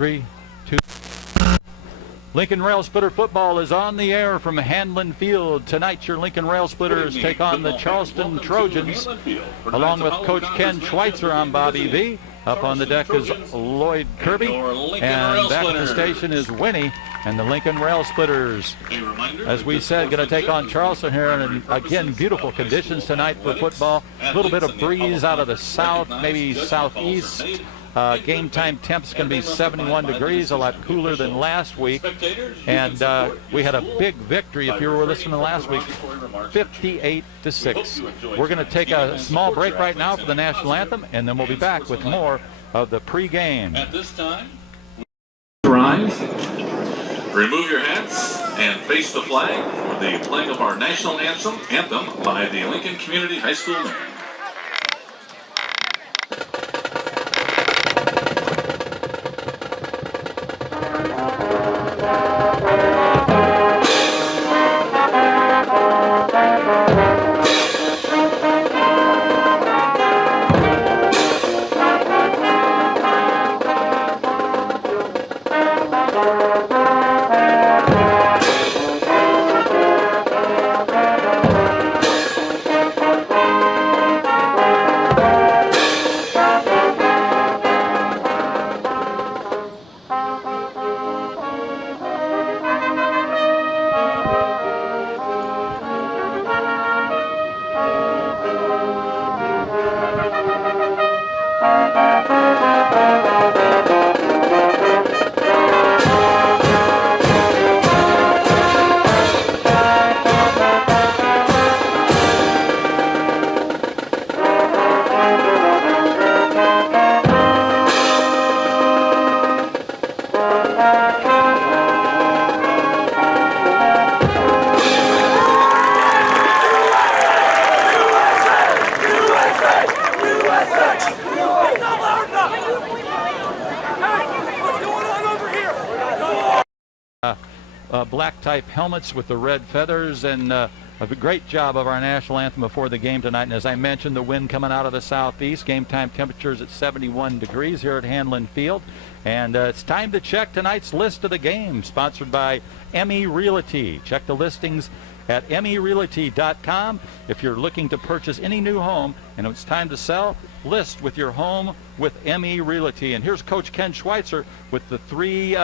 3, 2. Lincoln Rail Splitter football is on the air from Hanlon Field. Tonight, your Lincoln Rail Splitters take on the Charleston Trojans. Along with Coach Ken Schweitzer, I'm Bobby V. Up on the deck is Lloyd Kirby. And back at the station is Winnie and the Lincoln Rail Splitters. As we said, going to take on Charleston here. And again, beautiful conditions tonight for football. A little bit of breeze out of the south, maybe southeast. Game time temps going to be 71 degrees, a lot cooler than last week. And we had a big victory, if you were listening last week, 58-6. We're going to take a small break right now for the national anthem, and then we'll be back with more of the pregame. At this time, rise, remove your hats, and face the flag for the playing of our national anthem by the Lincoln Community High School band. Black type helmets with the red feathers, and a great job of our national anthem before the game tonight. And as I mentioned, the wind coming out of the southeast. Game time temperatures at 71 degrees here at Hanlon Field. And it's time to check tonight's list of the game, sponsored by ME Realty. Check the listings at merealty.com. If you're looking to purchase any new home and it's time to sell, list with your home with ME Realty. And here's Coach Ken Schweitzer with the three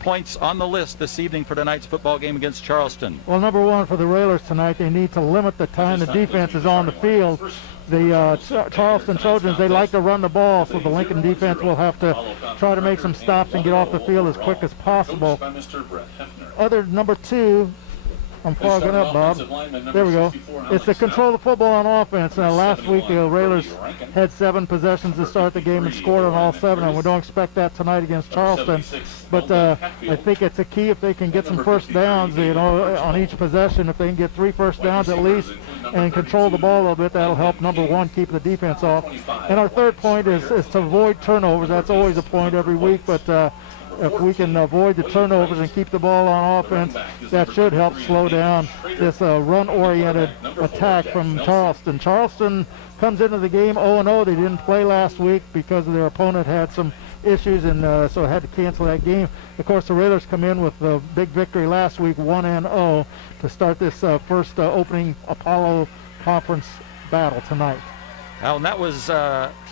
points on the list this evening for tonight's football game against Charleston. Well, number one for the Railers tonight, they need to limit the time the defense is on the field. The Charleston Trojans, they like to run the ball, so the Lincoln defense will have to try to make some stops and get off the field as quick as possible. Other number two, I'm fogging up, Bob. There we go. It's to control the football on offense. Now, last week, the Railers had 7 possessions to start the game and scored on all 7, and we don't expect that tonight against Charleston. But I think it's a key if they can get some first downs, you know, on each possession. If they can get 3 first downs at least and control the ball a little bit, that'll help, number one, keep the defense off. And our third point is to avoid turnovers. That's always a point every week, but if we can avoid the turnovers and keep the ball on offense, that should help slow down this run-oriented attack from Charleston. Charleston comes into the game 0-0. They didn't play last week because their opponent had some issues, and so had to cancel that game. Of course, the Raiders come in with a big victory last week, 1-0, to start this first opening Apollo Conference battle tonight. Well, and that was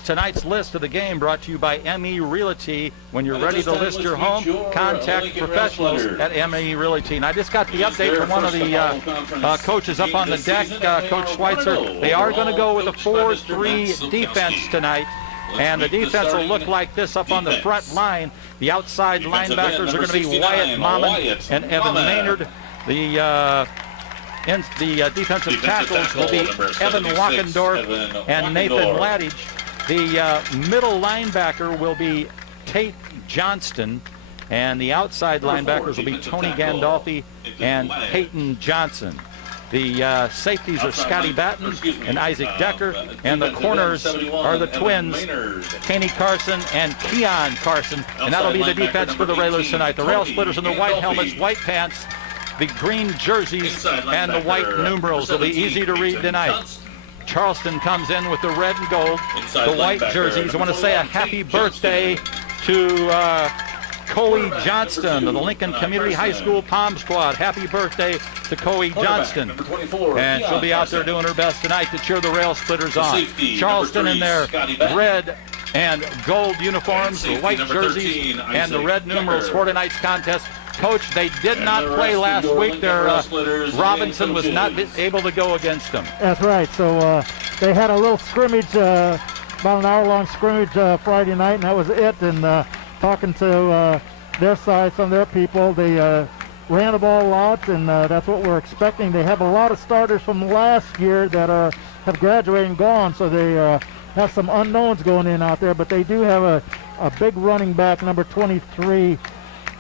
tonight's list of the game, brought to you by ME Realty. When you're ready to list your home, contact professionals at ME Realty. And I just got the update from one of the coaches up on the deck, Coach Schweitzer. They are going to go with a 4-3 defense tonight. And the defense will look like this up on the front line. The outside linebackers are going to be Wyatt Mammon and Evan Maynard. The defensive tackles will be Evan Wackendorf and Nathan Ladage. The middle linebacker will be Tate Johnston, and the outside linebackers will be Tony Gandolfi and Peyton Johnson. The safeties are Scotty Batten and Isaac Decker, and the corners are the twins, Kenny Carson and Keon Carson, and that'll be the defense for the Railers tonight. The Rail Splitters in the white helmets, white pants, the green jerseys, and the white numerals. Will be easy to read tonight. Charleston comes in with the red and gold, the white jerseys. I want to say a happy birthday to Coey Johnston of the Lincoln Community High School Palm Squad. Happy birthday to Coey Johnston. And she'll be out there doing her best tonight to cheer the Rail Splitters on. Charleston in their red and gold uniforms, the white jerseys, and the red numerals for tonight's contest. Coach, they did not play last week. Robinson was not able to go against them. That's right. So they had a little scrimmage, about an hour-long scrimmage Friday night, and that was it. And talking to their side, some of their people, they ran the ball a lot, and that's what we're expecting. They have a lot of starters from last year that have graduated and gone, so they have some unknowns going in out there, but they do have a big running back, number 23,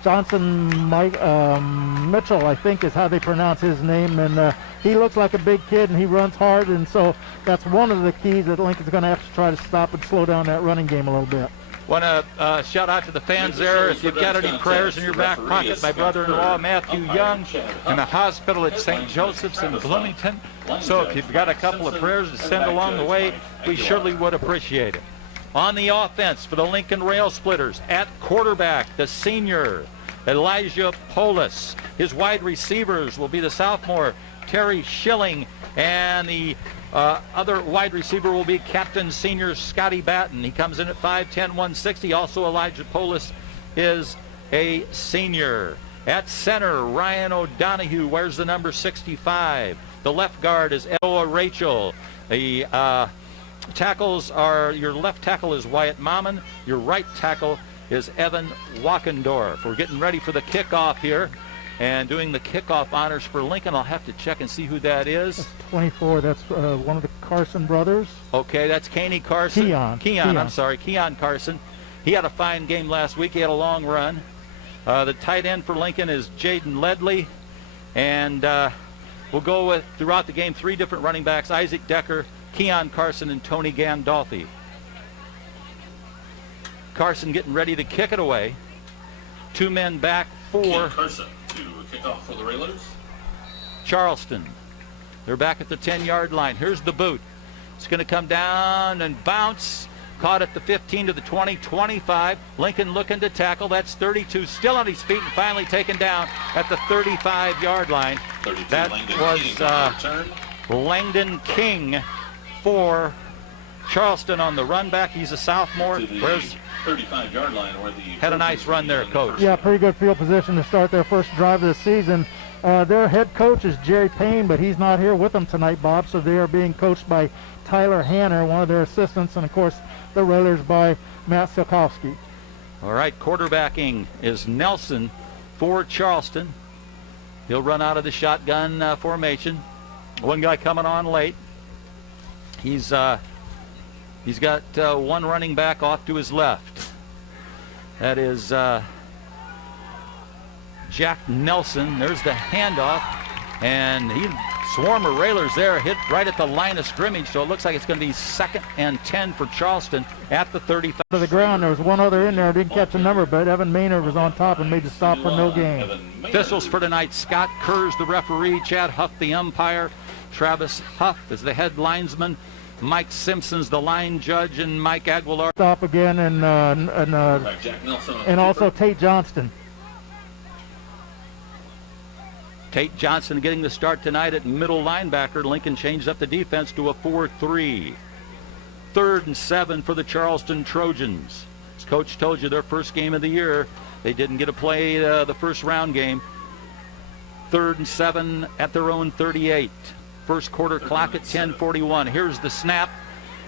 Johnson Mitchell, I think is how they pronounce his name, and he looks like a big kid, and he runs hard, and so that's one of the keys that Lincoln's going to have to try to stop and slow down that running game a little bit. Want to shout out to the fans there. If you've got any prayers in your back pocket, my brother-in-law Matthew Young in the hospital at St. Joseph's in Bloomington. So if you've got a couple of prayers to send along the way, we surely would appreciate it. On the offense for the Lincoln Rail Splitters, at quarterback, the senior Elijah Polis. His wide receivers will be the sophomore Terry Schilling, and the other wide receiver will be Captain Senior Scotty Batten. He comes in at 5'10", 160. Also, Elijah Polis is a senior. At center, Ryan O'Donohue wears the number 65. The left guard is Ella Rachel. The tackles are, your left tackle is Wyatt Mammon. Your right tackle is Evan Wackendorf. We're getting ready for the kickoff here. And doing the kickoff honors for Lincoln, I'll have to check and see who that is. That's 24. That's one of the Carson brothers. Okay, that's Caney Carson. Keon, I'm sorry, Keon Carson. He had a fine game last week. He had a long run. The tight end for Lincoln is Jaden Ledley. And we'll go with, throughout the game, 3 different running backs, Isaac Decker, Keon Carson, and Tony Gandolfi. Carson getting ready to kick it away. 2 men back for Carson to kick off for the Railers. Charleston. They're back at the 10-yard line. Here's the boot. It's going to come down and bounce. Caught at the 15 to the 20, 25. Lincoln looking to tackle. That's 32. Still on his feet and finally taken down at the 35-yard line. That was Langdon King for Charleston on the run back. He's a sophomore. 35-yard line where the had a nice run there, Coach. Yeah, pretty good field position to start their first drive of the season. Their head coach is Jerry Payne, but he's not here with them tonight, Bob, so they are being coached by Tyler Hanner, one of their assistants, and, of course, the Railers by Matt Silkowski. All right, quarterbacking is Nelson for Charleston. He'll run out of the shotgun formation. One guy coming on late. He's got one running back off to his left. That is Jack Nelson. There's the handoff, and he swarm of Railers there, hit right at the line of scrimmage, so it looks like it's going to be 2nd and 10 for Charleston at the 35. To the ground, there was one other in there, didn't catch a number, but Evan Maynard was on top and made the stop for no gain. Officials for tonight: Scott Kurz, the referee; Chad Huff, the umpire; Travis Huff is the head linesman; Mike Simpson's the line judge; and Mike Aguilar. Stop again, and also Tate Johnston. Tate Johnson getting the start tonight at middle linebacker. Lincoln changed up the defense to a 4-3. 3rd and 7 for the Charleston Trojans. As Coach told you, their first game of the year, they didn't get to play the first round game. 3rd and 7 at their own 38. First quarter clock at 10:41. Here's the snap.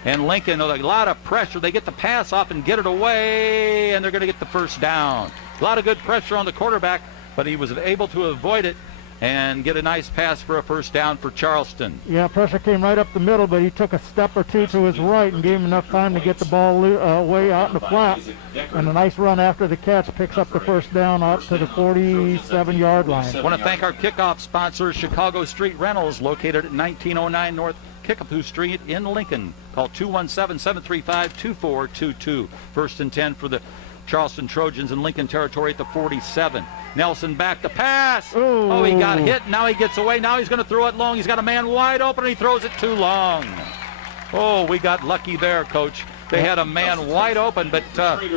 And Lincoln, a lot of pressure. They get the pass off and get it away, and they're going to get the first down. A lot of good pressure on the quarterback, but he was able to avoid it and get a nice pass for a first down for Charleston. Yeah, pressure came right up the middle, but he took a step or two to his right and gave him enough time to get the ball way out in the flat. And a nice run after the catch picks up the first down out to the 47-yard line. I want to thank our kickoff sponsor, Chicago Street Rentals, located at 1909 North Kickapoo Street in Lincoln. Call 217-735-2422. 1st and 10 for the Charleston Trojans in Lincoln territory at the 47. Nelson back to pass. Ooh. Oh, he got hit. Now he gets away. Now he's going to throw it long. He's got a man wide open, and he throws it too long. Oh, we got lucky there, Coach. They had a man wide open, but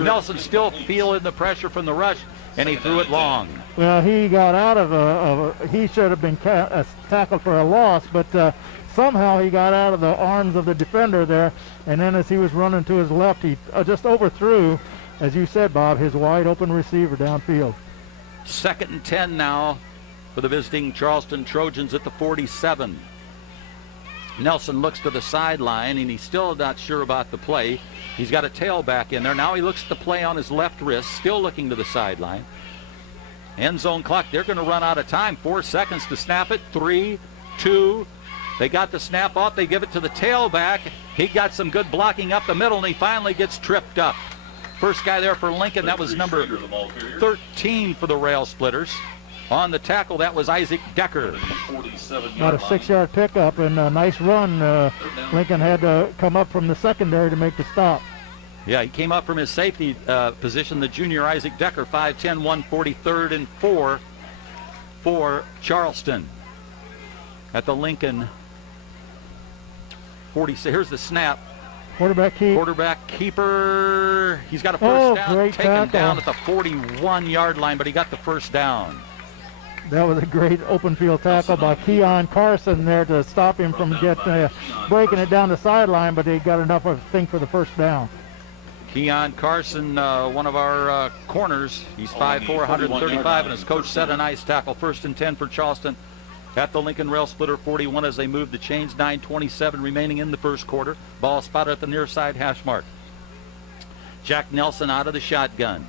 Nelson still feeling the pressure from the rush. and he threw it long. Well, he got out of he should have been tackled for a loss, but somehow he got out of the arms of the defender there, and then as he was running to his left, he just overthrew, as you said, Bob, his wide open receiver downfield. 2nd and 10 now for the visiting Charleston Trojans at the 47. Nelson looks to the sideline, and he's still not sure about the play. He's got a tailback in there. Now he looks at the play on his left wrist, still looking to the sideline. End zone clock, they're going to run out of time. 4 seconds to snap it. 3, 2. They got the snap off. They give it to the tailback. He got some good blocking up the middle, and he finally gets tripped up. First guy there for Lincoln, that was number 13 for the Rail Splitters. On the tackle, that was Isaac Decker. Got a 6-yard pickup and a nice run. Lincoln had to come up from the secondary to make the stop. Yeah, he came up from his safety position, the junior Isaac Decker, 5'10", 140, 3rd and 4 for Charleston. At the Lincoln 46. Here's the snap. Quarterback keeper. He's got a first down, taken tackle. down at the 41-yard line, but he got the first down. That was a great open field tackle by Keon Carson there to stop him from breaking it down the sideline, but he got enough of a thing for the first down. Keon Carson, one of our corners. He's 5'4", 135, and his coach set a nice tackle. 1st and 10 for Charleston at the Lincoln Rail Splitter 41 as they move the chains. 9:27 remaining in the first quarter. Ball spotted at the near side hash mark. Jack Nelson out of the shotgun.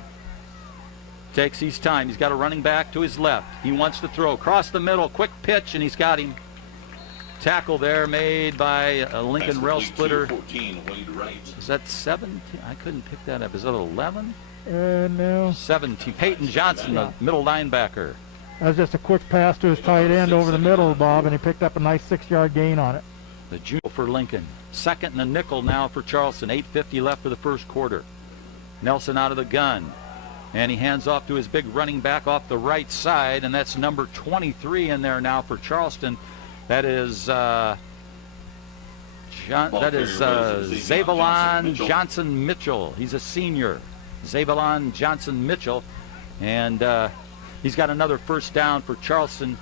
Takes his time. He's got a running back to his left. He wants to throw. Across the middle. Quick pitch, and he's got him. Tackle there made by a Lincoln Rail Splitter. Is that 17? I couldn't pick that up. Is that 11? No. 17. Peyton Johnson, the middle linebacker. That was just a quick pass to his tight end over the middle, Bob, and he picked up a nice 6-yard gain on it. The junior for Lincoln. 2nd and a nickel now for Charleston. 8:50 left for the first quarter. Nelson out of the gun. And he hands off to his big running back off the right side, and that's number 23 in there now for Charleston. That is Zavalon Johnson Mitchell. He's a senior. Zavalon Johnson Mitchell, and he's got another first down for Charleston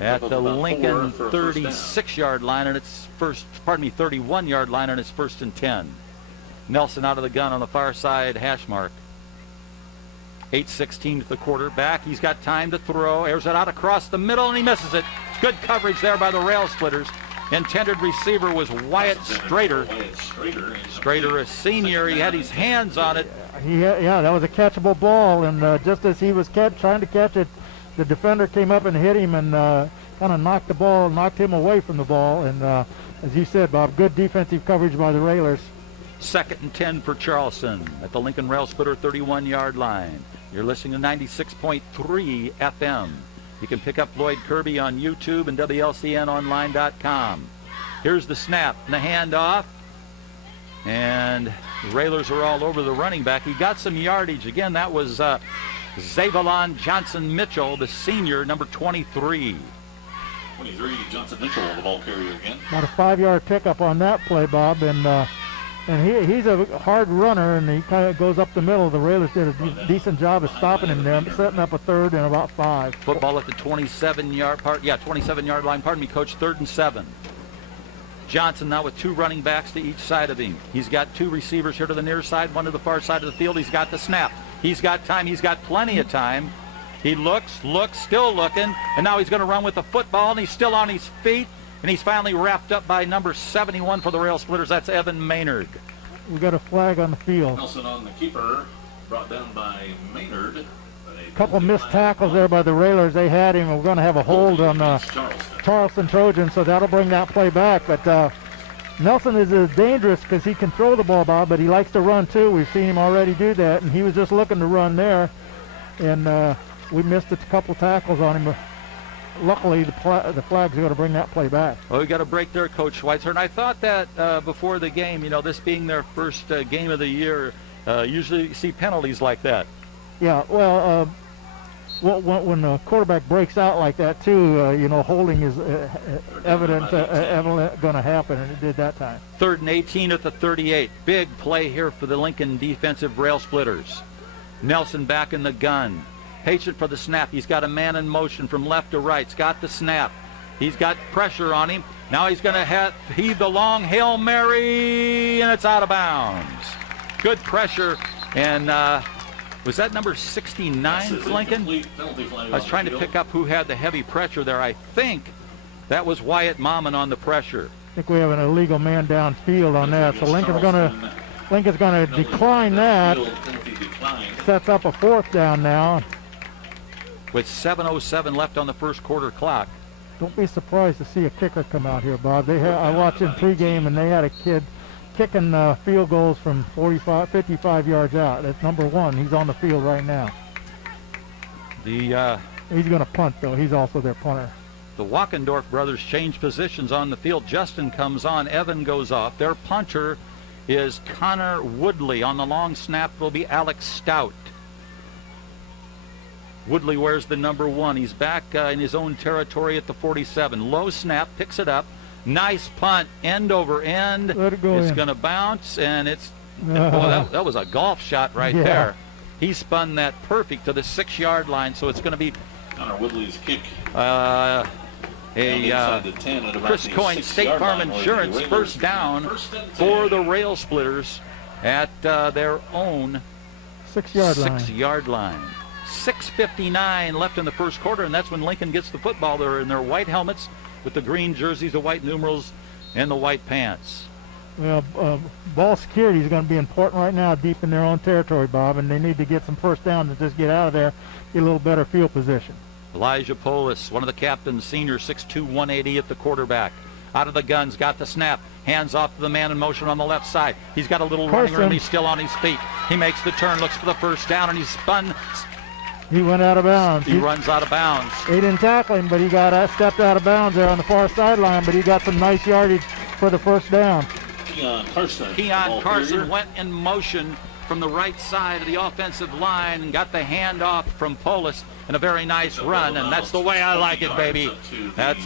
at the Lincoln 36-yard line, and it's 31-yard line, and it's 1st and 10. Nelson out of the gun on the far side hash mark. 8:16 to the quarter. Back. He's got time to throw. Airs it out across the middle, and he misses it. Good coverage there by the Rail Splitters. Intended receiver was Wyatt Strader. Strader, a senior. He had his hands on it. Yeah, that was a catchable ball, and just as he was trying to catch it, the defender came up and hit him and kind of knocked him away from the ball. And as you said, Bob, good defensive coverage by the Railers. 2nd and 10 for Charleston at the Lincoln Rail Splitter 31-yard line. You're listening to 96.3 FM. You can pick up Lloyd Kirby on YouTube and WLCNonline.com. Here's the snap and the handoff. And the Railers are all over the running back. He got some yardage. Again, that was Zavalon Johnson Mitchell, the senior, number 23. 23, Johnson Mitchell, the ball carrier again. About a 5-yard pickup on that play, Bob, and he's a hard runner, and he kind of goes up the middle. The Railers did a decent job of stopping him there, setting up a 3rd and about 5. Football at the 27-yard line. Pardon me, Coach. 3rd and 7. Johnson now with 2 running backs to each side of him. He's got 2 receivers here to the near side, 1 to the far side of the field. He's got the snap. He's got time. He's got plenty of time. He looks, still looking, and now he's going to run with the football, and he's still on his feet. And he's finally wrapped up by number 71 for the Rail Splitters. That's Evan Maynard. We got a flag on the field. Nelson on the keeper, brought down by Maynard. A couple missed tackles there by the Railers. They had him. We're going to have a hold on Charleston Trojans, so that'll bring that play back. But Nelson is dangerous because he can throw the ball, Bob, but he likes to run too. We've seen him already do that, and he was just looking to run there. And we missed a couple tackles on him. Luckily, the flag's going to bring that play back. Well, we got a break there, Coach Schweitzer. And I thought that before the game, this being their first game of the year, usually you see penalties like that. Yeah, well, when a quarterback breaks out like that, too, holding is evident going to happen, and it did that time. 3rd and 18 at the 38. Big play here for the Lincoln defensive Rail Splitters. Nelson back in the gun. patient for the snap. He's got a man in motion from left to right. He's got the snap. He's got pressure on him. Now he's going to heave the long Hail Mary, and it's out of bounds. Good pressure, and was that number 69, Lincoln? I was trying to pick up who had the heavy pressure there. I think that was Wyatt Mommen on the pressure. I think we have an illegal man downfield on that, so Lincoln's going to decline that. Sets up a 4th down now. With 7:07 left on the first quarter clock. Don't be surprised to see a kicker come out here, Bob. I watched him pregame, and they had a kid kicking field goals from 55 yards out. That's number 1. He's on the field right now. He's going to punt, though. He's also their punter. The Wackendorf brothers change positions on the field. Justin comes on. Evan goes off. Their punter is Connor Woodley. On the long snap will be Alex Stout. Woodley wears the number 1. He's back in his own territory at the 47. Low snap, picks it up. Nice punt, end over end. Let it go it's in. going to bounce, and it's that was a golf shot right there. He spun that perfect to the 6-yard line, so it's going to be Connor Woodley's kick. Chris Coyne, State Farm Insurance, first down for the Rail Splitters at their own 6-yard line. 6:59 left in the first quarter, and that's when Lincoln gets the football. They're in their white helmets with the green jerseys, the white numerals, and the white pants. Well, ball security is going to be important right now deep in their own territory, Bob, and they need to get some first down and just get out of there, get a little better field position. Elijah Polis, one of the captains, senior, 6'2", 180 at the quarterback. Out of the guns, got the snap. Hands off to the man in motion on the left side. He's got a little running room. He's still on his feet. He makes the turn, looks for the first down, and he's spun. He went out of bounds. He runs out of bounds. They didn't tackle him, but he got stepped out of bounds there on the far sideline, but he got some nice yardage for the first down. Keon Carson went in motion from the right side of the offensive line and got the handoff from Polis and a very nice run, and that's the way I like it, baby. That's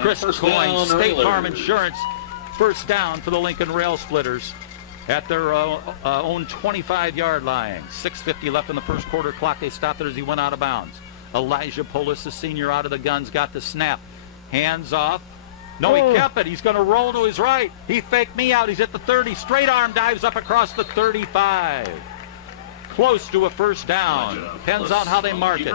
Chris Coyne, State Farm Insurance, first down for the Lincoln Rail Splitters at their own 25-yard line. 6:50 left in the first quarter clock. They stopped it as he went out of bounds. Elijah Polis, the senior, out of the guns, got the snap. Hands off. No, he kept it. He's going to roll to his right. He faked me out. He's at the 30. Straight arm dives up across the 35. Close to a first down. Depends on how they mark it.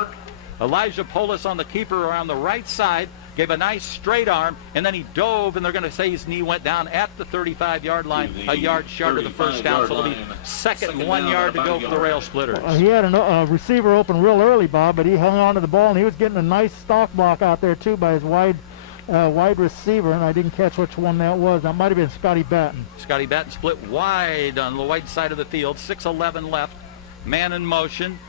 Elijah Polis on the keeper around the right side. Gave a nice straight arm, and then he dove, and they're going to say his knee went down at the 35-yard line, a yard short of the first down, so it'll be second 1 yard to go for the Rail Splitters. He had a receiver open real early, Bob, but he hung on to the ball, and he was getting a nice stock block out there, too, by his wide receiver, and I didn't catch which one that was. That might have been Scotty Batten. Scotty Batten split wide on the right side of the field, 6:11 left, man in motion.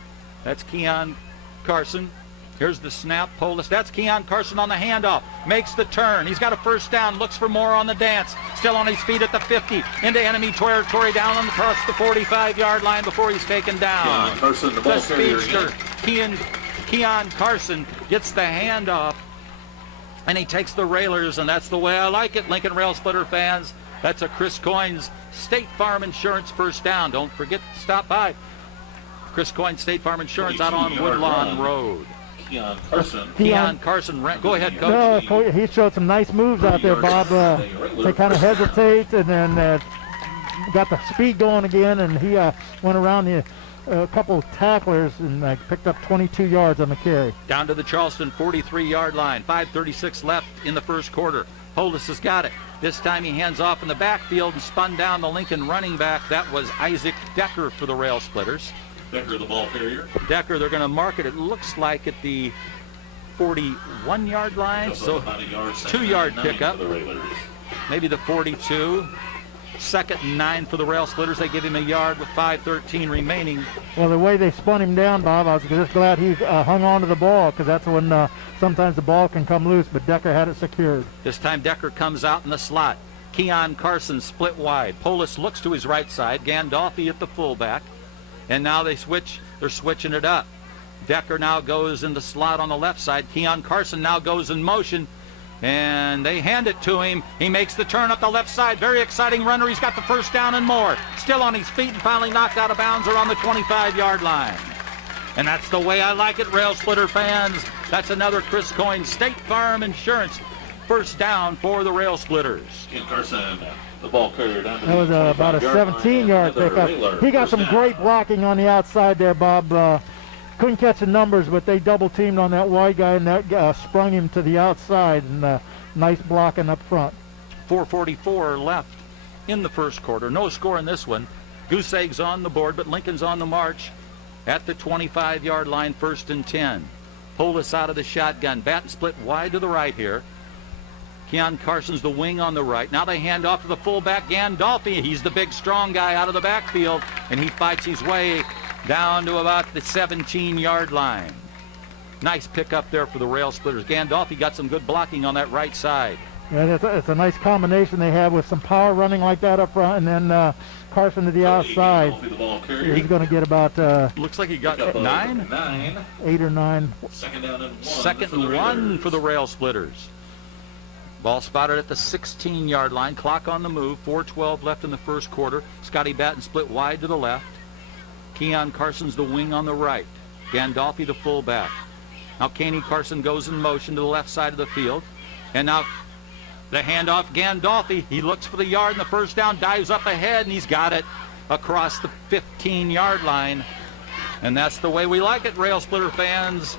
That's Keon Carson. Here's the snap, Polis. That's Keon Carson on the handoff. Makes the turn. He's got a first down. Looks for more on the dance. Still on his feet at the 50. Into enemy territory, down and across the 45-yard line before he's taken down. Carson, the speedster, Keon Carson, gets the handoff, and he takes the Railers, and that's the way I like it, Lincoln Rail Splitter fans. That's a Chris Coyne's State Farm Insurance first down. Don't forget to stop by Chris Coyne State Farm Insurance out on Woodlawn Road. Keon Carson, go ahead, Coach. No, he showed some nice moves out there, Bob. They kind of hesitate and then got the speed going again, and he went around a couple of tacklers and picked up 22 yards on the carry. Down to the Charleston 43-yard line. 5:36 left in the first quarter. Polis has got it. This time he hands off in the backfield and spun down the Lincoln running back. That was Isaac Decker for the Rail Splitters. Decker, the ball carrier. Decker, they're going to mark it, it looks like, at the 41-yard line. So 2-yard pickup. Maybe the 42. Second and 9 for the Rail Splitters. They give him a yard with 5:13 remaining. Well, the way they spun him down, Bob, I was just glad he hung on to the ball, because that's when sometimes the ball can come loose, but Decker had it secured. This time Decker comes out in the slot. Keon Carson split wide. Polis looks to his right side. Gandolfi at the fullback. And now they're switching it up. Decker now goes in the slot on the left side. Keon Carson now goes in motion, and they hand it to him. He makes the turn up the left side. Very exciting runner. He's got the first down and more. Still on his feet and finally knocked out of bounds around the 25-yard line. And that's the way I like it, Rail Splitter fans. That's another Chris Coyne State Farm Insurance first down for the Rail Splitters. Ken Carson, the ball carrier down to That was about a 17-yard pickup. He got some great blocking on the outside there, Bob. Couldn't catch the numbers, but they double-teamed on that wide guy, and that sprung him to the outside, and nice blocking up front. 4:44 left in the first quarter. No score in this one. Goose Egg's on the board, but Lincoln's on the march at the 25-yard line, 1st and 10. Polis out of the shotgun. Batten split wide to the right here. Keon Carson's the wing on the right. Now they hand off to the fullback, Gandolfi. He's the big, strong guy out of the backfield, and he fights his way down to about the 17-yard line. Nice pick up there for the Rail Splitters. Gandolfi got some good blocking on that right side. Yeah, it's a nice combination they have with some power running like that up front, and then Carson to the outside. He's going to get about looks like he got 9? 8 or 9. Second and 1 for the Rail Splitters. Ball spotted at the 16-yard line. Clock on the move. 4:12 left in the first quarter. Scotty Batten split wide to the left. Keon Carson's the wing on the right. Gandolfi the fullback. Now Caney Carson goes in motion to the left side of the field. And now the handoff, Gandolfi. He looks for the yard and the first down, dives up ahead, and he's got it across the 15-yard line. And that's the way we like it, Rail Splitter fans.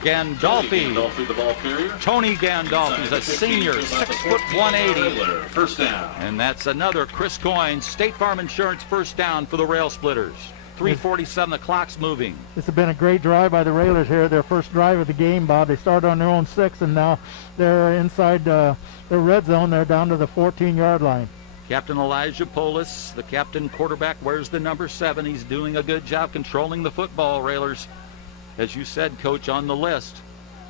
Gandolfi, the ball carrier. Tony Gandolfi's a senior, 6 foot 180. First down. And that's another Chris Coyne State Farm Insurance first down for the Rail Splitters. 3:47, the clock's moving. This has been a great drive by the Railers here. Their first drive of the game, Bob. They started on their own 6, and now they're inside their red zone. They're down to the 14-yard line. Captain Elijah Polis, the captain quarterback, wears the number 7. He's doing a good job controlling the football, Railers. As you said, Coach, on the list.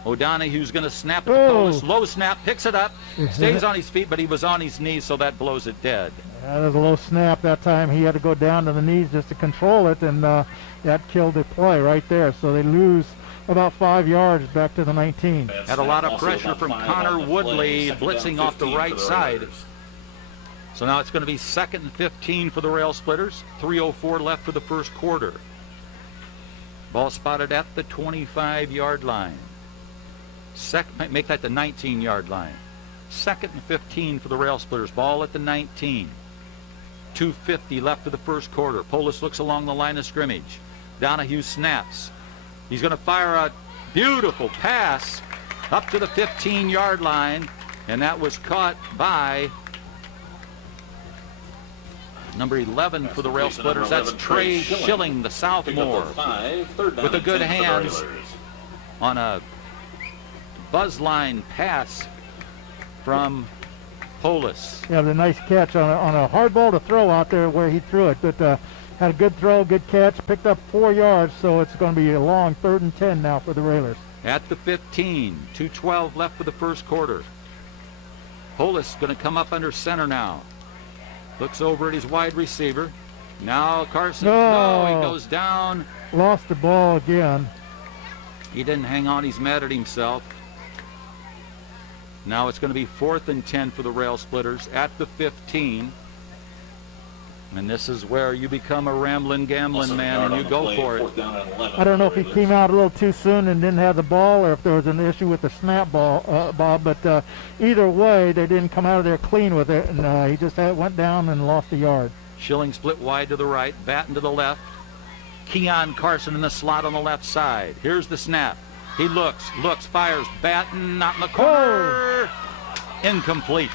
O'Donoghue's going to snap it to Polis. Low snap, picks it up, stays on his feet, but he was on his knees, so that blows it dead. That was a low snap that time. He had to go down to the knees just to control it, and that killed the play right there. So they lose about 5 yards back to the 19. Had a lot of pressure from Connor Woodley blitzing off the right side. So now it's going to be 2nd and 15 for the Rail Splitters. 3:04 left for the first quarter. Ball spotted at the 25-yard line. Make that the 19-yard line. 2nd and 15 for the Rail Splitters. Ball at the 19. 2:50 left for the first quarter. Polis looks along the line of scrimmage. Donahue snaps. He's going to fire a beautiful pass up to the 15-yard line, and that was caught by number 11 for the Rail Splitters. That's Trey Schilling, the sophomore, with a good hands on a buzz line pass from Polis. Yeah, the nice catch on a hard ball to throw out there where he threw it, but had a good throw, good catch, picked up 4 yards, so it's going to be a long 3rd and 10 now for the Railers. At the 15, 2:12 left for the first quarter. Polis going to come up under center now. Looks over at his wide receiver. Now Carson, no, he goes down. Lost the ball again. He didn't hang on, he's mad at himself. Now it's going to be 4th and 10 for the Rail Splitters at the 15. And this is where you become a rambling, gambling man and you go for it. I don't know if he came out a little too soon and didn't have the ball, or if there was an issue with the snap ball, Bob, but either way, they didn't come out of there clean with it, and he just went down and lost a yard. Schilling split wide to the right, Batten to the left. Keon Carson in the slot on the left side. Here's the snap. He looks, fires. Batten not in the corner. Incomplete.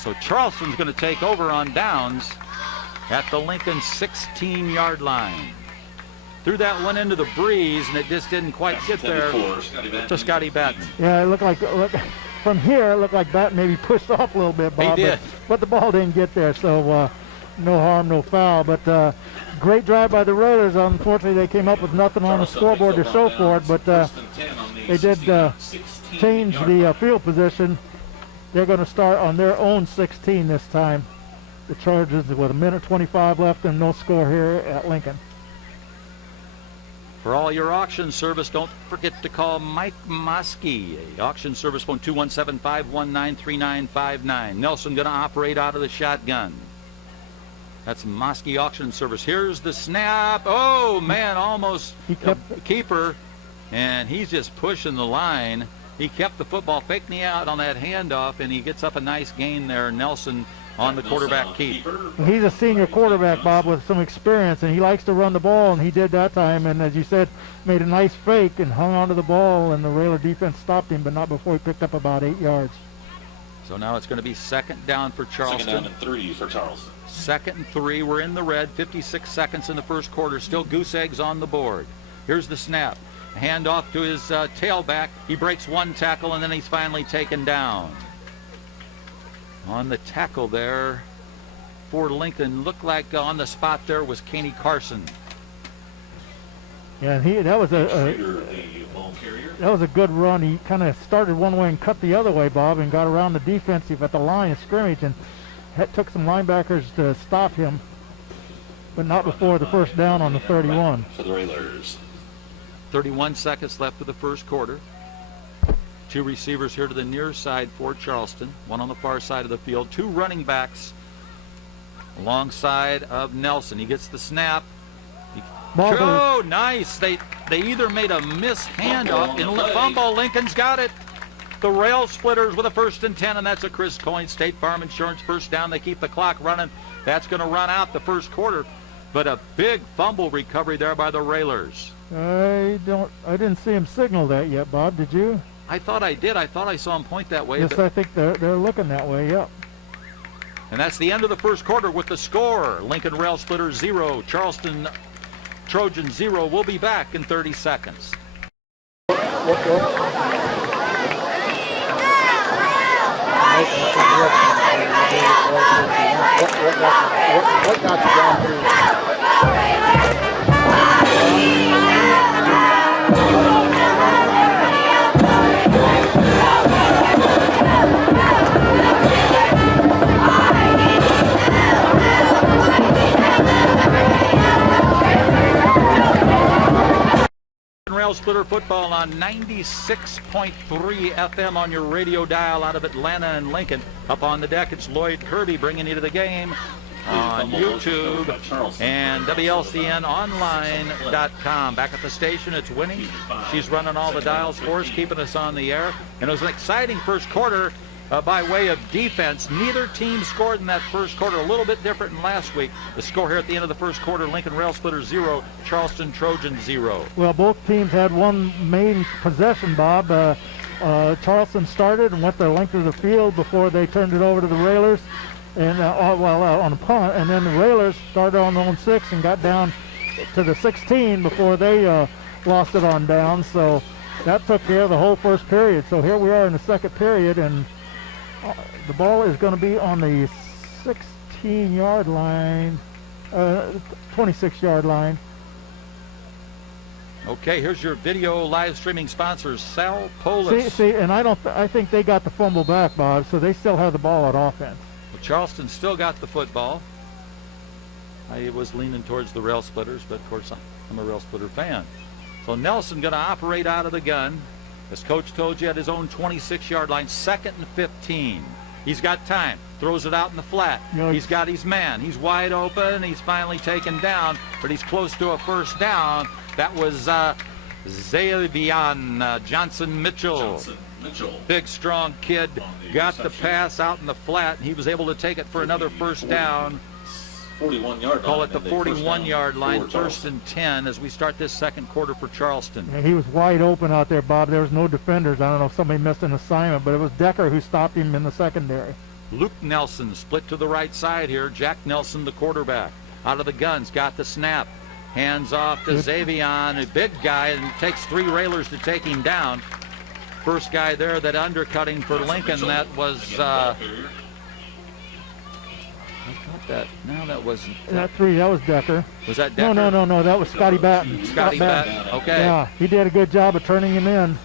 So Charleston's going to take over on downs at the Lincoln 16-yard line. Threw that one into the breeze, and it just didn't quite get there to Scotty Batten. Yeah, it looked like, from here, it looked like Batten maybe pushed off a little bit, Bob. He did. But the ball didn't get there, so no harm, no foul. But great drive by the Railers. Unfortunately, they came up with nothing on the scoreboard to show for it, but they did change the field position. They're going to start on their own 16 this time. The Trojans with 1:25 left and no score here at Lincoln. For all your auction service, don't forget to call Mike Moskey. Auction service phone 217-519-3959. Nelson going to operate out of the shotgun. That's Mosky Auction Service. Here's the snap. Oh, man, almost He kept the keeper, and he's just pushing the line. He kept the football, faked me out on that handoff, and he gets up a nice gain there. Nelson on the quarterback keep. He's a senior quarterback, Bob, with some experience, and he likes to run the ball, and he did that time. And as you said, made a nice fake and hung onto the ball, and the Railer defense stopped him, but not before he picked up about 8 yards. So now it's going to be second down for Charleston. Second down and 3 for Charleston. Second and 3. We're in the red. 56 seconds in the first quarter. Still goose eggs on the board. Here's the snap. Hand off to his tailback. He breaks one tackle, and then he's finally taken down. On the tackle there for Lincoln, looked like on the spot there was Caney Carson. Yeah, and that was a good run. He kind of started one way and cut the other way, Bob, and got around the defensive at the line of scrimmage, and took some linebackers to stop him, but not before the first down on the 31. For the Railers. 31 seconds left of the first quarter. Two receivers here to the near side for Charleston, one on the far side of the field. Two running backs alongside of Nelson. He gets the snap. Oh, nice. They either made a miss handoff in fumble. Lincoln's got it. The Rail Splitters with a 1st and 10, and that's a Chris Coyne State Farm Insurance first down. They keep the clock running. That's going to run out the first quarter, but a big fumble recovery there by the Railers. I didn't see him signal that yet, Bob. Did you? I thought I did. I thought I saw him point that way. Yes, I think they're looking that way, yep. And that's the end of the first quarter with the score. Lincoln Rail Splitters 0, Charleston Trojans 0. We'll be back in 30 seconds. What got you down here? Rail Splitter football on 96.3 FM on your radio dial out of Atlanta and Lincoln. Up on the deck, it's Lloyd Kirby bringing you to the game on YouTube and WLCNonline.com. Back at the station, it's Winnie. She's running all the dials for us, keeping us on the air. And it was an exciting first quarter by way of defense. Neither team scored in that first quarter. A little bit different than last week. The score here at the end of the first quarter, Lincoln Rail Splitters 0, Charleston Trojans 0. Well, both teams had one main possession, Bob. Charleston started and went the length of the field before they turned it over to the Railers, and on a punt, and then the Railers started on their own 6 and got down to the 16 before they lost it on down. So that took care of the whole first period. So here we are in the second period, and the ball is going to be on the 16-yard line, 26-yard line. Okay, here's your video live streaming sponsors, Sal Polis. See, and I think they got the fumble back, Bob, so they still have the ball at offense. Well, Charleston still got the football. I was leaning towards the Rail Splitters, but of course I'm a Rail Splitter fan. So Nelson going to operate out of the gun. As Coach told you, at his own 26-yard line, 2nd and 15. He's got time. Throws it out in the flat. He's got his man. He's wide open. He's finally taken down, but he's close to a first down. That was Zavian Johnson Mitchell. Big, strong kid. Got the pass out in the flat, and he was able to take it for another first down. 41-yard line. Call it the 41-yard line, 1st and 10 as we start this second quarter for Charleston. Yeah, he was wide open out there, Bob. There was no defenders. I don't know if somebody missed an assignment, but it was Decker who stopped him in the secondary. Luke Nelson split to the right side here. Jack Nelson, the quarterback, out of the guns, got the snap. Hands off to Zavian, a big guy, and it takes 3 Railers to take him down. First guy there that undercutting for Lincoln, that was... that wasn't that was Decker. Was that Decker? No, that was Scotty Batten. Scotty Batten. Okay. Yeah, he did a good job of turning him in.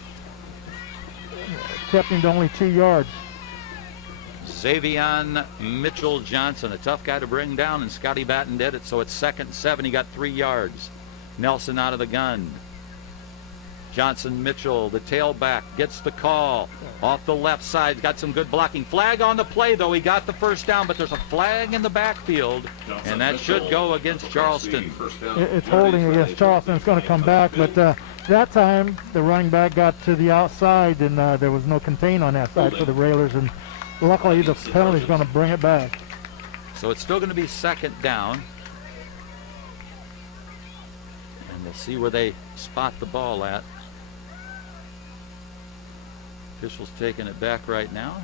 Kept him to only 2 yards. Zavian Mitchell Johnson, a tough guy to bring down, and Scotty Batten did it. So it's 2nd and 7. He got 3 yards. Nelson out of the gun. Johnson Mitchell, the tailback, gets the call. Off the left side, got some good blocking. Flag on the play, though. He got the first down, but there's a flag in the backfield, and that should go against Charleston. It's holding against Charleston. It's going to come back, but that time the running back got to the outside, and there was no contain on that side for the Railers, and luckily the penalty is going to bring it back. So it's still going to be second down. And we'll see where they spot the ball at. Official's taking it back right now.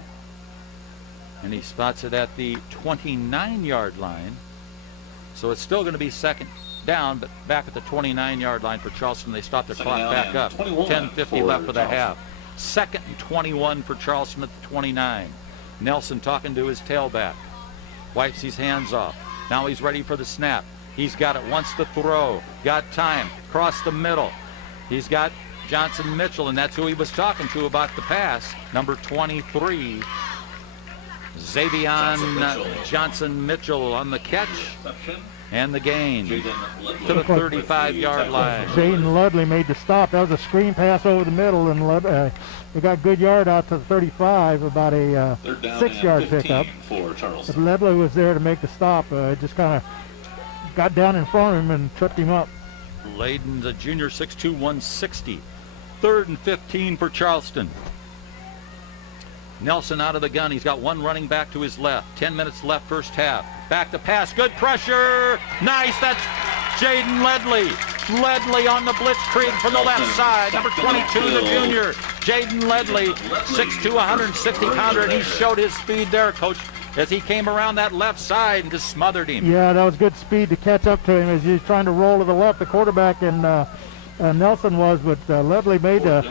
And he spots it at the 29-yard line. So it's still going to be second down, but back at the 29-yard line for Charleston. They stop their clock back up. 10:50 left for the half. Second and 21 for Charleston at the 29. Nelson talking to his tailback. Wipes his hands off. Now he's ready for the snap. He's got it, wants to throw. Got time. Across the middle. He's got Johnson Mitchell, and that's who he was talking to about the pass. Number 23, Xavion Johnson Mitchell on the catch and the gain to the 35-yard line. Jaden Ludley made the stop. That was a screen pass over the middle, and they got good yard out to the 35, about a 6-yard pickup. But Ludley was there to make the stop. Just kind of got down in front of him and tripped him up. Layden, the junior, 6'2", 160. 3rd and 15 for Charleston. Nelson out of the gun. He's got one running back to his left. 10 minutes left, first half. Back to pass. Good pressure. Nice. That's Jaden Ledley. Ledley on the blitzkrieg from the left side. Number 22, the junior. Jaden Ledley, 6'2", 160-pounder, and he showed his speed there, Coach, as he came around that left side and just smothered him. Yeah, that was good speed to catch up to him as he was trying to roll to the left. The quarterback and Nelson was, but Ledley made a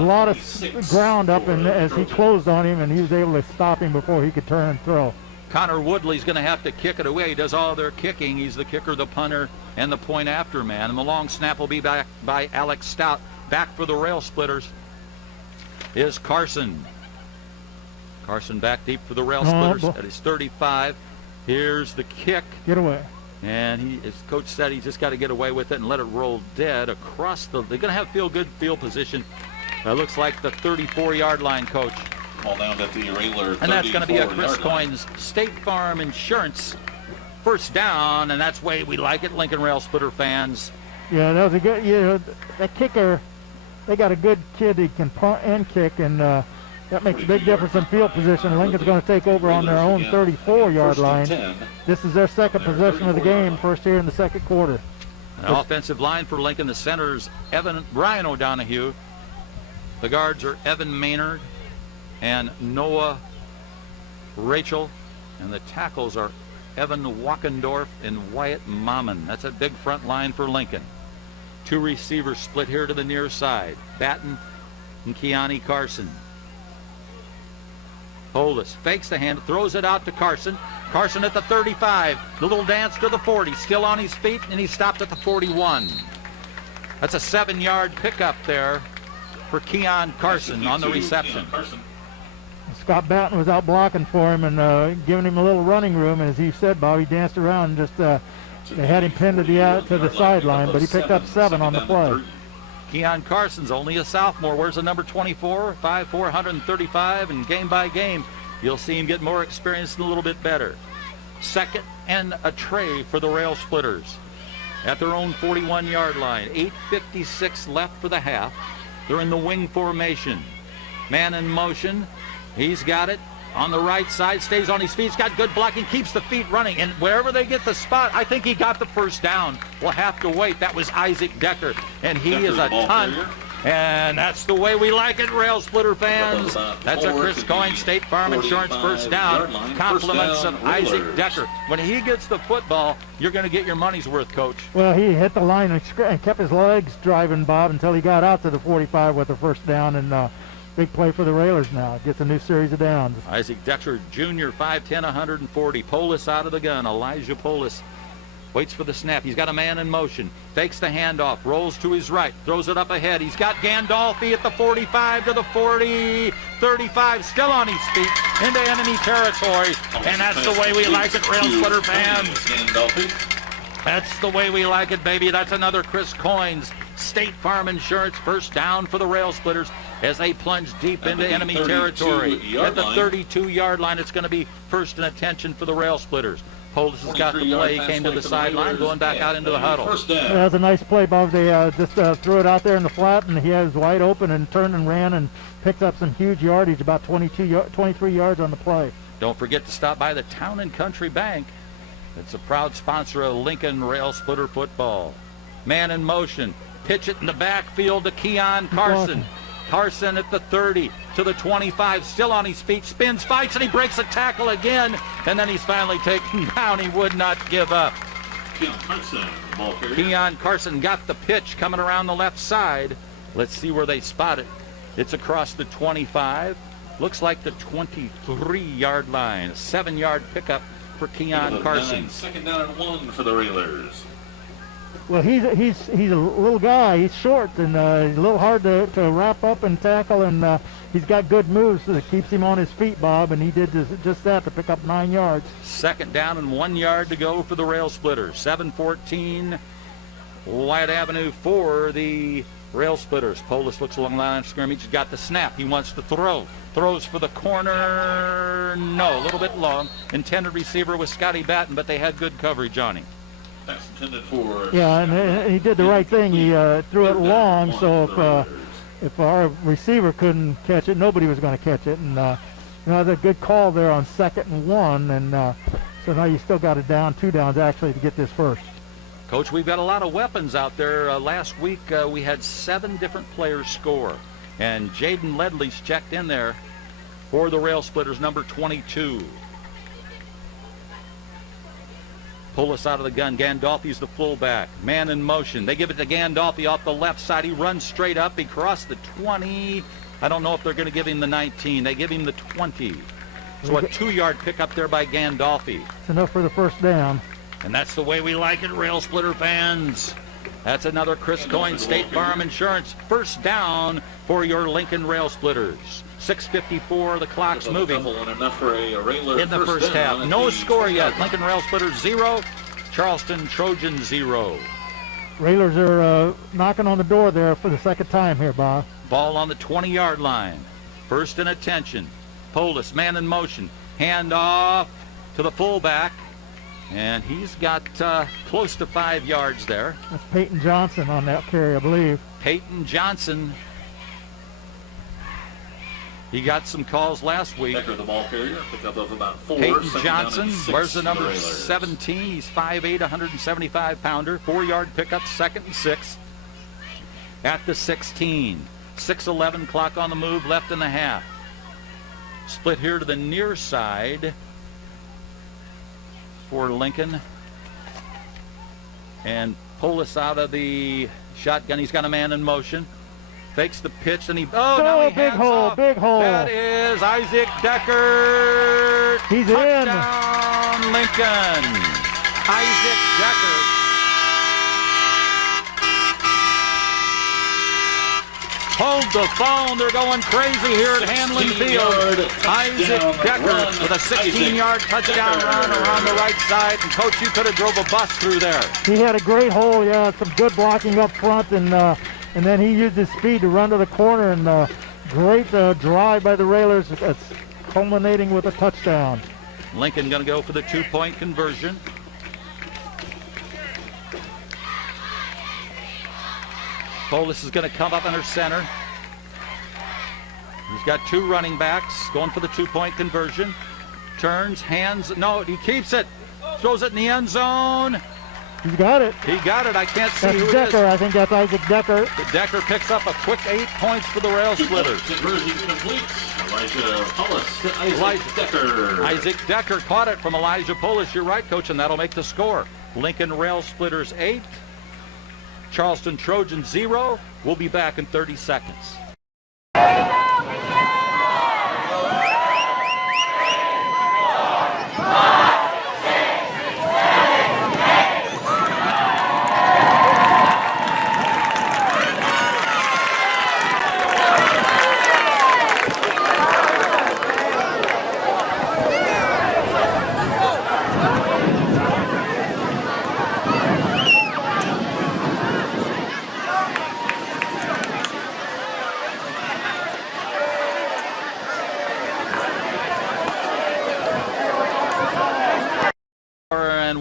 lot of ground up, and as he closed on him, and he was able to stop him before he could turn and throw. Connor Woodley's going to have to kick it away. He does all their kicking. He's the kicker, the punter, and the point after man. And the long snap will be back by Alex Stout. Back for the Rail Splitters is Carson. Carson back deep for the Rail Splitters at his 35. Here's the kick. Get away. And he, as Coach said, he's just got to get away with it and let it roll dead across the. They're going to have good field position. Looks like the 34-yard line, Coach. Ball down at the Railer. And that's going to be a Chris Coyne's State Farm Insurance first down, and that's the way we like it, Lincoln Rail Splitter fans. Yeah, that was a good. That kicker, they got a good kid who can punt and kick, and that makes a big difference in field position. Lincoln's going to take over on their own 34-yard line. This is their second possession of the game, first here in the second quarter. An offensive line for Lincoln. The centers, Brian O'Donohue. The guards are Evan Maynard and Noah Rachel. And the tackles are Evan Wackendorf and Wyatt Mammon. That's a big front line for Lincoln. Two receivers split here to the near side. Batten and Keani Carson. Hollis fakes the hand, throws it out to Carson. Carson at the 35. The little dance to the 40. Still on his feet, and he stopped at the 41. That's a 7-yard pickup there for Keon Carson on the reception. Scott Batten was out blocking for him and giving him a little running room. And as he said, Bob, he danced around and just they had him pinned to the sideline, but he picked up 7 on the play. Keon Carson's only a sophomore. Where's the number 24? 5'4", 135, and game by game, you'll see him get more experience and a little bit better. Second and a tray for the Rail Splitters at their own 41-yard line. 8:56 left for the half. They're in the wing formation. Man in motion. He's got it on the right side, stays on his feet. He's got good blocking, keeps the feet running. And wherever they get the spot, I think he got the first down. We'll have to wait. That was Isaac Decker, and he is a ton. And that's the way we like it, Rail Splitter fans. That's a Chris Coyne State Farm Insurance first down. Compliments of Isaac Decker. When he gets the football, you're going to get your money's worth, Coach. Well, he hit the line and kept his legs driving, Bob, until he got out to the 45 with the first down. And big play for the Railers now. Gets a new series of downs. Isaac Decker, junior, 5'10", 140. Polis out of the gun. Elijah Polis waits for the snap. He's got a man in motion. Takes the handoff. Rolls to his right. Throws it up ahead. He's got Gandolfi at the 45 to the 40. 35 still on his feet into enemy territory. And that's the way we like it, Rail Splitter fans. That's the way we like it, baby. That's another Chris Coyne's State Farm Insurance. First down for the Rail Splitters as they plunge deep into enemy territory. At the 32-yard line, it's going to be first and attention for the Rail Splitters. Polis has got the play. He came to the sideline, going back out into the huddle. That was a nice play, Bob. They just threw it out there in the flat, and he was wide open and turned and ran and picked up some huge yardage, about 23 yards on the play. Don't forget to stop by the Town and Country Bank. It's a proud sponsor of Lincoln Rail Splitter football. Man in motion. Pitch it in the backfield to Keon Carson. Carson at the 30 to the 25, still on his feet, spins, fights, and he breaks a tackle again, and then he's finally taken down. He would not give up. Keon Carson got the pitch coming around the left side. Let's see where they spot it. It's across the 25. Looks like the 23-yard line. A 7-yard pickup for Keon Carson. Second down and 1 for the Railers. Well, he's a little guy. He's short and he's a little hard to wrap up and tackle, and he's got good moves that keeps him on his feet, Bob, and he did just that to pick up 9 yards. Second down and 1 yard to go for the Rail Splitters. 7-14 Wyatt Avenue for the Rail Splitters. Polis looks along the line of scrimmage. He's got the snap. He wants to throw. Throws for the corner. No, a little bit long. Intended receiver was Scotty Batten, but they had good coverage on him. That's intended for... Yeah, and he did the right thing. He threw it long, so if our receiver couldn't catch it, nobody was going to catch it. And that's a good call there on 2nd and 1, and so now you still got it down, 2 downs actually to get this first. Coach, we've got a lot of weapons out there. Last week we had 7 different players score, and Jaden Ledley's checked in there for the Rail Splitters, number 22. Pull us out of the gun. Gandolfi's the fullback. Man in motion. They give it to Gandolfi off the left side. He runs straight up. He crossed the 20. I don't know if they're going to give him the 19. They give him the 20. So a 2-yard pickup there by Gandolfi. It's enough for the first down. And that's the way we like it, Rail Splitter fans. That's another Chris Coyne State Farm Insurance first down for your Lincoln Rail Splitters. 6:54, the clock's moving in the first half. No score yet. Lincoln Rail Splitters 0, Charleston Trojans 0. Railers are knocking on the door there for the second time here, Bob. Ball on the 20-yard line. First and attention. Polis, man in motion. Hand off to the fullback. And he's got close to 5 yards there. That's Peyton Johnson on that carry, I believe. Peyton Johnson. He got some calls last week. Decker, the ball carrier, pick up of about 4. Peyton Johnson, where's the number 17? He's 5'8", 175-pounder. 4-yard pickup, 2nd and 6. At the 16. 6:11 clock on the move, left in the half. Split here to the near side for Lincoln. And pull us out of the shotgun. He's got a man in motion. Fakes the pitch, and now he big hands hole, off. big hole. That is Isaac Decker. He's Touchdown, in. Lincoln. Isaac Decker. Hold the phone. They're going crazy here at Hanlon Field. Isaac Decker with a 16-yard touchdown run around the right side. And, Coach, you could have drove a bus through there. He had a great hole, yeah, some good blocking up front, and then he used his speed to run to the corner, and great drive by the Railers. It's culminating with a touchdown. Lincoln going to go for the 2-point conversion. Polis is going to come up under center. He's got 2 running backs going for the 2-point conversion. Turns, hands, no, he keeps it. Throws it in the end zone. He's got it. He got it. I can't see That's who Decker. it is. I think that's Isaac Decker. Decker picks up a quick 8 points for the Rail Splitters. Conversion complete. Elijah Pullis to Isaac Decker. Isaac Decker caught it from Elijah Pullis. You're right, Coach, and that'll make the score. Lincoln Rail Splitters 8. Charleston Trojans 0. We'll be back in 30 seconds.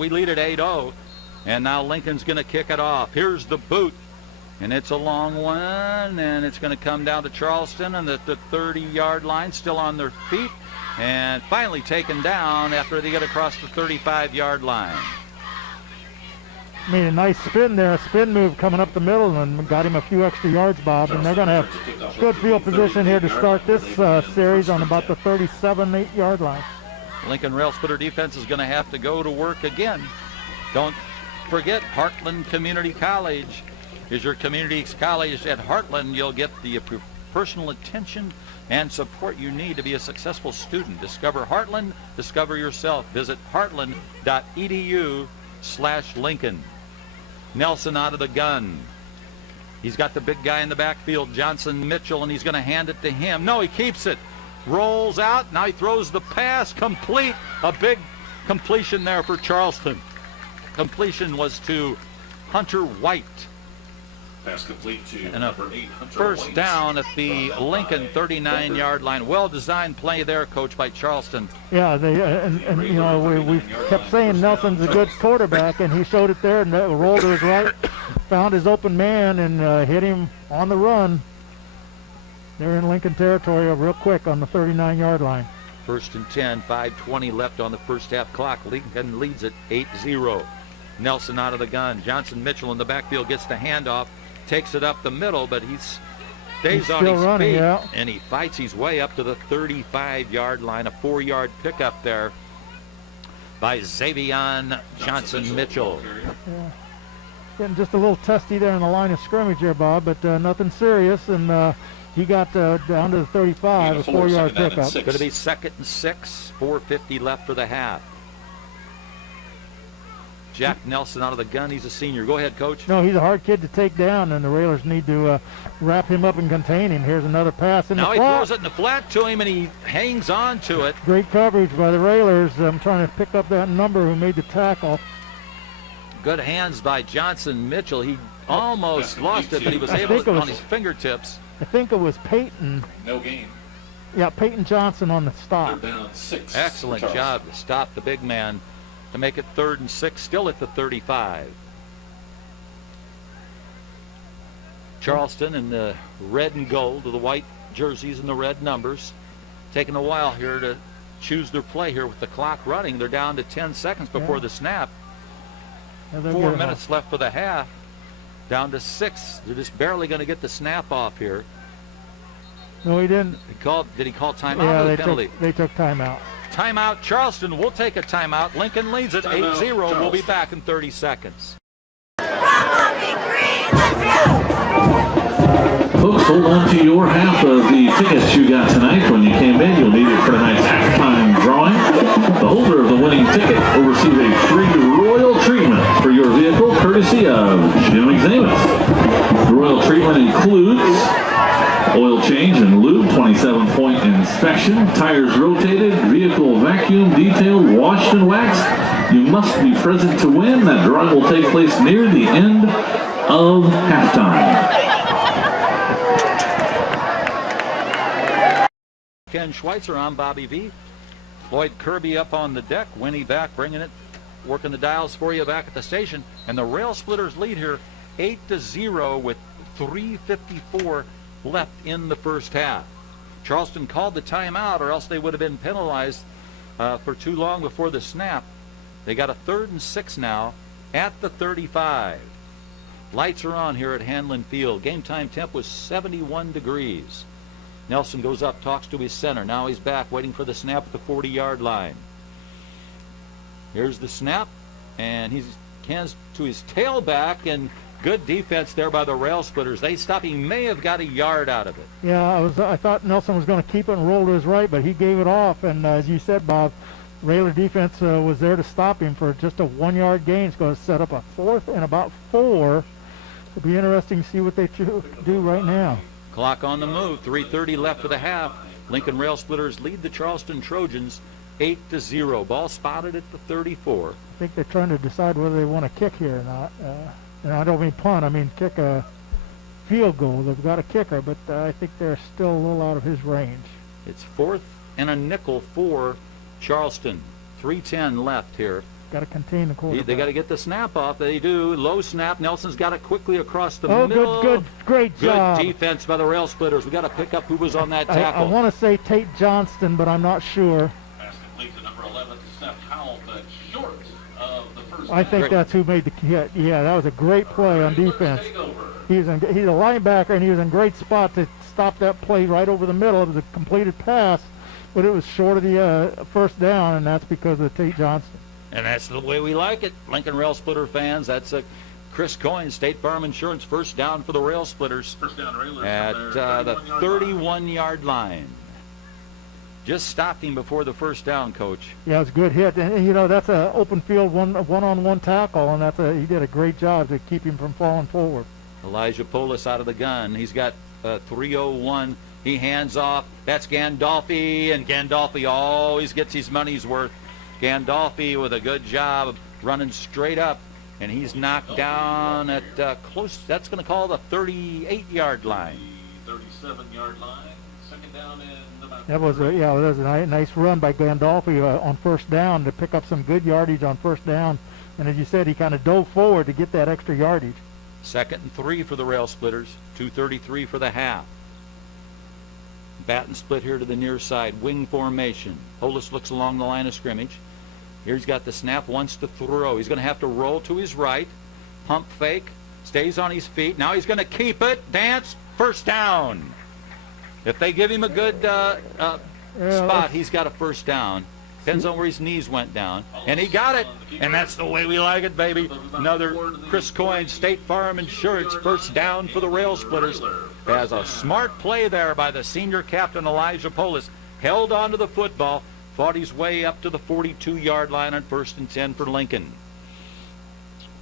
We lead at 8-0. And now Lincoln's going to kick it off. Here's the boot. And it's a long one, and it's going to come down to Charleston and the 30-yard line, still on their feet, and finally taken down after they get across the 35-yard line. Made a nice spin there, a spin move coming up the middle, and got him a few extra yards, Bob. And they're going to have good field position here to start this series on about the 37-8-yard line. Lincoln Rail Splitter defense is going to have to go to work again. Don't forget Heartland Community College is your community college. At Heartland, you'll get the personal attention and support you need to be a successful student. Discover Heartland, discover yourself. Visit heartland.edu/Lincoln. Nelson out of the gun. He's got the big guy in the backfield, Johnson Mitchell, and he's going to hand it to him. No, he keeps it. Rolls out. Now he throws the pass. Complete. A big completion there for Charleston. Completion was to Hunter White. Pass complete to And a number 8, Hunter first White. down at the Lincoln 39-yard line. Well-designed play there, Coach, by Charleston. Yeah, they and you know we kept saying Nelson's a good quarterback, and he showed it there and rolled to his right, found his open man, and hit him on the run. They're in Lincoln territory real quick on the 39-yard line. First and 10, 5:20 left on the first half clock. Lincoln leads at 8-0. Nelson out of the gun. Johnson Mitchell in the backfield gets the handoff, takes it up the middle, but he stays on his running, feet, yeah. and he fights his way up to the 35-yard line. A 4-yard pickup there by Xavion Johnson Mitchell. Yeah. Getting just a little testy there in the line of scrimmage there, Bob, but nothing serious, and he got down to the 35, a 4-yard pickup. Going to be 2nd and 6, 4:50 left for the half. Jack Nelson out of the gun. He's a senior. Go ahead, Coach. No, he's a hard kid to take down, and the Railers need to wrap him up and contain him. Here's another pass in now the he flat. throws it in the flat to him, and he hangs on to it. Great coverage by the Railers. I'm trying to pick up that number who made the tackle. Good hands by Johnson Mitchell. He almost lost it, but he was able to on his fingertips. I think it was Peyton. No gain. Yeah, Peyton Johnson on the stop. They're down 6. Excellent job to stop the big man to make it 3rd and 6, still at the 35. Charleston in the red and gold with the white jerseys and the red numbers. Taking a while here to choose their play here with the clock running. They're down to 10 seconds before the snap. Yeah, they're 4 good. minutes left for the half. Down to 6. They're just barely going to get the snap off here. No, he didn't. Did he call timeout Yeah, or penalty? they took timeout. Timeout. Charleston will take a timeout. Lincoln leads at 8-0. We'll be back in 30 seconds. Folks, hold on to your half of the tickets you got tonight. When you came in, you'll need it for tonight's halftime drawing. The holder of the winning ticket will receive a free royal treatment for your vehicle, courtesy of Jim McZamus. The royal treatment includes oil change and lube, 27-point inspection, tires rotated, vehicle vacuum detailed, washed and waxed. You must be present to win. That drawing will take place near the end of halftime. Ken Schweitzer, I'm Bobby V. Lloyd Kirby up on the deck. Winnie back, bringing it, working the dials for you back at the station. And the Rail Splitters lead here 8-0 with 3:54 left in the first half. Charleston called the timeout, or else they would have been penalized for too long before the snap. They got a 3rd and 6 now at the 35. Lights are on here at Hanlon Field. Game time temp was 71 degrees. Nelson goes up, talks to his center. Now he's back, waiting for the snap at the 40-yard line. Here's the snap, and he hands to his tailback, and good defense there by the Rail Splitters. They stop. He may have got a yard out of it. Yeah, I thought Nelson was going to keep it and roll to his right, but he gave it off. And as you said, Bob, Railer defense was there to stop him for just a 1-yard gain. It's going to set up a 4th and about 4. It'll be interesting to see what they do right now. Clock on the move. 3:30 left for the half. Lincoln Rail Splitters lead the Charleston Trojans 8-0. Ball spotted at the 34. I think they're trying to decide whether they want to kick here or not. And I don't mean punt. I mean kick a field goal. They've got a kicker, but I think they're still a little out of his range. It's 4th and a nickel for Charleston. 3:10 left here. Got to contain the quarterback. They got to get the snap off. They do. Low snap. Nelson's got it quickly across the middle. middle. Great job. Good defense by the Rail Splitters. We got to pick up who was on that tackle. I want to say Tate Johnston, but I'm not sure. Pass complete to number 11 to Seth Howell, but short of the first. I think that's who made the hit. Yeah, that was a great play on defense. He's a linebacker, and he was in great spot to stop that play right over the middle. It was a completed pass, but it was short of the first down, and that's because of Tate Johnston. And that's the way we like it, Lincoln Rail Splitter fans. That's Chris Coyne, State Farm Insurance, first down for the Rail Splitters at the 31-yard line. Just stopped him before the first down, Coach. Yeah, it was a good hit. And, that's an open field one-on-one tackle, and he did a great job to keep him from falling forward. Elijah Polis out of the gun. He's got 3:01. He hands off. That's Gandolfi, and Gandolfi always gets his money's worth. Gandolfi with a good job of running straight up, and he's knocked down at close. That's going to call the 38-yard line. 37-yard line. Second down in about. That was a nice run by Gandolfi on first down to pick up some good yardage on first down. And as you said, he kind of dove forward to get that extra yardage. 2nd and 3 for the Rail Splitters. 2:33 for the half. Bat and split here to the near side. Wing formation. Polis looks along the line of scrimmage. Here he's got the snap, wants to throw. He's going to have to roll to his right. Pump fake. Stays on his feet. Now he's going to keep it. Dance. First down. If they give him a good spot, he's got a first down. Depends on where his knees went down. And he got it. And that's the way we like it, baby. Another Chris Coyne, State Farm Insurance, first down for the Rail Splitters. As a smart play there by the senior captain, Elijah Polis. Held on to the football. Fought his way up to the 42-yard line on 1st and 10 for Lincoln.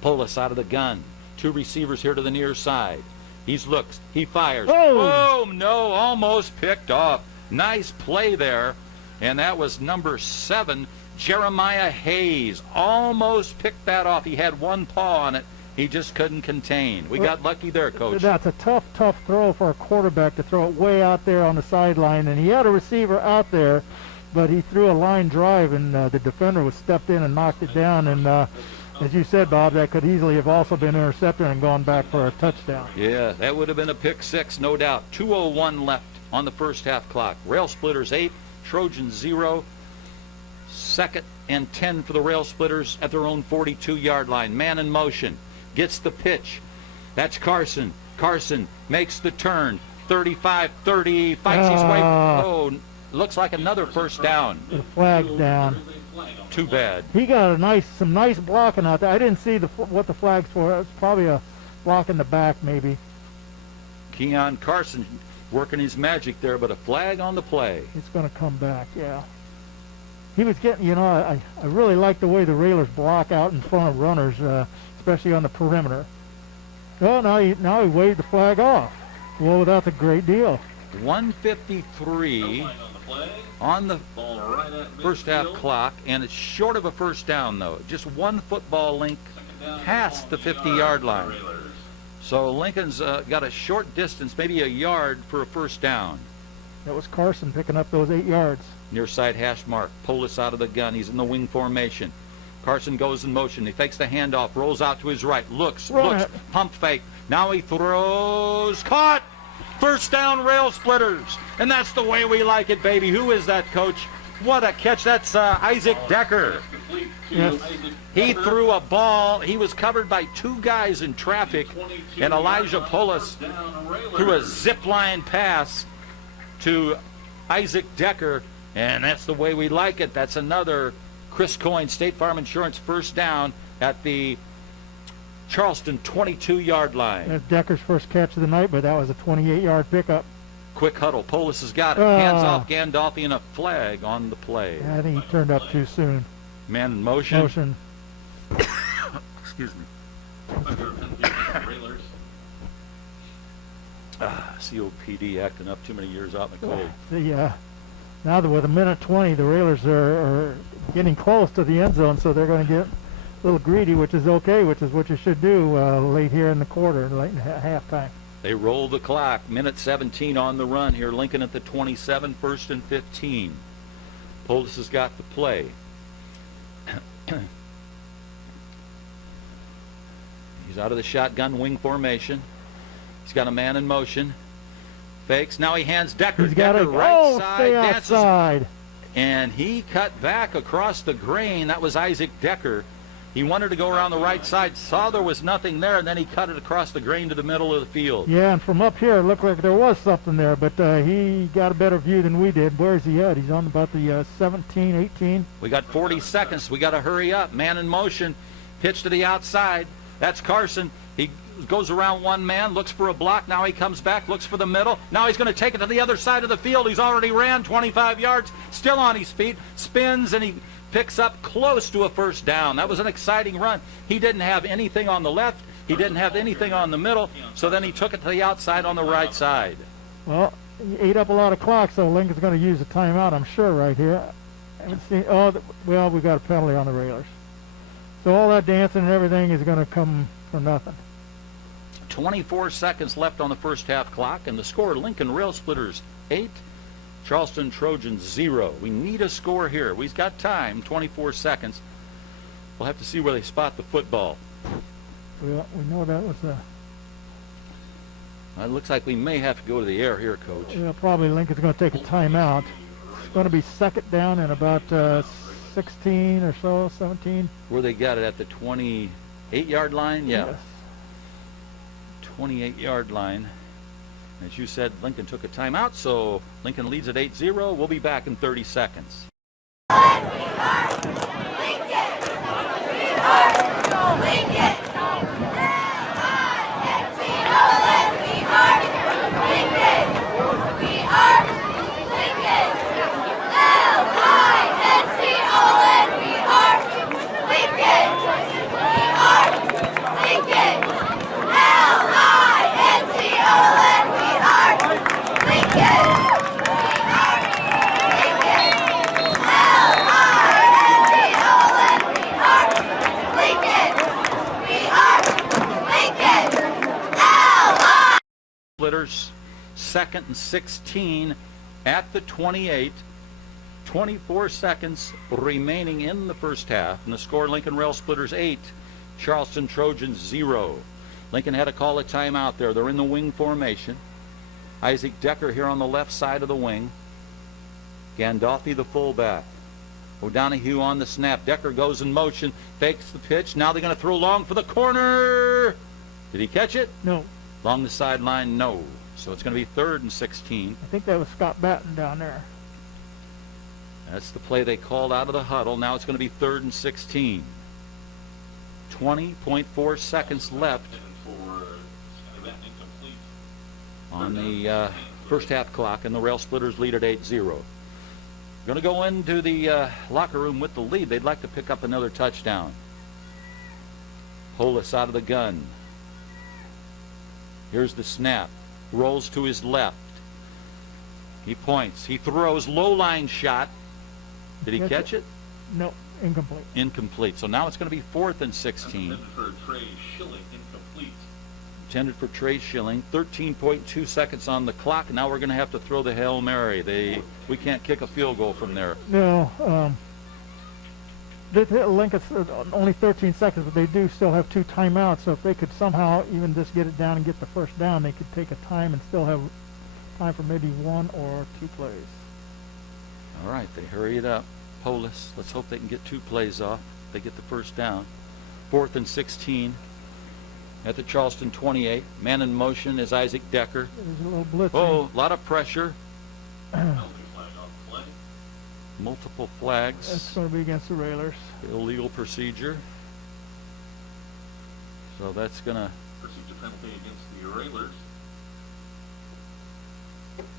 Polis out of the gun. 2 receivers here to the near side. He looks. He fires. Oh, no. Almost picked off. Nice play there. And that was number 7, Jeremiah Hayes. Almost picked that off. He had one paw on it. He just couldn't contain. We got lucky there, Coach. That's a tough throw for a quarterback to throw it way out there on the sideline. And he had a receiver out there, but he threw a line drive, and the defender was stepped in and knocked it down. And as you said, Bob, that could easily have also been intercepted and gone back for a touchdown. Yeah, that would have been a pick 6, no doubt. 2:01 left on the first half clock. Rail Splitters 8, Trojans 0. 2nd and 10 for the Rail Splitters at their own 42-yard line. Man in motion. Gets the pitch. That's Carson. Carson makes the turn. 35-30. Fights his way. Oh, looks like another first down. The flag's down. Too bad. He got some nice blocking out there. I didn't see what the flag's for. It was probably a block in the back, maybe. Keon Carson working his magic there, but a flag on the play. It's going to come back, yeah. He was getting, I really like the way the Railers block out in front of runners, especially on the perimeter. Well, now he waved the flag off. Well, that's a great deal. 1:53 on the first half clock, and it's short of a first down, though. Just one football length past the 50-yard line. So Lincoln's got a short distance, maybe a yard for a first down. That was Carson picking up those 8 yards. Near side hash mark. Polis out of the gun. He's in the wing formation. Carson goes in motion. He takes the handoff, rolls out to his right, looks, pump fake. Now he throws. Caught! First down, Rail Splitters. And that's the way we like it, baby. Who is that, Coach? What a catch. That's Isaac Decker. Yes. He threw a ball. He was covered by 2 guys in traffic, and Elijah Polis threw a zip line pass to Isaac Decker, and that's the way we like it. That's another Chris Coyne, State Farm Insurance, first down at the Charleston 22-yard line. That's Decker's first catch of the night, but that was a 28-yard pickup. Quick huddle. Polis has got it. Hands off Gandolfi, and a flag on the play. I think he turned up too soon. Man in motion. Excuse me. COPD acting up, too many years out in the cold. Now that with a minute 20, the Railers are getting close to the end zone, so they're going to get a little greedy, which is okay, which is what you should do late here in the quarter, late in halftime. They roll the clock. Minute 17 on the run here. Lincoln at the 27, 1st and 15. Polis has got the play. He's out of the shotgun wing formation. He's got a man in motion. Fakes. Now he hands Decker. He's got Decker it. right side. Stay Dances. outside. And he cut back across the grain. That was Isaac Decker. He wanted to go around the right side, saw there was nothing there, and then he cut it across the grain to the middle of the field. Yeah, and from up here, it looked like there was something there, but he got a better view than we did. Where's he at? He's on about the 17, 18. We got 40 seconds. We got to hurry up. Man in motion. Pitch to the outside. That's Carson. He goes around one man, looks for a block. Now he comes back, looks for the middle. Now he's going to take it to the other side of the field. He's already ran 25 yards, still on his feet, spins, and he picks up close to a first down. That was an exciting run. He didn't have anything on the left. He didn't have anything on the middle, so then he took it to the outside on the right side. Well, he ate up a lot of clock, so Lincoln's going to use a timeout, I'm sure, right here. I haven't seen, well, we got a penalty on the Railers. So all that dancing and everything is going to come for nothing. 24 seconds left on the first half clock, and the score, Lincoln Rail Splitters 8, Charleston Trojans 0. We need a score here. We've got time, 24 seconds. We'll have to see where they spot the football. Well, we know that was It looks like we may have to go to the air here, Coach. yeah, probably Lincoln's going to take a timeout. It's going to be second down and about 16 or so, 17. Where they got it, at the 28-yard line? Yeah. Yes. 28-yard line. As you said, Lincoln took a timeout, so Lincoln leads at 8-0. We'll be back in 30 seconds. Splitters, second and 16 at the 28. 24 seconds remaining in the first half. And the score, Lincoln Rail Splitters 8, Charleston Trojans 0. Lincoln had to call a timeout there. They're in the wing formation. Isaac Decker here on the left side of the wing. Gandolfi the fullback. O'Donohue on the snap. Decker goes in motion, fakes the pitch. Now they're going to throw long for the corner. Did he catch it? No. Along the sideline, no. So it's going to be third and 16. I think that was Scott Batten down there. That's the play they called out of the huddle. Now it's going to be third and 16. 20.4 seconds left on the first half clock, and the Rail Splitters lead at 8-0. Going to go into the locker room with the lead. They'd like to pick up another touchdown. Polis out of the gun. Here's the snap. Rolls to his left. He points. He throws. Low line shot. Did he catch it? No, incomplete. Incomplete. So now it's going to be fourth and 16. Intended for Trey Schilling, incomplete. Intended for Trey Schilling. 13.2 seconds on the clock. Now we're going to have to throw the Hail Mary. We can't kick a field goal from there. No. Lincoln's only 13 seconds, but they do still have two timeouts. So if they could somehow even just get it down and get the first down, they could take a time and still have time for maybe one or two plays. All right, they hurry it up. Polis, let's hope they can get two plays off. They get the first down. Fourth and 16 at the Charleston 28. Man in motion is Isaac Decker. There's a little blitz. Oh, a lot of pressure. Penalty flag on play. Multiple flags. That's going to be against the Railers. Illegal procedure. So that's going to... Procedure penalty against the Railers.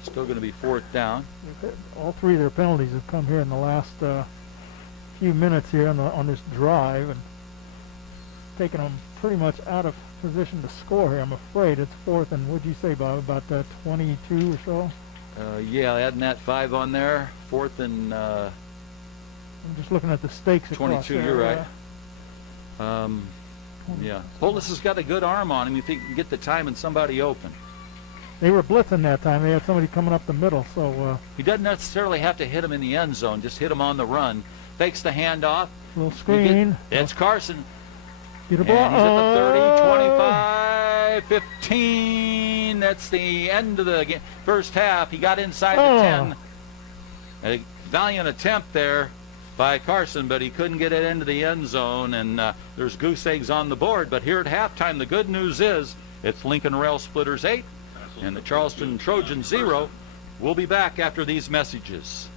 Still going to be fourth down. All three of their penalties have come here in the last few minutes here on this drive, and taking them pretty much out of position to score here. I'm afraid it's fourth and, what'd you say, Bob, about 22 or so? Yeah, adding that 5 on there. Fourth and I'm just looking at the stakes across 22, there. you're right. Yeah. Polis has got a good arm on him. You think he can get the time and somebody open. They were blitzing that time. They had somebody coming up the middle, so... He doesn't necessarily have to hit him in the end zone. Just hit him on the run. Fakes the handoff. Little screen. It's Carson. Get a And ball. he's at the 30, 25, 15. That's the end of the first half. He got inside the 10. A valiant attempt there by Carson, but he couldn't get it into the end zone, and there's goose eggs on the board. But here at halftime, the good news is it's Lincoln Rail Splitters 8 and the Charleston Trojans 0. We'll be back after these messages.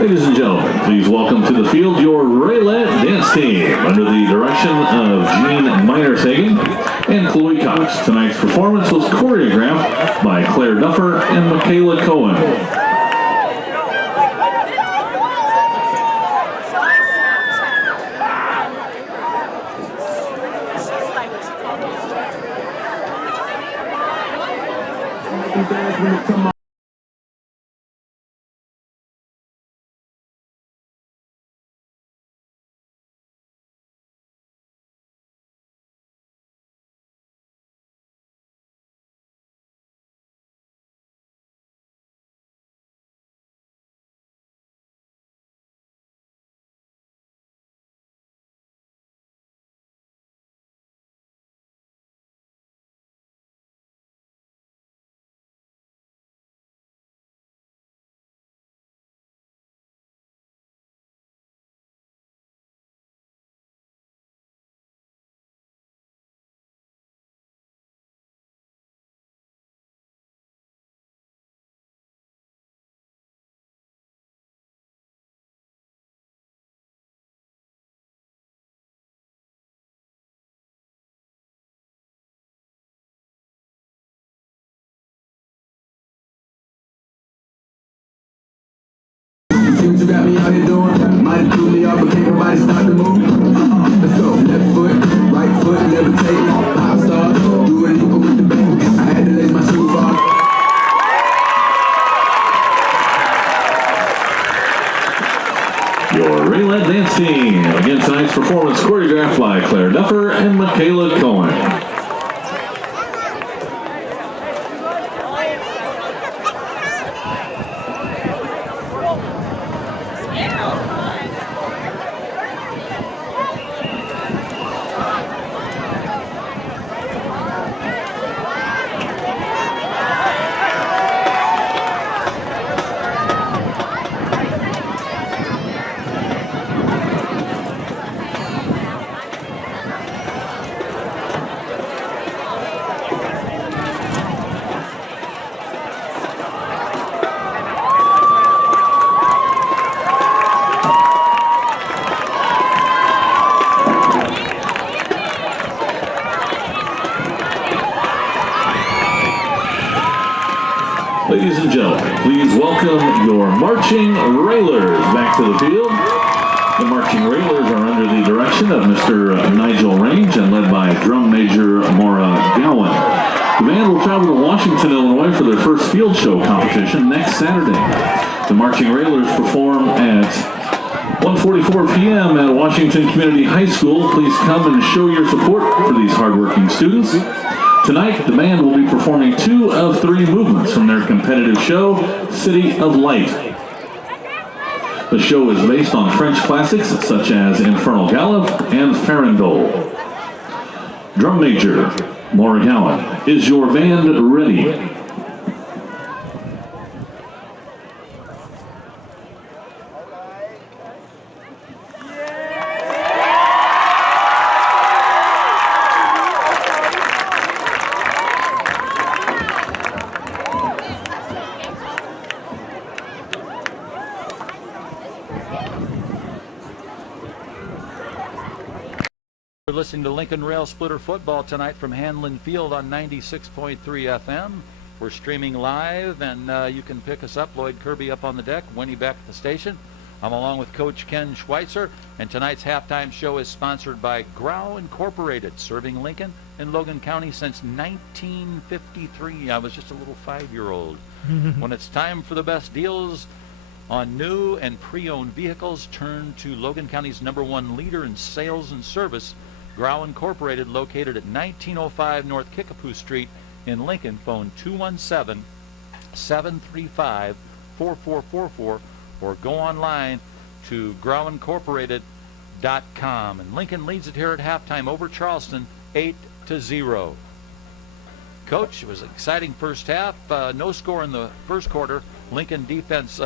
Ladies and gentlemen, please welcome to the field your Raylet dance team under the direction of Jean Meinersagen and Chloe Cox. Tonight's performance was choreographed by Claire Duffer and Michaela Cohen. See what you got me out here doing? Might threw me off, but can't nobody start to move. Let's go. Left foot, right foot, levitate. Pop star, do it even with the baby. I had to lace my shoes off. Your Raylet dance team. Again, tonight's performance choreographed by Claire Duffer and Michaela Cohen. Ladies and gentlemen, please welcome your marching railers back to the field. The marching railers are under the direction of Mr. Nigel Range and led by Drum Major Maura Gowan. The band will travel to Washington, Illinois for their first field show competition next Saturday. The marching railers perform at 1:44 p.m. at Washington Community High School. Please come and show your support for these hardworking students. Tonight, the band will be performing 2 of 3 movements from their competitive show, City of Light. The show is based on French classics such as Infernal Galop and Farandole. Drum major, Laura Gowan, is your band ready? We're listening to Lincoln Rail Splitter football tonight from Hanlon Field on 96.3 FM. We're streaming live, and you can pick us up, Lloyd Kirby up on the deck, Winnie back at the station. I'm along with Coach Ken Schweitzer, and tonight's halftime show is sponsored by Grau Incorporated, serving Lincoln and Logan County since 1953. I was just a little 5-year-old. When it's time for the best deals on new and pre-owned vehicles, turn to Logan County's #1 leader in sales and service, Grau Incorporated, located at 1905 North Kickapoo Street in Lincoln. Phone 217-735-4444 or go online to grauincorporated.com. And Lincoln leads it here at halftime over Charleston 8-0. Coach, it was an exciting first half. No score in the first quarter. Lincoln defense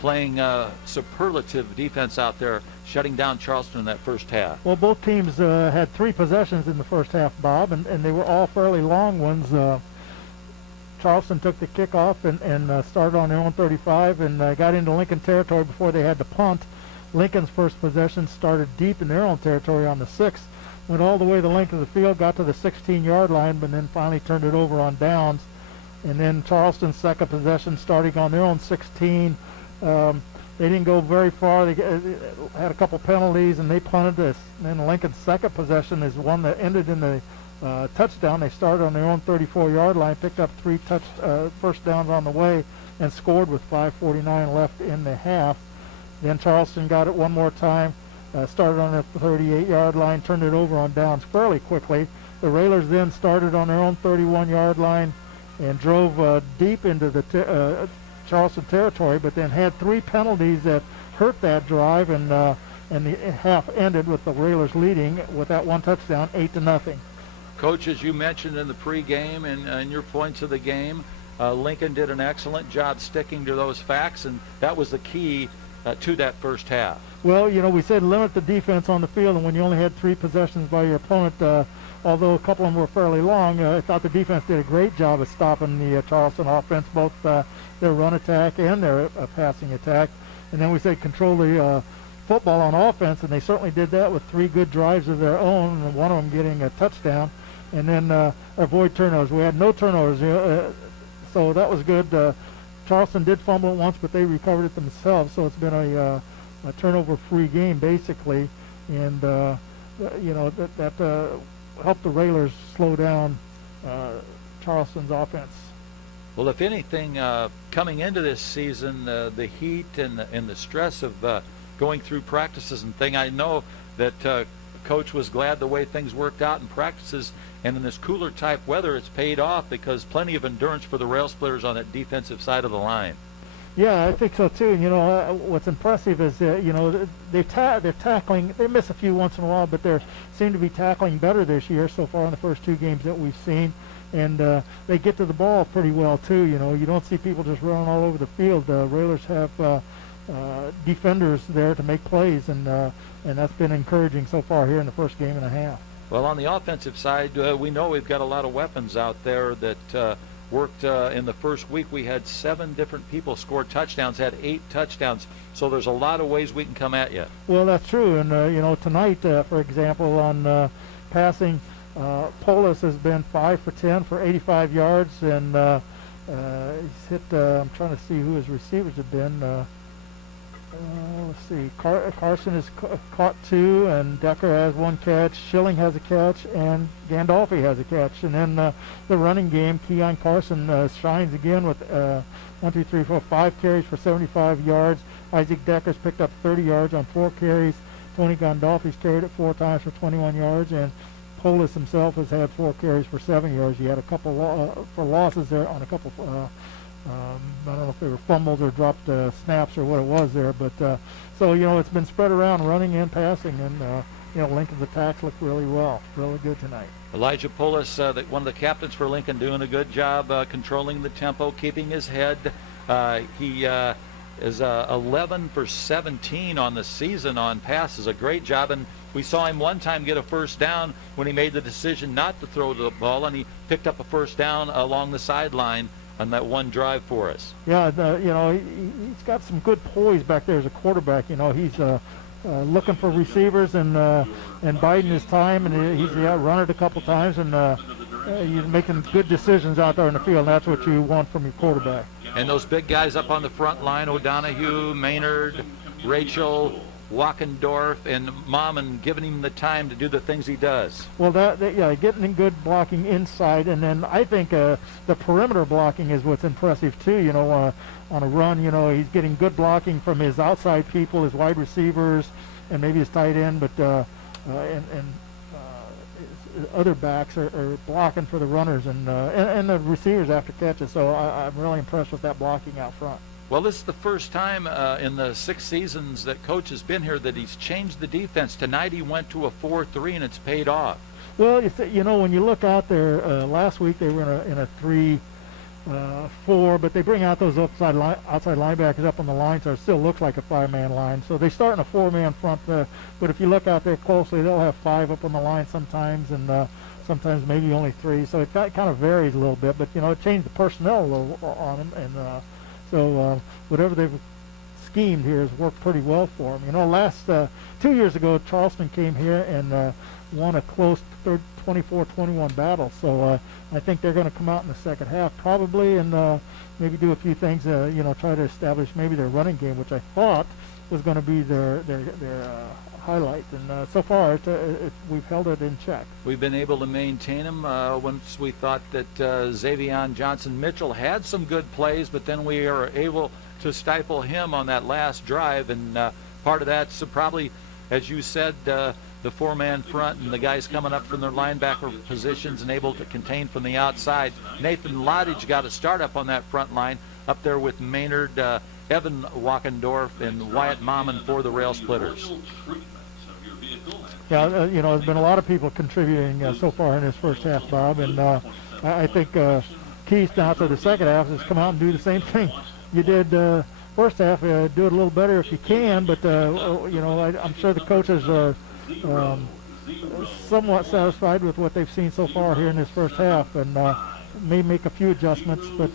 playing superlative defense out there, shutting down Charleston in that first half. Well, both teams had 3 possessions in the first half, Bob, and they were all fairly long ones. Charleston took the kickoff and started on their own 35 and got into Lincoln territory before they had to punt. Lincoln's first possession started deep in their own territory on the 6, went all the way the length of the field, got to the 16-yard line, but then finally turned it over on downs. And then Charleston's second possession starting on their own 16. They didn't go very far. They had a couple penalties, and they punted this. And then Lincoln's second possession is one that ended in the touchdown. They started on their own 34-yard line, picked up 3 first downs on the way, and scored with 5:49 left in the half. Then Charleston got it one more time, started on the 38-yard line, turned it over on downs fairly quickly. The Railers then started on their own 31-yard line and drove deep into the Charleston territory, but then had 3 penalties that hurt that drive, and the half ended with the Railers leading with that 1 touchdown, 8-0. Coach, as you mentioned in the pregame and your points of the game, Lincoln did an excellent job sticking to those facts, and that was the key to that first half. Well, you know, we said limit the defense on the field, and when you only had 3 possessions by your opponent, although a couple of them were fairly long, I thought the defense did a great job of stopping the Charleston offense, both their run attack and their passing attack. And then we said control the football on offense, and they certainly did that with 3 good drives of their own, and one of them getting a touchdown. And then avoid turnovers. We had no turnovers, so that was good. Charleston did fumble it once, but they recovered it themselves, so it's been a turnover-free game, basically. And, you know, that helped the Railers slow down Charleston's offense. Well, if anything, coming into this season, the heat and the stress of going through practices and thing, I know that Coach was glad the way things worked out in practices, and in this cooler type weather, it's paid off because plenty of endurance for the Rail Splitters on that defensive side of the line. Yeah, I think so too. You know, what's impressive is you know, they're tackling. They miss a few once in a while, but they seem to be tackling better this year so far in the first 2 games that we've seen. And they get to the ball pretty well too. You know, you don't see people just running all over the field. Railers have defenders there to make plays, and that's been encouraging so far here in the first game and a half. Well, on the offensive side, we know we've got a lot of weapons out there that worked in the first week. We had 7 different people score touchdowns, had 8 touchdowns. So there's a lot of ways we can come at you. Well, that's true. And, you know, tonight, for example, on passing, Polis has been 5 for 10 for 85 yards. And he's hit, I'm trying to see who his receivers have been. Let's see. Carson has caught 2, and Decker has 1 catch. Schilling has a catch, and Gandolfi has a catch. And then the running game, Keon Carson shines again with 5 carries for 75 yards. Isaac Decker's picked up 30 yards on 4 carries. Tony Gandolfi's carried it 4 times for 21 yards, and Polis himself has had 4 carries for 7 yards. He had a couple for losses there on a couple. I don't know if they were fumbles or dropped snaps or what it was there, but so it's been spread around, running and passing, and Lincoln's attacks look really good tonight. Elijah Polis, one of the captains for Lincoln, doing a good job controlling the tempo, keeping his head. He is 11 for 17 on the season on passes, a great job, and we saw him one time get a first down when he made the decision not to throw the ball, and he picked up a first down along the sideline on that one drive for us. Yeah, he's got some good poise back there as a quarterback. He's looking for receivers and biding his time, and he's run it a couple times, and he's making good decisions out there in the field, and that's what you want from your quarterback. And those big guys up on the front line, O'Donohue, Maynard, Rachel, Wackendorf, and Mommen, giving him the time to do the things he does. Well, getting in good blocking inside, and then I think the perimeter blocking is what's impressive too. On a run, he's getting good blocking from his outside people, his wide receivers, and maybe his tight end, but his other backs are blocking for the runners and the receivers after catches. So I'm really impressed with that blocking out front. Well, this is the first time in the 6 seasons that Coach has been here that he's changed the defense. Tonight he went to a 4-3, and it's paid off. Well, when you look out there, last week they were in a 3-4, but they bring out those outside linebackers up on the line, so it still looks like a 5-man line. So they start in a 4-man front, but if you look out there closely, they'll have 5 up on the line sometimes, and sometimes maybe only 3. So it kind of varies a little bit, but it changed the personnel a little on them, and so whatever they've schemed here has worked pretty well for them. Last 2 years ago, Charleston came here and won a close 24-21 battle. So I think they're going to come out in the second half probably and maybe do a few things, try to establish maybe their running game, which I thought was going to be their highlight. And so far, we've held it in check. We've been able to maintain him once we thought that Xavion Johnson-Mitchell had some good plays, but then we are able to stifle him on that last drive. And part of that's probably, as you said, the 4-man front and the guys coming up from their linebacker positions and able to contain from the outside. Nathan Loddige got a start up on that front line up there with Maynard, Evan Wackendorf, and Wyatt Mommen for the Rail Splitters. Yeah, there's been a lot of people contributing so far in this first half, Bob, and I think Keith now to the second half has come out and do the same thing you did first half. Do it a little better if you can, but I'm sure the coaches are somewhat satisfied with what they've seen so far here in this first half, and may make a few adjustments, but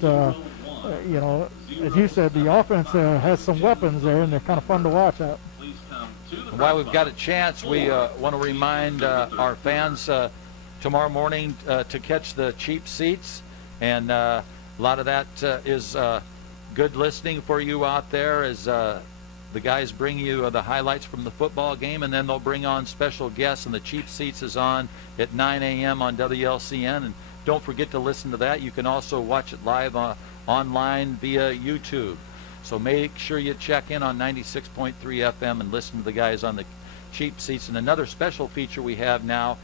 as you said, the offense has some weapons there, and they're kind of fun to watch out. While we've got a chance, we want to remind our fans tomorrow morning to catch the cheap seats, and a lot of that is good listening for you out there as the guys bring you the highlights from the football game, and then they'll bring on special guests, and the cheap seats is on at 9 a.m. on WLCN, and don't forget to listen to that. You can also watch it live online via YouTube. So make sure you check in on 96.3 FM and listen to the guys on the cheap seats. And another special feature we have now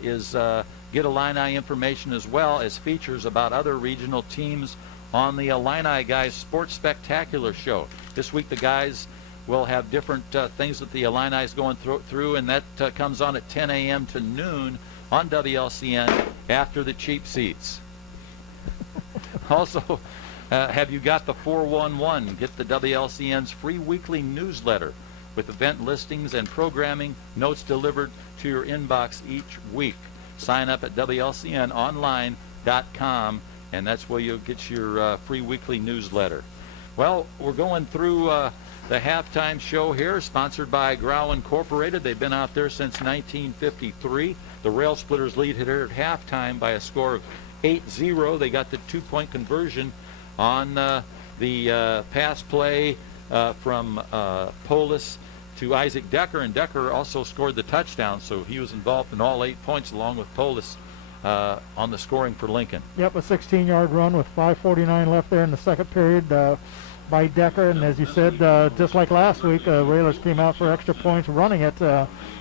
is Get Illini information, as well as features about other regional teams on the Illini Guys Sports Spectacular show. This week the guys will have different things that the Illini is going through, and that comes on at 10 a.m. to noon on WLCN after the cheap seats. Also, have you got the 411? Get the WLCN's free weekly newsletter with event listings and programming notes delivered to your inbox each week. Sign up at WLCNonline.com, and that's where you'll get your free weekly newsletter. Well, we're going through the halftime show here, sponsored by Growl Incorporated. They've been out there since 1953. The Rail Splitters lead here at halftime by a score of 8-0. They got the 2-point conversion on the pass play from Polis to Isaac Decker, and Decker also scored the touchdown, so he was involved in all 8 points along with Polis on the scoring for Lincoln. Yep, a 16-yard run with 5:49 left there in the second period. by Decker, and as you said, just like last week, Railers came out for extra points running it.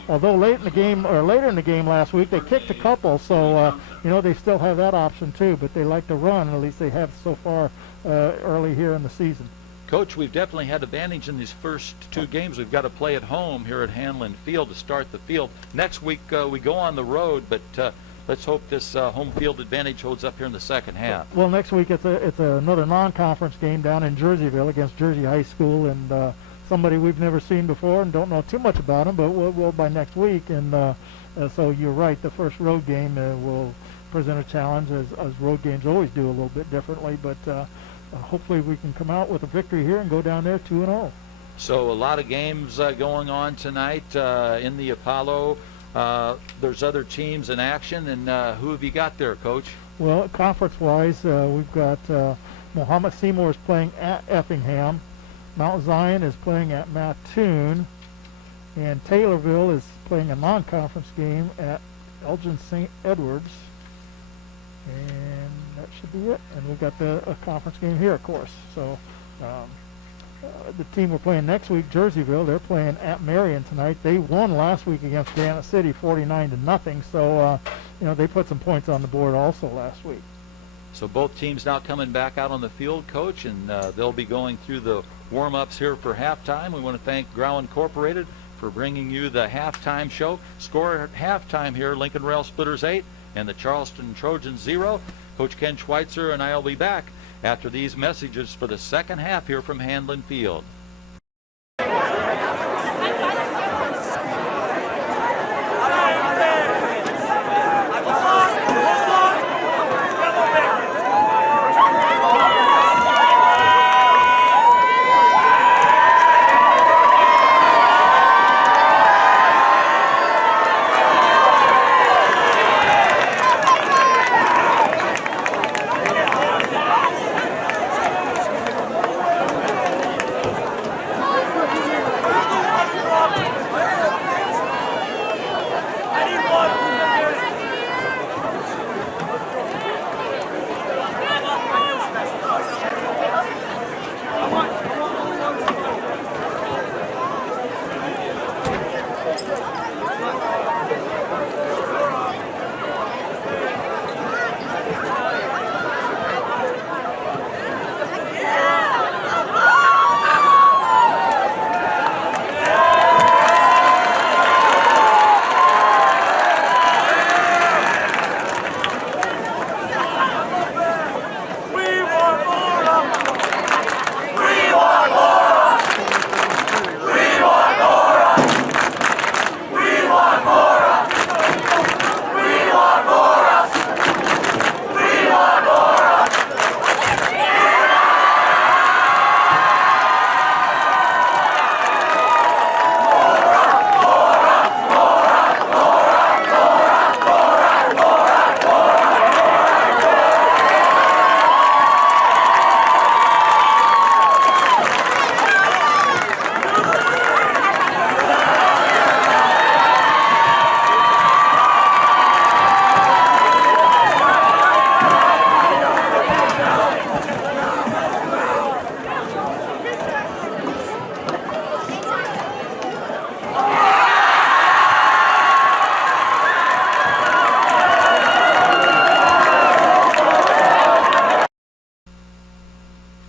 Although later in the game last week, they kicked a couple, so they still have that option too. But they like to run, at least they have so far early here in the season. Coach, we've definitely had advantage in these first two games. We've got to play at home here at Hanlon Field to start the field. Next week we go on the road, but let's hope this home field advantage holds up here in the second half. Well, next week it's another non-conference game down in Jerseyville against Jersey High School, and somebody we've never seen before and don't know too much about them, but we'll by next week. And so you're right, the first road game will present a challenge, as road games always do a little bit differently, but hopefully we can come out with a victory here and go down there 2-0. So a lot of games going on tonight in the Apollo. There's other teams in action, and who have you got there, Coach? Well, conference-wise, we've got Mohammed Seymour is playing at Effingham, Mount Zion is playing at Mattoon, and Taylorville is playing a non-conference game at Elgin St. Edwards, and that should be it. And we've got a conference game here, of course. So the team we're playing next week, Jerseyville, they're playing at Marion tonight. They won last week against Granite City 49-0, so they put some points on the board also last week. So both teams now coming back out on the field, Coach, and they'll be going through the warm-ups here for halftime. We want to thank Grau Incorporated for bringing you the halftime show. Score at halftime here, Lincoln Rail Splitters 8 and the Charleston Trojans 0. Coach Ken Schweitzer and I will be back after these messages for the second half here from Hanlon Field.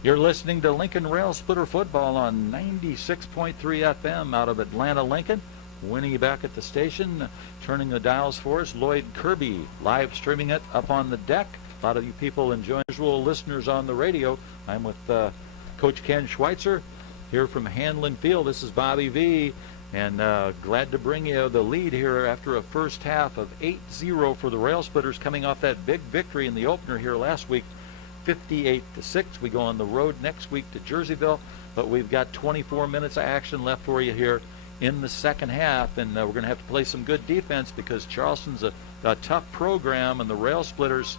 You're listening to Lincoln Rail Splitter Football on 96.3 FM out of Atlanta, Lincoln. Winning you back at the station, turning the dials for us, Lloyd Kirby, live streaming it up on the deck. A lot of you people enjoying, visual listeners on the radio. I'm with Coach Ken Schweitzer here from Hanlon Field. This is Bobby V, and glad to bring you the lead here after a first half of 8-0 for the Rail Splitters, coming off that big victory in the opener here last week, 58-6. We go on the road next week to Jerseyville, but we've got 24 minutes of action left for you here in the second half, and we're going to have to play some good defense because Charleston's a tough program, and the Rail Splitters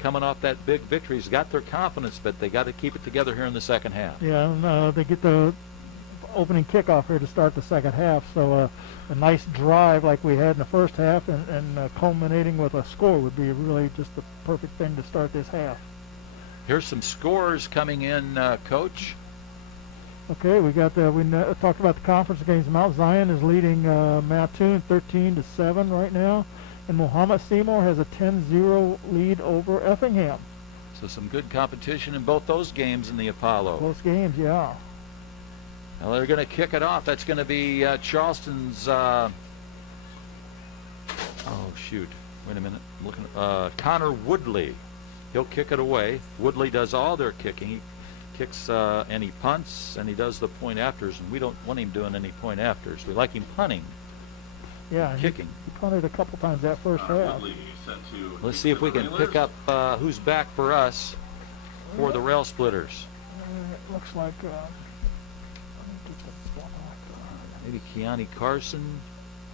coming off that big victory has got their confidence, but they got to keep it together here in the second half. Yeah, and they get the opening kickoff here to start the second half, so a nice drive like we had in the first half and culminating with a score would be really just the perfect thing to start this half. Here's some scores coming in, Coach. Okay, we got talked about the conference games. Mount Zion is leading Mattoon 13-7 right now, and Mohammed Seymour has a 10-0 lead over Effingham. So some good competition in both those games in the Apollo. Both games, yeah. Well, they're going to kick it off. That's going to be Charleston's. Oh shoot! Wait a minute. I'm looking. Connor Woodley. He'll kick it away. Woodley does all their kicking. He kicks and he punts and he does the point afters, and we don't want him doing any point afters. We like him punting. Yeah, kicking. He punted a couple times that first half. Let's see if we can pick up who's back for us for the Rail Splitters. It looks like maybe Keani Carson.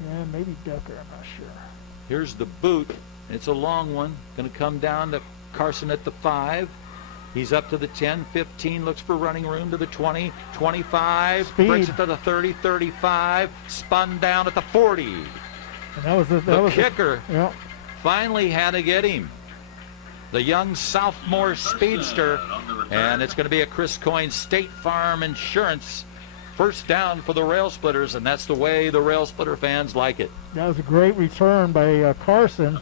Yeah, maybe Decker. I'm not sure. Here's the boot. It's a long one. Going to come down to Carson at the 5. He's up to the 10, 15, looks for running room to the 20, 25, Speed. breaks it to the 30, 35, spun down at the 40. And that was the kicker yeah. finally had to get him. The young sophomore speedster, and it's going to be a Chris Coyne State Farm Insurance first down for the Rail Splitters, and that's the way the Rail Splitter fans like it. That was a great return by Carson,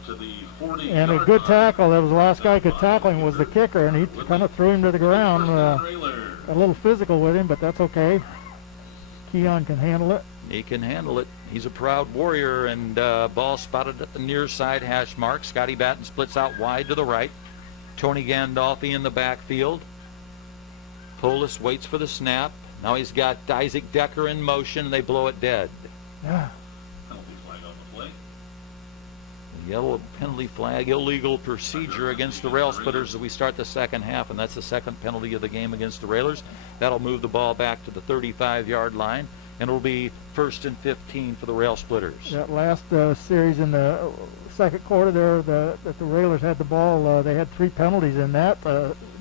and a good tackle. That was the last guy could tackle him was the kicker, and he kind of threw him to the ground. A little physical with him, but that's okay. Keon can handle it. He can handle it. He's a proud warrior, and ball spotted at the near side hash mark. Scotty Batten splits out wide to the right. Tony Gandolfi in the backfield. Polis waits for the snap. Now he's got Isaac Decker in motion, and they blow it dead. Yeah. Yellow penalty flag, illegal procedure against the Rail Splitters as we start the second half, and that's the second penalty of the game against the Railers. That'll move the ball back to the 35-yard line, and it'll be 1st and 15 for the Rail Splitters. That last series in the second quarter there, that the Railers had the ball, they had 3 penalties in that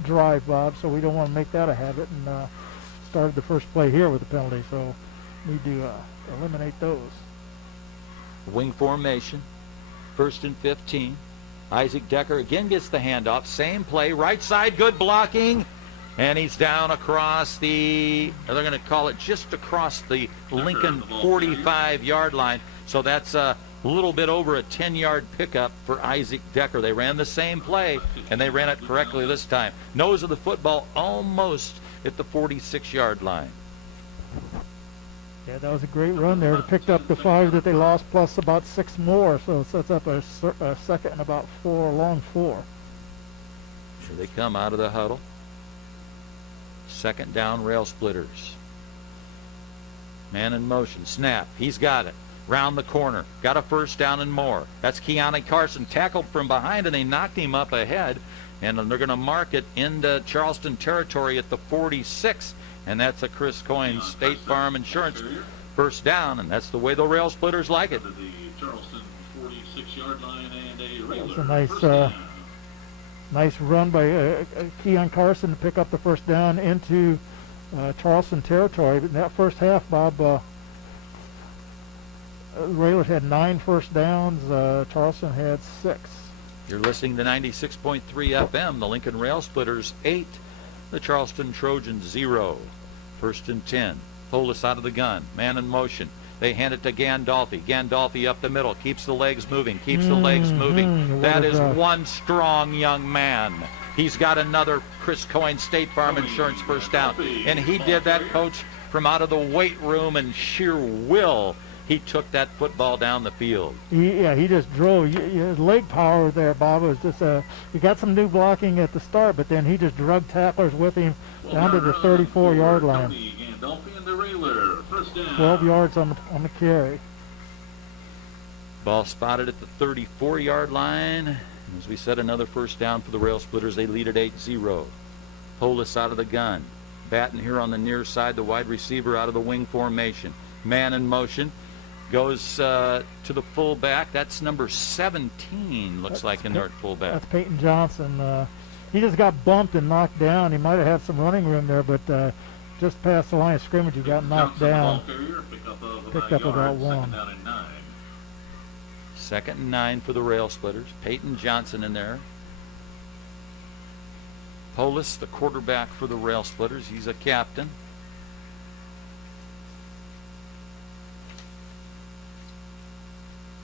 drive, Bob, so we don't want to make that a habit, and started the first play here with a penalty, so need to eliminate those. Wing formation. 1st and 15. Isaac Decker again gets the handoff. Same play. Right side, good blocking. And he's down across they're going to call it just across the Lincoln 45-yard line. So that's a little bit over a 10-yard pickup for Isaac Decker. They ran the same play, and they ran it correctly this time. Nose of the football almost at the 46-yard line. Yeah, that was a great run there. They picked up the 5 that they lost plus about 6 more, so it sets up a second and about 4, long 4. Here they come out of the huddle. Second down, Rail Splitters. Man in motion, snap. He's got it. Round the corner. Got a first down and more. That's Keani Carson tackled from behind, and they knocked him up ahead, and they're going to mark it into Charleston territory at the 46. And that's a Chris Coyne State Farm Insurance first down, and that's the way the Rail Splitters like it. That's a nice run by Keon Carson to pick up the first down into Charleston territory. But in that first half, Bob, the Railers had 9 first downs. Charleston had 6. You're listening to 96.3 FM. The Lincoln Rail Splitters 8. The Charleston Trojans 0. 1st and 10. Polis out of the gun. Man in motion. They hand it to Gandolfi. Gandolfi up the middle. Keeps the legs moving. Keeps the legs moving. That is one strong young man. He's got another Chris Coyne State Farm Insurance first down. And he did that, Coach, from out of the weight room and sheer will. He took that football down the field. He just drove. His leg power there, Bob, was just he got some new blocking at the start, but then he just drug tacklers with him down to the 34-yard line. 12 yards on the carry. Ball spotted at the 34-yard line. As we said, another first down for the Rail Splitters. They lead at 8-0. Polis out of the gun. Batten here on the near side, the wide receiver out of the wing formation. Man in motion. Goes to the fullback. That's number 17, looks like, in there at fullback. That's Peyton Johnson. He just got bumped and knocked down. He might have had some running room there, but just past the line of scrimmage, he got knocked down. Picked up about 1. 2nd and 9 for the Rail Splitters. Peyton Johnson in there. Polis, the quarterback for the Rail Splitters. He's a captain.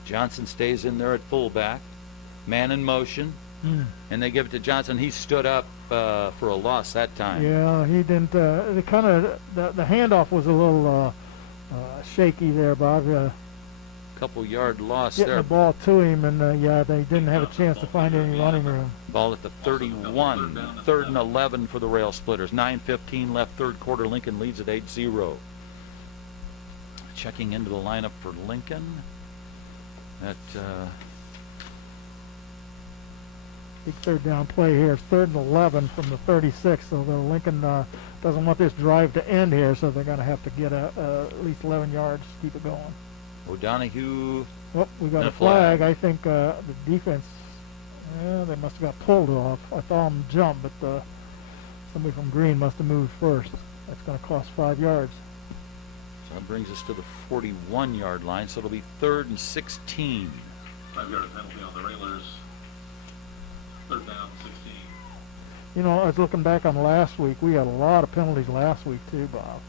Johnson stays in there at fullback. Man in motion. And they give it to Johnson. He stood up for a loss that time. Yeah, he didn't. The handoff was a little shaky there, Bob. Couple yard loss Getting there. the ball to him, and yeah, they didn't have a chance to find any running room. Ball at the 31. 3rd and 11 for the Rail Splitters. 9:15 left, third quarter. Lincoln leads at 8-0. Checking into the lineup for Lincoln. That Big third down play here. It's 3rd and 11 from the 36. So the Lincoln doesn't want this drive to end here, so they're going to have to get at least 11 yards to keep it going. O'Donohue. Oh, we got a flag. I think the defense, they must have got pulled off. I saw them jump, but somebody from Green must have moved first. That's going to cost 5 yards. So that brings us to the 41-yard line, so it'll be 3rd and 16. 5-yard penalty on the Railers. 3rd down, 16. You know, I was looking back on last week. We had a lot of penalties last week, too, Bob.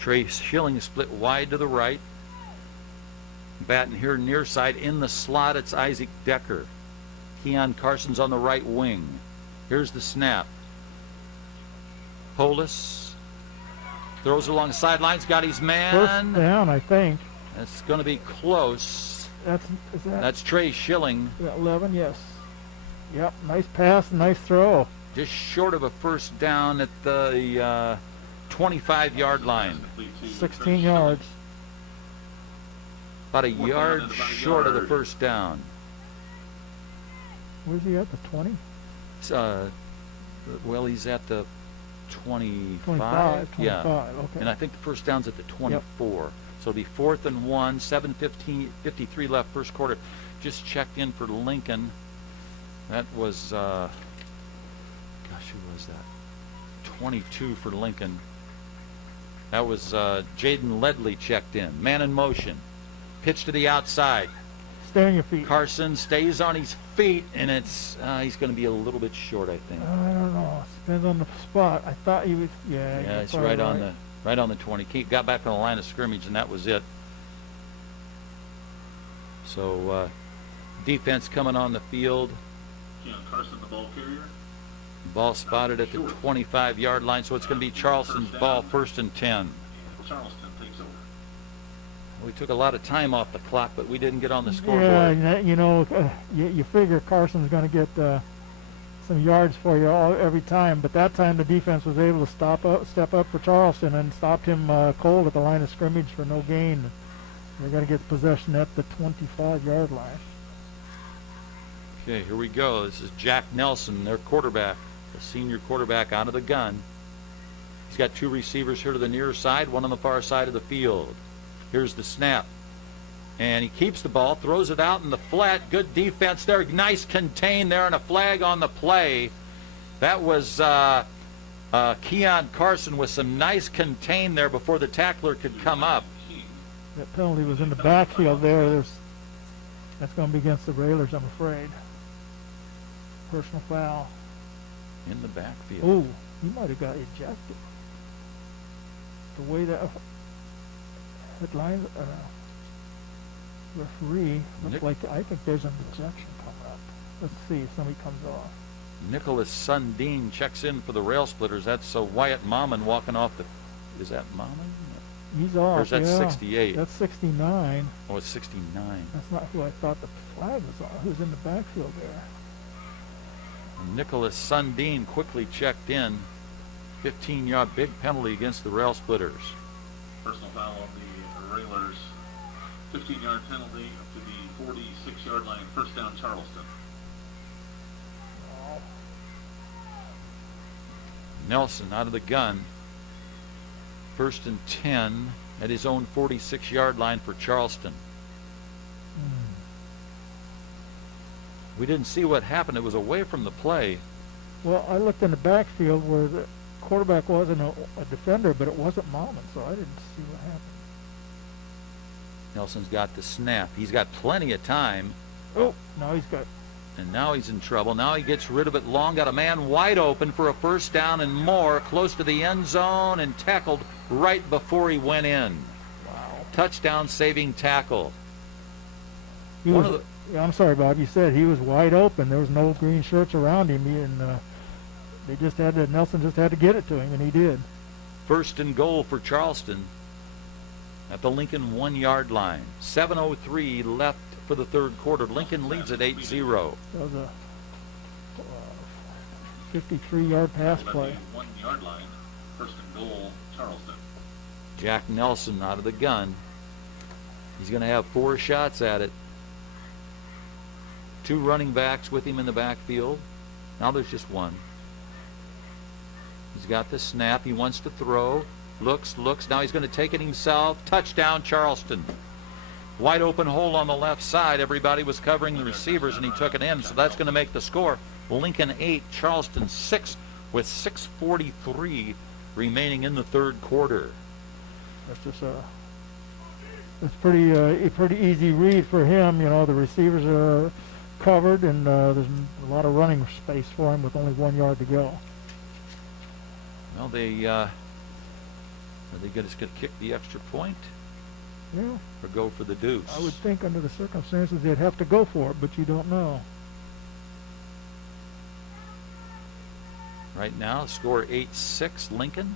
Trey Schilling split wide to the right. Batting here near side. In the slot, it's Isaac Decker. Keon Carson's on the right wing. Here's the snap. Polis throws along the sidelines. Got his man. First down, I think. That's going to be close. That's Trey Schilling. 11, yes. Yep, nice pass, nice throw. Just short of a first down at the 25-yard line. 16 yards. About a yard short of the first down. Where's he at, the 20? Well, he's at the 25. 25, Yeah. Okay. And I think the first down's at the 24. Yep. So it'll be 4th and 1, 7:53 left, first quarter. Just checked in for Lincoln. That was, who was that? 22 for Lincoln. That was Jaden Ledley checked in. Man in motion. Pitch to the outside. Stay on your feet. Carson stays on his feet, and it's he's going to be a little bit short, I think. I don't know. Depends on the spot. I thought he was. Yeah. Yeah, it's right on the 20. Got back on the line of scrimmage, and that was it. So defense coming on the field. Keon Carson, the ball carrier. Ball spotted at the 25-yard line, so it's going to be Charleston's ball, 1st and 10. Charleston takes over. We took a lot of time off the clock, but we didn't get on the scoreboard. Yeah, you know, you figure Carson's going to get some yards for you every time, but that time the defense was able to step up for Charleston and stopped him cold at the line of scrimmage for no gain. They're going to get possession at the 25-yard line. Okay, here we go. This is Jack Nelson, their quarterback, the senior quarterback out of the gun. He's got 2 receivers here to the near side, one on the far side of the field. Here's the snap. And he keeps the ball, throws it out in the flat. Good defense there. Nice contain there, and a flag on the play. That was Keon Carson with some nice contain there before the tackler could come up. That penalty was in the backfield there. That's going to be against the Railers, I'm afraid. Personal foul. In the backfield. Oh, he might have got ejected. The way that line referee looks like, I think there's an ejection coming up. Let's see if somebody comes off. Nicholas Sundin checks in for the Rail Splitters. That's Wyatt Momman walking off the. Is that Momman? He's off. Or is that 68? That's 69. Oh, it's 69. That's not who I thought the flag was on. Who's in the backfield there? Nicholas Sundin quickly checked in. 15-yard big penalty against the Rail Splitters. Personal foul on the Railers. 15-yard penalty up to the 46-yard line. First down, Charleston. Nelson out of the gun. 1st and 10 at his own 46-yard line for Charleston. We didn't see what happened. It was away from the play. Well, I looked in the backfield where the quarterback wasn't a defender, but it wasn't Momman, so I didn't see what happened. Nelson's got the snap. He's got plenty of time. Oh, now he's got... And now he's in trouble. Now he gets rid of it long. Got a man wide open for a first down and more, close to the end zone, and tackled right before he went in. Wow. touchdown saving tackle. He was, yeah, I'm sorry, Bob. You said he was wide open. There was no green shirts around him, and they just had to. Nelson just had to get it to him, and he did. First and goal for Charleston at the Lincoln 1-yard line. 7:03 left for the third quarter. Lincoln leads at 8-0. That was a 53-yard pass play. 1-yard line. First and goal, Charleston. Jack Nelson out of the gun. He's going to have 4 shots at it. 2 running backs with him in the backfield. Now there's just 1. He's got the snap. He wants to throw. Looks. Now he's going to take it himself. Touchdown, Charleston. Wide open hole on the left side. Everybody was covering the receivers, and he took it in. So that's going to make the score. Lincoln 8, Charleston 6, with 6:43 remaining in the third quarter. That's just it's pretty easy read for him. You know, the receivers are covered, and there's a lot of running space for him with only 1 yard to go. Well, are they just going to kick the extra point? Yeah. Or go for the deuce? I would think under the circumstances they'd have to go for it, but you don't know. Right now, score 8-6 Lincoln.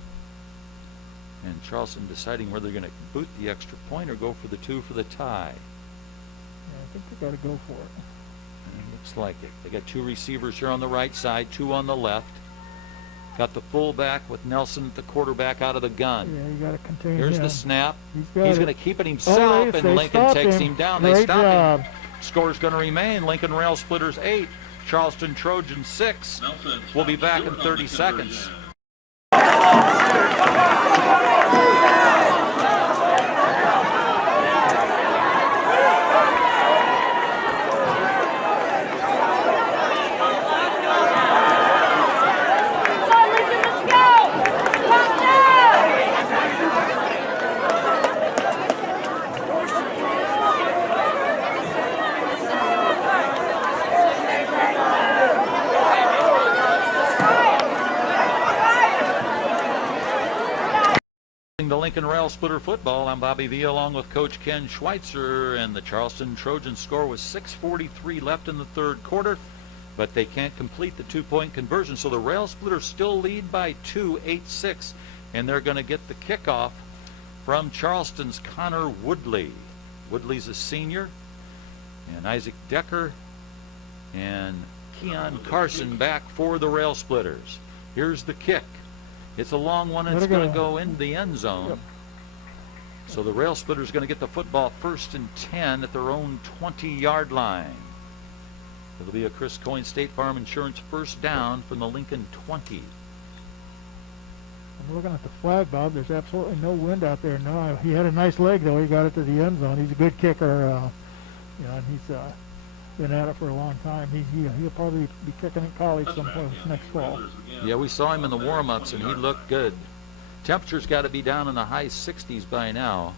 And Charleston deciding whether they're going to boot the extra point or go for the 2 for the tie. Yeah, I think they got to go for it. And it looks like it. They got 2 receivers here on the right side, 2 on the left. Got the fullback with Nelson at the quarterback out of the gun. Yeah, you got to contain Here's him. the snap. He's going to keep it himself, and Lincoln takes him down. They Great stop job. him. Score's going to remain. Lincoln Rail Splitters 8, Charleston Trojans 6. We'll be back in 30 seconds. The Lincoln Rail Splitter football. I'm Bobby V along with Coach Ken Schweitzer, and the Charleston Trojans score with 6:43 left in the third quarter, but they can't complete the 2-point conversion, so the Rail Splitters still lead by 2, 8-6, and they're going to get the kickoff from Charleston's Connor Woodley. Woodley's a senior, and Isaac Decker and Keon Carson back for the Rail Splitters. Here's the kick. It's a long one, and it's going to go in the end zone. Yep. So the Rail Splitters going to get the football 1st and 10 at their own 20-yard line. It'll be a Chris Coyne State Farm Insurance first down from the Lincoln 20. I'm looking at the flag, Bob. There's absolutely no wind out there now. He had a nice leg, though. He got it to the end zone. He's a good kicker, and he's been at it for a long time. He'll probably be kicking in college someplace next fall. Yeah, we saw him in the warm-ups, and he looked good. Temperature's got to be down in the high 60s by now.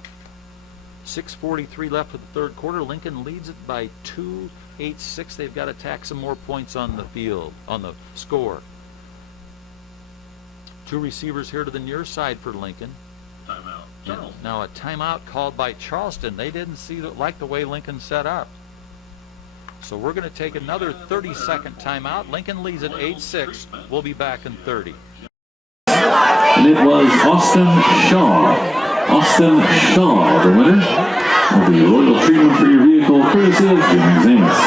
6:43 left of the third quarter. Lincoln leads it by 2, 8-6. They've got to tack some more points on the field, on the score. 2 receivers here to the near side for Lincoln. Timeout. Now a timeout called by Charleston. They didn't like the way Lincoln set up. So we're going to take another 30-second timeout. Lincoln leads at 8-6. We'll be back in 30. And it was Austin Shaw. Austin Shaw, the winner of the Royal Treatment for your vehicle, courtesy of Jimmy Zanis.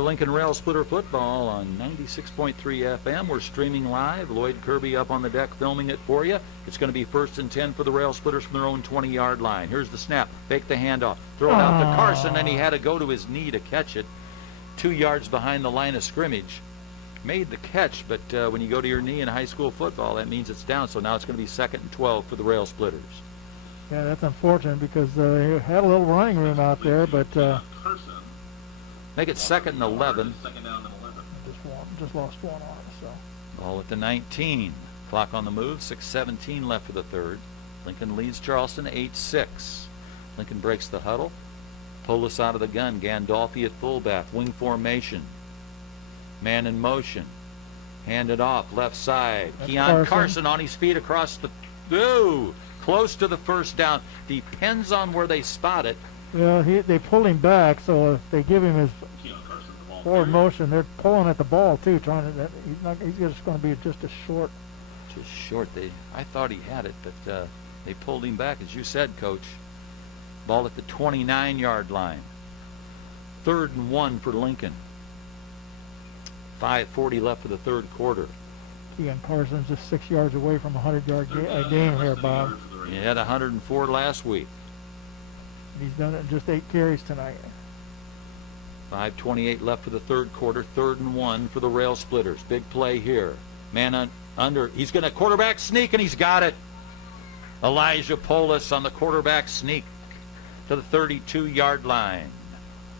Lincoln Rail Splitter football on 96.3 FM. We're streaming live. Lloyd Kirby up on the deck filming it for you. It's going to be 1st and 10 for the Rail Splitters from their own 20-yard line. Here's the snap. Fake the handoff. Throw it out to Carson, and he had to go to his knee to catch it. 2 yards behind the line of scrimmage. made the catch, but when you go to your knee in high school football, that means it's down. So now it's going to be 2nd and 12 for the Rail Splitters. Yeah, that's unfortunate because he had a little running room out there, but Make it 2nd and 11. Just lost one on it. So Ball at the 19. Clock on the move. 6:17 left for the third. Lincoln leads Charleston 8-6. Lincoln breaks the huddle. Polis out of the gun. Gandolfi at fullback. Wing formation. Man in motion. Handed off left side. That's Keon Carson on his feet across the... Ooh! Close to the first down. Depends on where they spot it. well, they pulled him back, so if they give him his forward motion, they're pulling at the ball too, trying to. He's just going to be just a short. Just short. I thought he had it, but they pulled him back, as you said, Coach. Ball at the 29-yard line. 3rd and 1 for Lincoln. 5:40 left for the third quarter. Keon Carson's just 6 yards away from a 100-yard game here, Bob. He had 104 last week. He's done it in just 8 carries tonight. 5:28 left for the third quarter. 3rd and 1 for the Rail Splitters. Big play here. Man under. He's going to quarterback sneak, and he's got it. Elijah Polis on the quarterback sneak to the 32-yard line.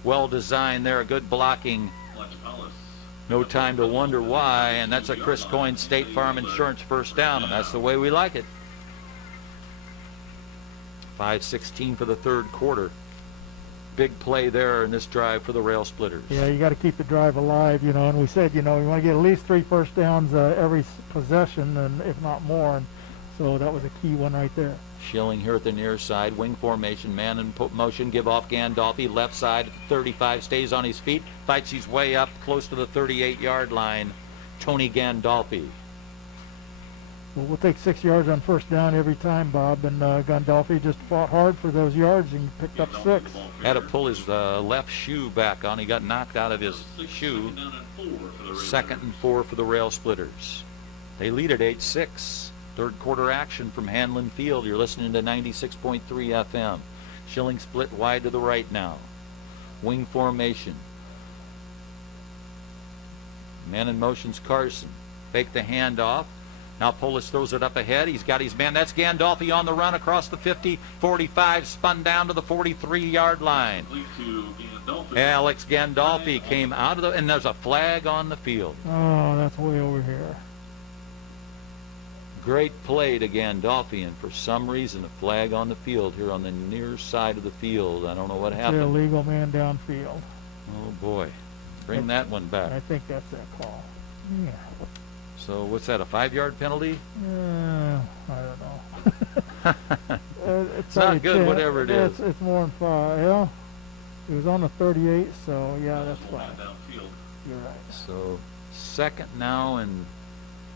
Well designed there. Good blocking. No time to wonder why, and that's a Chris Coyne State Farm Insurance first down, and that's the way we like it. 5:16 for the third quarter. Big play there in this drive for the Rail Splitters. Yeah, you got to keep the drive alive, and we said, you want to get at least 3 first downs every possession, and if not more, and so that was a key one right there. Schilling here at the near side, wing formation, man in motion, give off Gandolfi, left side at the 35, stays on his feet, fights his way up close to the 38-yard line. Tony Gandolfi. Well, we'll take 6 yards on first down every time, Bob, and Gandolfi just fought hard for those yards and picked up 6. Had to pull his left shoe back on. He got knocked out of his shoe. 2nd and 4 for the Rail Splitters. They lead at 8-6. Third quarter action from Hanlon Field. You're listening to 96.3 FM. Schilling split wide to the right now. Wing formation. Man in motion's Carson. Fake the handoff. Now Polis throws it up ahead. He's got his man. That's Gandolfi on the run across the 50, 45, spun down to the 43-yard line. Alex Gandolfi came out of the, and there's a flag on the field. Oh, that's way over here. Great play to Gandolfi, and for some reason a flag on the field here on the near side of the field. I don't know what happened. It's an illegal man downfield. Oh boy, bring that one back. I think that's that call. Yeah. So what's that, a 5-yard penalty? I don't know. It's not good, whatever it is. It's more than 5. Yeah. It was on the 38, so yeah, that's fine. You're right. So 2nd now, and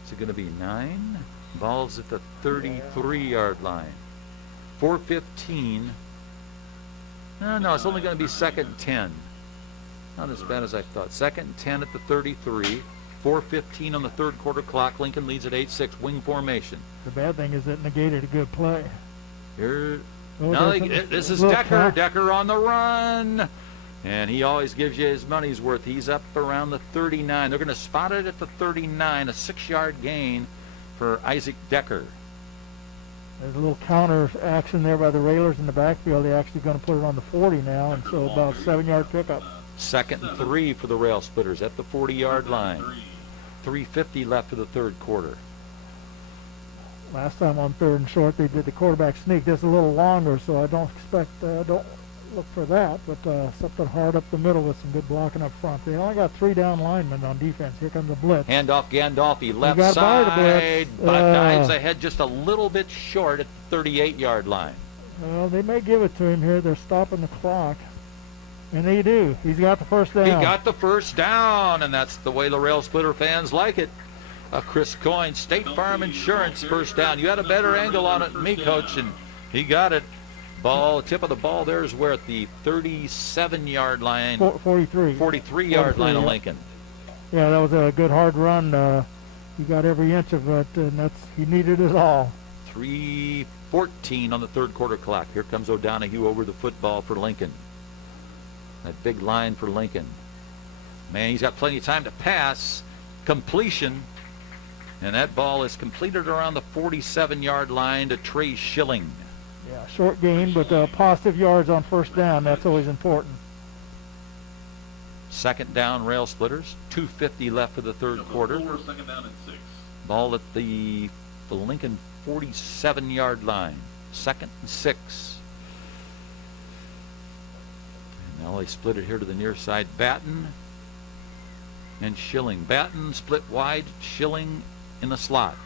is it going to be 9? Ball's at the 33-yard line. 4:15. No, it's only going to be 2nd and 10. Not as bad as I thought. 2nd and 10 at the 33. 4:15 on the third quarter clock. Lincoln leads at 8-6. Wing formation. The bad thing is it negated a good play. Here, this is Decker. Decker on the run. And he always gives you his money's worth. He's up around the 39. They're going to spot it at the 39. A 6-yard gain for Isaac Decker. There's a little counter action there by the Railers in the backfield. They're actually going to put it on the 40 now, and so about 7-yard pickup. 2nd and 3 for the Rail Splitters at the 40-yard line. 3:50 left for the third quarter. Last time on 3rd and short, they did the quarterback sneak. Just a little longer, so I don't look for that, but something hard up the middle with some good blocking up front. They only got 3 down linemen on defense. Here comes the blitz. Handoff Gandolfi, left side, but dives ahead just a little bit short at the 38-yard line. Well, they may give it to him here. They're stopping the clock. And they do. He's got the first down. He got the first down, and that's the way the Rail Splitter fans like it. Chris Coyne, State Farm Insurance, first down. You had a better angle on it than me, Coach, and he got it. Tip of the ball there is where at the 37-yard line. 43. 43-yard line of Lincoln. Yeah, that was a good hard run. He got every inch of it, and he needed it all. 3:14 on the third quarter clock. Here comes O'Donohue over the football for Lincoln. That big line for Lincoln. Man, he's got plenty of time to pass. completion, and that ball is completed around the 47-yard line to Trey Schilling. Yeah, short gain, but positive yards on first down. That's always important. Second down, Rail Splitters. 2:50 left for the third quarter. Second down and 6. Ball at the Lincoln 47-yard line. 2nd and 6. And now they split it here to the near side. Batten and Schilling. Batten split wide. Schilling in the slot.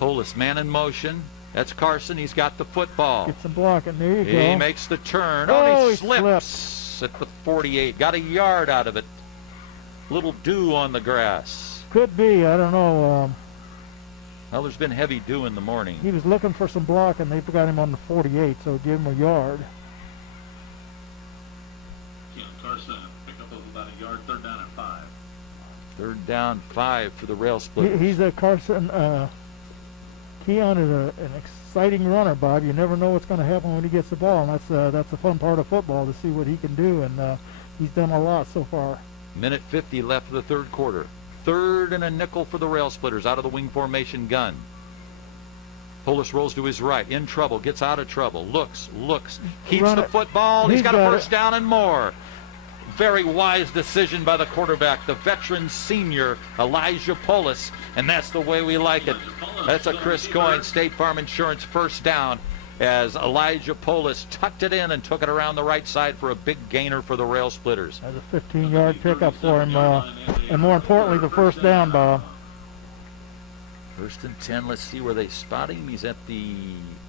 Polis man in motion. That's Carson. He's got the football. Get some blocking. There you go. He makes the turn. Oh, he slips at the 48. Got a yard out of it. Little dew on the grass. Could be. I don't know. Well, there's been heavy dew in the morning. He was looking for some blocking. They got him on the 48, so give him a yard. Carson pick up about a yard. 3rd down and 5. 3rd down, 5 for the Rail Splitters. He's a Carson. Keon is an exciting runner, Bob. You never know what's going to happen when he gets the ball, and that's the fun part of football, to see what he can do, and he's done a lot so far. Minute 50 left for the third quarter. 3rd and a nickel for the Rail Splitters out of the wing formation gun. Polis rolls to his right, in trouble, gets out of trouble, looks, keeps the football. He's got a first down and more. Very wise decision by the quarterback, the veteran senior Elijah Polis, and that's the way we like it. That's a Chris Coyne State Farm Insurance first down as Elijah Polis tucked it in and took it around the right side for a big gainer for the Rail Splitters. That's a 15-yard pickup for him, and more importantly, the first down, Bob. 1st and 10. Let's see where they spot him. He's at the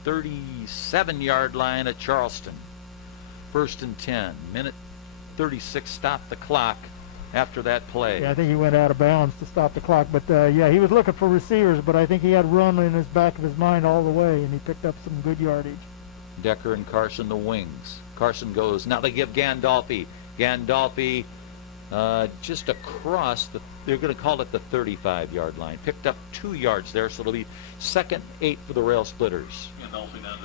37-yard line at Charleston. 1st and 10. Minute 36. Stop the clock after that play. Yeah, I think he went out of bounds to stop the clock. But, yeah, he was looking for receivers, but I think he had run in his back of his mind all the way, and he picked up some good yardage. Decker and Carson, the wings. Carson goes. Now they give Gandolfi. Gandolfi just across the, they're going to call it the 35-yard line. Picked up 2 yards there, so it'll be 2nd 8 for the Rail Splitters.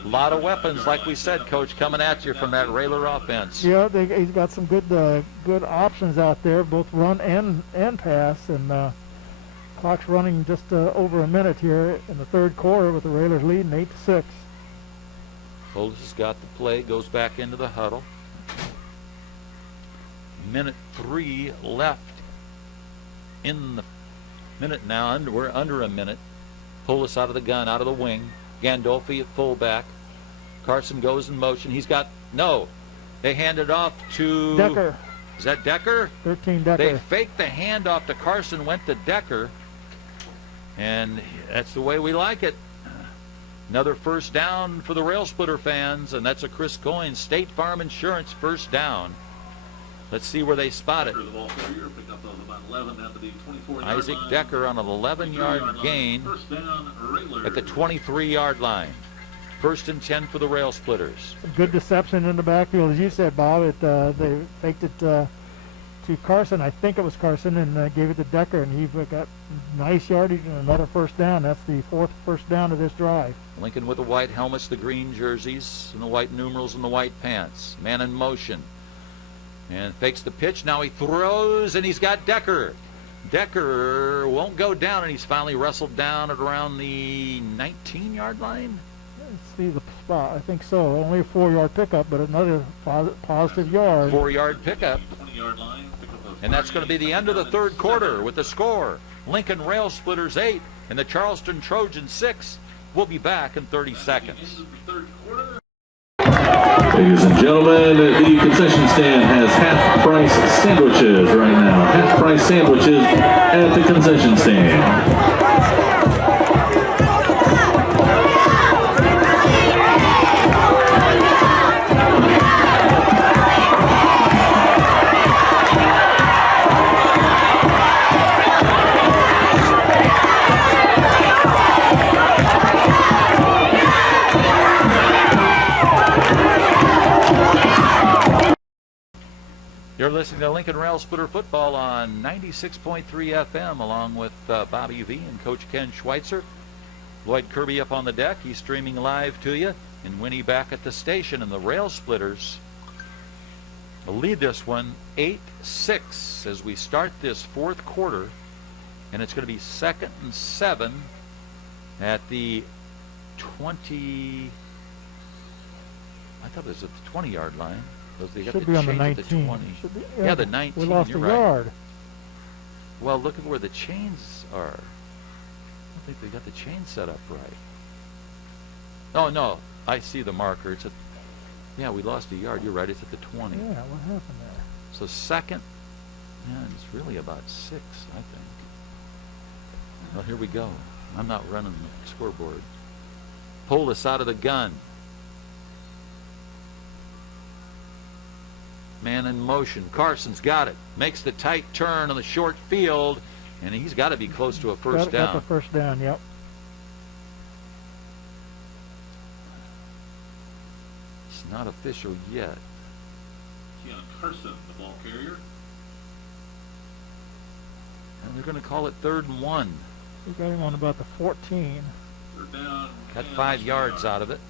A lot of weapons, like we said, Coach, coming at you from that Railer offense. Yeah, he's got some good options out there, both run and pass, and clock's running just over a minute here in the third quarter with the Railers leading 8-6. Polis has got the play, goes back into the huddle. Minute 3 left in the minute now. We're under a minute. Polis out of the gun, out of the wing. Gandolfi at fullback. Carson goes in motion. He's got, no, they hand it off to Decker. Is that Decker? 13 Decker. They faked the handoff to Carson, went to Decker, and that's the way we like it. Another first down for the Rail Splitter fans, and that's a Chris Coyne State Farm Insurance first down. Let's see where they spot it. Isaac Decker on an 11-yard gain at the 23-yard line. 1st and 10 for the Rail Splitters. Good deception in the backfield, as you said, Bob. They faked it to Carson. I think it was Carson, and gave it to Decker, and he got nice yardage and another first down. That's the 4th first down of this drive. Lincoln with the white helmets, the green jerseys, and the white numerals and the white pants. Man in motion. And fakes the pitch. Now he throws, and he's got Decker. Decker won't go down, and he's finally wrestled down at around the 19-yard line. Let's see the spot. I think so. Only a 4-yard pickup, but another positive yard. 4-yard pickup. And that's going to be the end of the third quarter with the score. Lincoln Rail Splitters 8 and the Charleston Trojans 6. We'll be back in 30 seconds. Ladies and gentlemen, the concession stand has half-price sandwiches right now. Half-price sandwiches at the concession stand. You're listening to Lincoln Rail Splitter Football on 96.3 FM along with Bobby V and Coach Ken Schweitzer. Lloyd Kirby up on the deck. He's streaming live to you. And Winnie back at the station. And the Rail Splitters We'll lead this one 8-6 as we start this fourth quarter, and it's going to be 2nd and 7 at the 20. I thought it was at the 20-yard line. They got Should the be on the chains at 19. 20. Should be, Yeah, the 19. We lost You're a right. yard. Well, look at where the chains are. I don't think they got the chain set up right. Oh, no. I see the marker. It's at, yeah, we lost a yard. You're right. It's at the 20. Yeah, what happened there? So 2nd, yeah, it's really about 6, I think. Well, here we go. I'm not running the scoreboard. Pull this out of the gun. Man in motion. Carson's got it. Makes the tight turn on the short field, and he's got to be close to a first down. Got the first down, yep. It's not official yet. Keon Carson, the ball carrier. And they're going to call it 3rd and 1. We got him on about the 14. Third down. Got 5 yards out of it.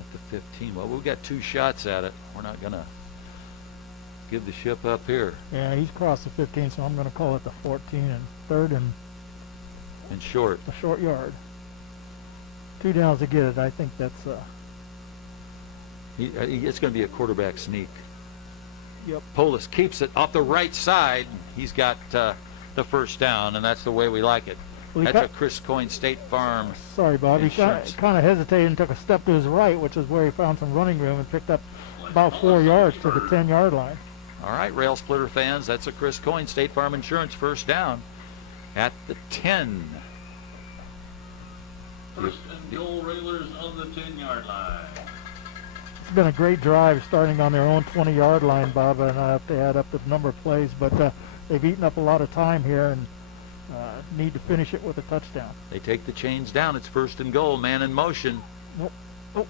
At the 15. Well, we've got 2 shots at it. We're not going to give the ship up here. Yeah, he's crossed the 15, so I'm going to call it the 14 and 3rd And short. a short yard. 2 downs to get it. I think that's It's going to be a quarterback sneak. Yep. Polis keeps it off the right side. He's got the first down, and that's the way we like it. Well, That's a Chris Coyne State Farm. sorry, Bob. He Insurance. kind of hesitated and took a step to his right, which is where he found some running room and picked up about 4 yards to the 10-yard line. All right, Rail Splitter fans, that's a Chris Coyne State Farm Insurance first down at the 10. First and goal, Railers on the 10-yard line. It's been a great drive starting on their own 20-yard line, Bob, and I have to add up the number of plays, but they've eaten up a lot of time here and need to finish it with a touchdown. They take the chains down. It's 1st and goal. Man in motion. Nope. Oh.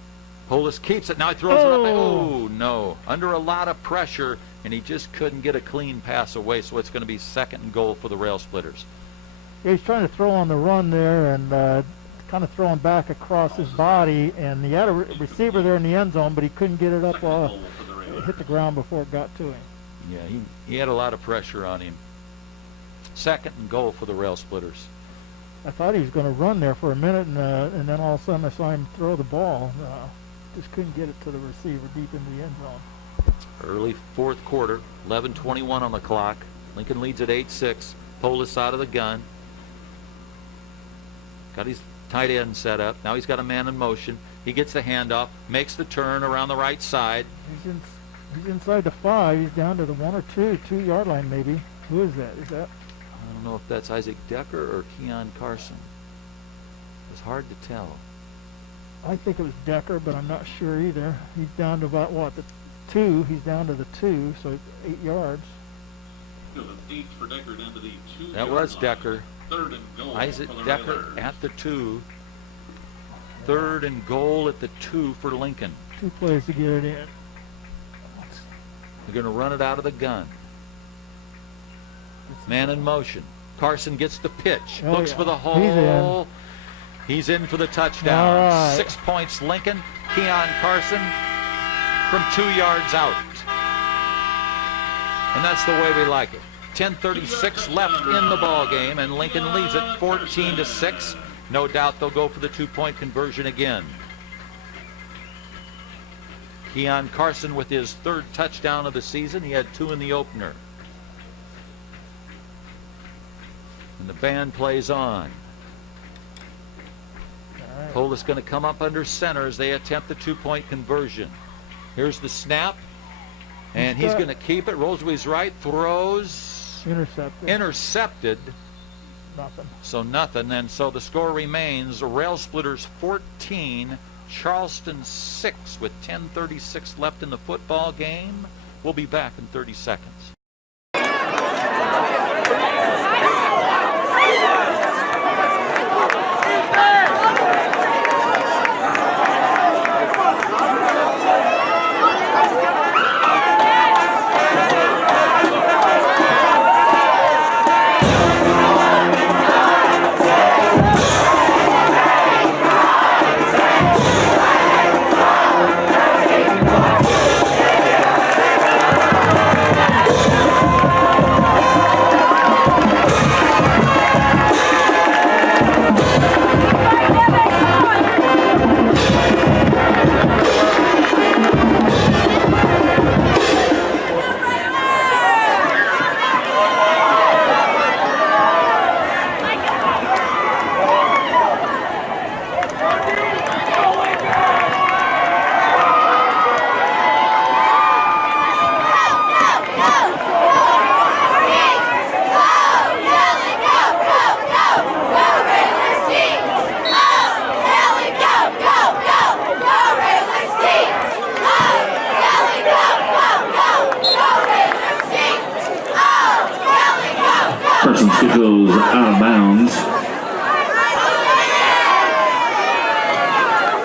Polis keeps it. Now he throws it up. Oh, no. Under a lot of pressure, and he just couldn't get a clean pass away, so it's going to be 2nd and goal for the Rail Splitters. Yeah, he's trying to throw on the run there and kind of throwing back across his body, and he had a receiver there in the end zone, but he couldn't get it up, hit the ground before it got to him. Yeah, he had a lot of pressure on him. 2nd and goal for the Rail Splitters. I thought he was going to run there for a minute, and then all of a sudden I saw him throw the ball. Just couldn't get it to the receiver deep into the end zone. Early fourth quarter, 11:21 on the clock. Lincoln leads at 8-6. Polis out of the gun. Got his tight end set up. Now he's got a man in motion. He gets the handoff, makes the turn around the right side. He's inside the 5. He's down to the 1 or 2-yard line maybe. Who is that? Is that? I don't know if that's Isaac Decker or Keon Carson. It's hard to tell. I think it was Decker, but I'm not sure either. He's down to about, what, the 2. He's down to the 2, so 8 yards. It was 8 for Decker down to the 2. That was Decker. 3rd and goal. Isaac for the Decker Railers. at the 2. 3rd and goal at the 2 for Lincoln. 2 plays to get it in. They're going to run it out of the gun. Man in motion. Carson gets the pitch. Oh, Looks yeah. for the hole. He's He's in for the touchdown. All right. 6 points Lincoln. Keon Carson from 2 yards out. And that's the way we like it. 10:36 left in the ball game, and Lincoln leads it 14-6. No doubt they'll go for the 2-point conversion again. Keon Carson with his 3rd touchdown of the season. He had 2 in the opener. And the band plays on. Polis going to come up under center as they attempt the 2-point conversion. Here's the snap. And he's going to keep it. Rolls to his right. Throws. Intercepted. Nothing. So nothing. And so the score remains Rail Splitters 14, Charleston 6 with 10:36 left in the football game. We'll be back in 30 seconds.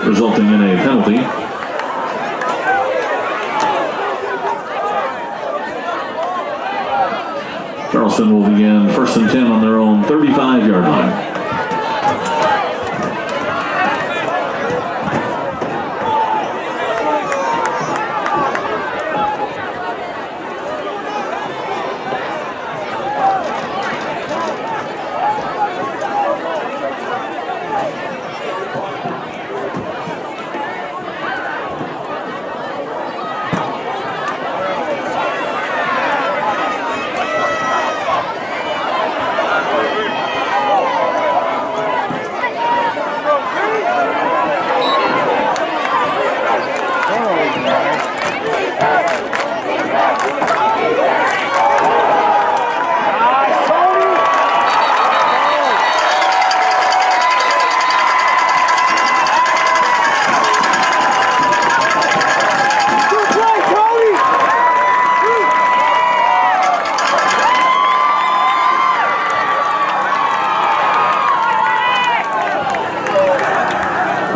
resulting in a penalty. Charleston will begin 1st and 10 on their own 35-yard line.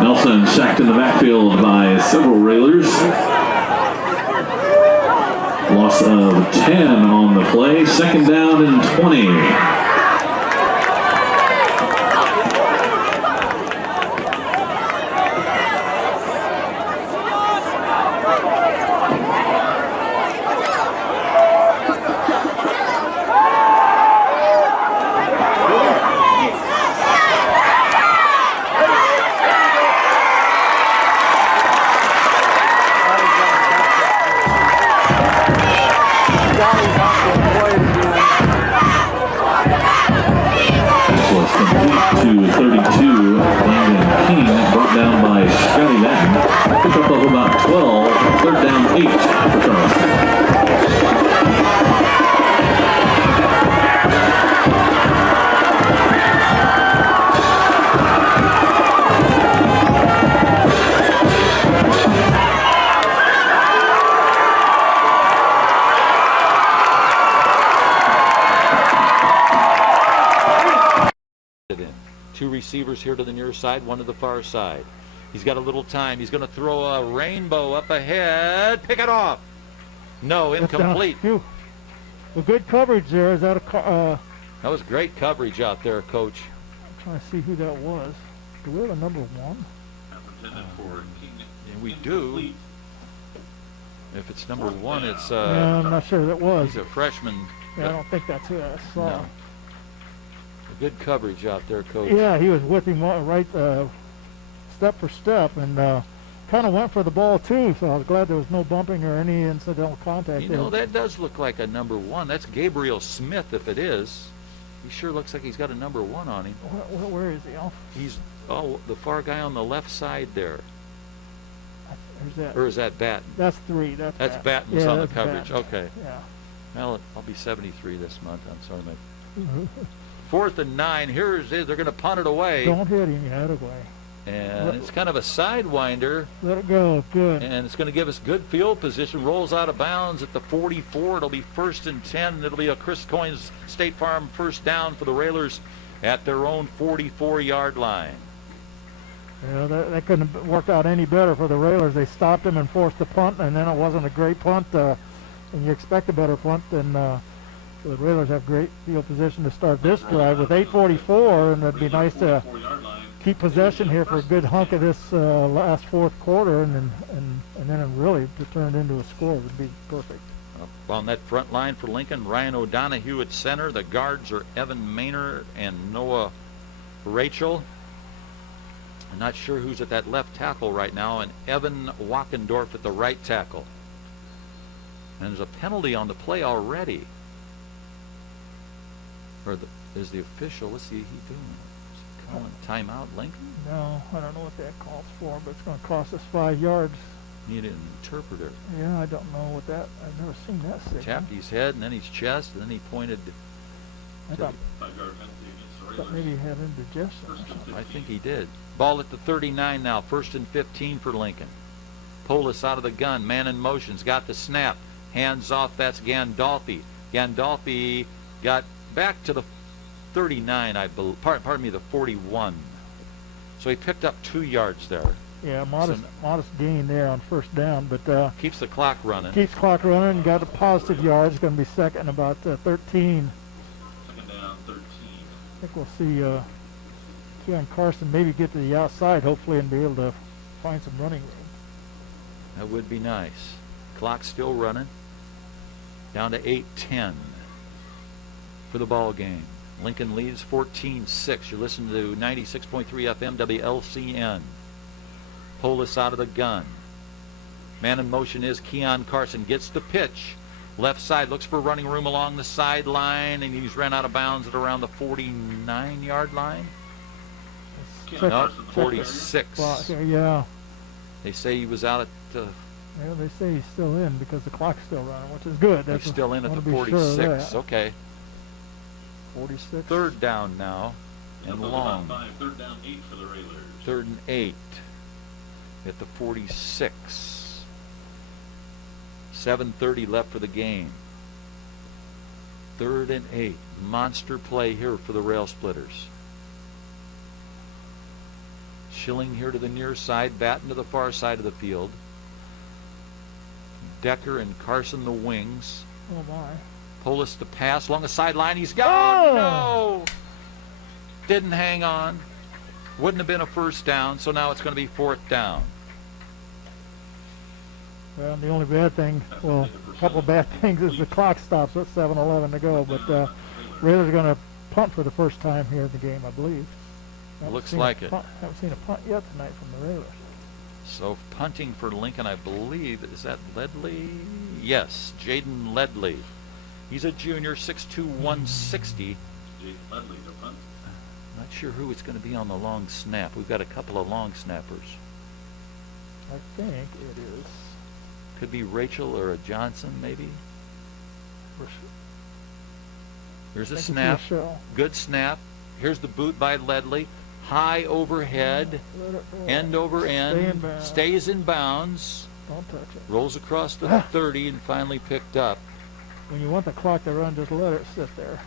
Nelson sacked in the backfield by several Railers. Loss of 10 on the play. 2nd down and 20. To 32, Landon King, brought down by Scotty Batten. Pickup of about 12, 3rd down 8 for Charleston. Two receivers here to the near side, one to the far side. He's got a little time. He's going to throw a rainbow up ahead. Pick it off. No, incomplete. Well, good coverage there. Is that a that was great coverage out there, Coach. I'm trying to see who that was. Do we have a number 1? And we do. If it's number 1, it's yeah, I'm not sure that was. He's a freshman. Yeah, I don't think that's who I saw. No. Good coverage out there, Coach. Yeah, he was with him right step for step, and kind of went for the ball too, so I was glad there was no bumping or any incidental contact. You know, that does look like a number 1. That's Gabriel Smith, if it is. He sure looks like he's got a number 1 on him. Where is he? He's the far guy on the left side there. That? Or is that Batten? That's 3. That's Batten's on the coverage. Batten. Okay. Yeah. Well, I'll be 73 this month. I'm sorry, mate. 4th and 9. Here's it. They're going to punt it away. Don't hit him. You had it away. And it's kind of a sidewinder. Let it go. Good. And it's going to give us good field position. Rolls out of bounds at the 44. It'll be 1st and 10. It'll be a Chris Coyne's State Farm first down for the Railers at their own 44-yard line. Yeah, that couldn't have worked out any better for the Railers. They stopped him and forced the punt, and then it wasn't a great punt. And you expect a better punt than the Railers have great field position to start this drive with 8:44, and it'd be nice to keep possession here for a good hunk of this last 4th quarter, and then really to turn it into a score would be perfect. On that front line for Lincoln, Ryan O'Donohue at center. The guards are Evan Maynard and Noah Rachel. I'm not sure who's at that left tackle right now, and Evan Wackendorf at the right tackle. And there's a penalty on the play already. Or is the official, what's he doing? Is he calling timeout, Lincoln? No, I don't know what that calls for, but it's going to cost us 5 yards. Need an interpreter. Yeah, I don't know what that, I've never seen that signal. Tapped his head and then his chest, and then he pointed. I thought maybe he had indigestion or something. I think he did. Ball at the 39 now, 1st and 15 for Lincoln. Polis out of the gun, man in motion's got the snap. Hands off, that's Gandolfi. Gandolfi got back to the 39, I believe. Pardon me, the 41. So he picked up 2 yards there. Yeah, modest gain there on first down, but keeps the clock running. Keeps clock running. Got a positive yards. Going to be second about 13. Second down, 13. I think we'll see Keon Carson maybe get to the outside, hopefully, and be able to find some running room. That would be nice. Clock still running. Down to 8:10 for the ball game. Lincoln leads 14-6. You're listening to 96.3 FM WLCN. Polis out of the gun. Man in motion is Keon Carson. Gets the pitch. Left side, looks for running room along the sideline, and he's ran out of bounds at around the 49-yard line. No, 46. Yeah. They say he was out at... Yeah, they say he's still in because the clock's still running, which is good. He's still in at the 46. Sure, okay. 46. Third down now, and long. Third down 8 for the Railers. Third and 8 at the 46. 7:30 left for the game. Third and 8. Monster play here for the Rail Splitters. Schilling here to the near side, Batten to the far side of the field. Decker and Carson the wings. Oh my. Polis to pass along the sideline. He's gone. Oh, no! Didn't hang on. Wouldn't have been a first down, so now it's going to be fourth down. Well, the only bad thing, well, a couple of bad things is the clock stops at 7:11 to go, but Raiders are going to punt for the first time here in the game, I believe. Looks like it. Haven't seen a punt yet tonight from the Raiders. So punting for Lincoln, I believe, is that Ledley? Yes, Jaden Ledley. He's a junior, 6'2", 160. Jaden Ledley, the punt. Not sure who it's going to be on the long snap. We've got a couple of long snappers. I think it is. Could be Rachel or a Johnson, maybe. Here's a snap. Good snap. Here's the boot by Ledley. High overhead, end over end, stays in bounds. Don't touch it. Rolls across the 30 and finally picked up. When you want the clock to run, just let it sit there.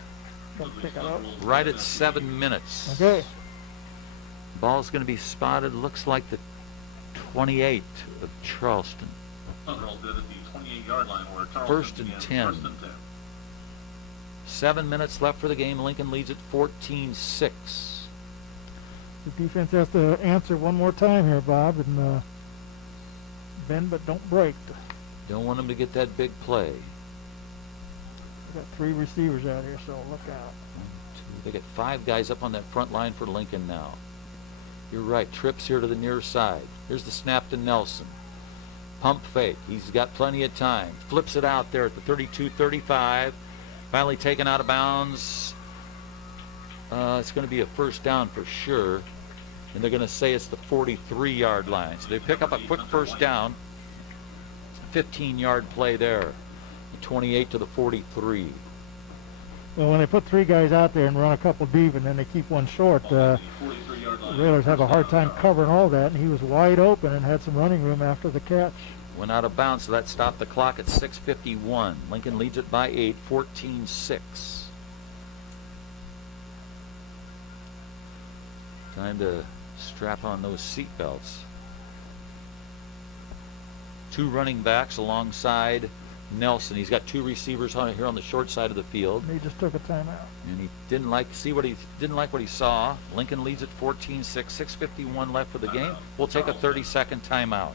Don't pick it up. Right at 7 minutes. Okay. Ball's going to be spotted, looks like the 28 of Charleston. First and 10. 7 minutes left for the game. Lincoln leads at 14-6. The defense has to answer one more time here, Bob, and bend but don't break. Don't want them to get that big play. We've got 3 receivers out here, so look out. They got 5 guys up on that front line for Lincoln now. You're right. Trips here to the near side. Here's the snap to Nelson. Pump fake. He's got plenty of time. Flips it out there at the 32-35. Finally taken out of bounds. It's going to be a first down for sure. And they're going to say it's the 43-yard line. So they pick up a quick first down. 15-yard play there. The 28 to the 43. Well, when they put 3 guys out there and run a couple deep and then they keep one short, the Railers have a hard time covering all that, and he was wide open and had some running room after the catch. Went out of bounds, so that stopped the clock at 6:51. Lincoln leads it by 8, 14-6. Time to strap on those seat belts. 2 running backs alongside Nelson. He's got 2 receivers here on the short side of the field. And he just took a timeout. And he didn't like what he saw. Lincoln leads at 14-6. 6:51 left for the game. We'll take a 30-second timeout.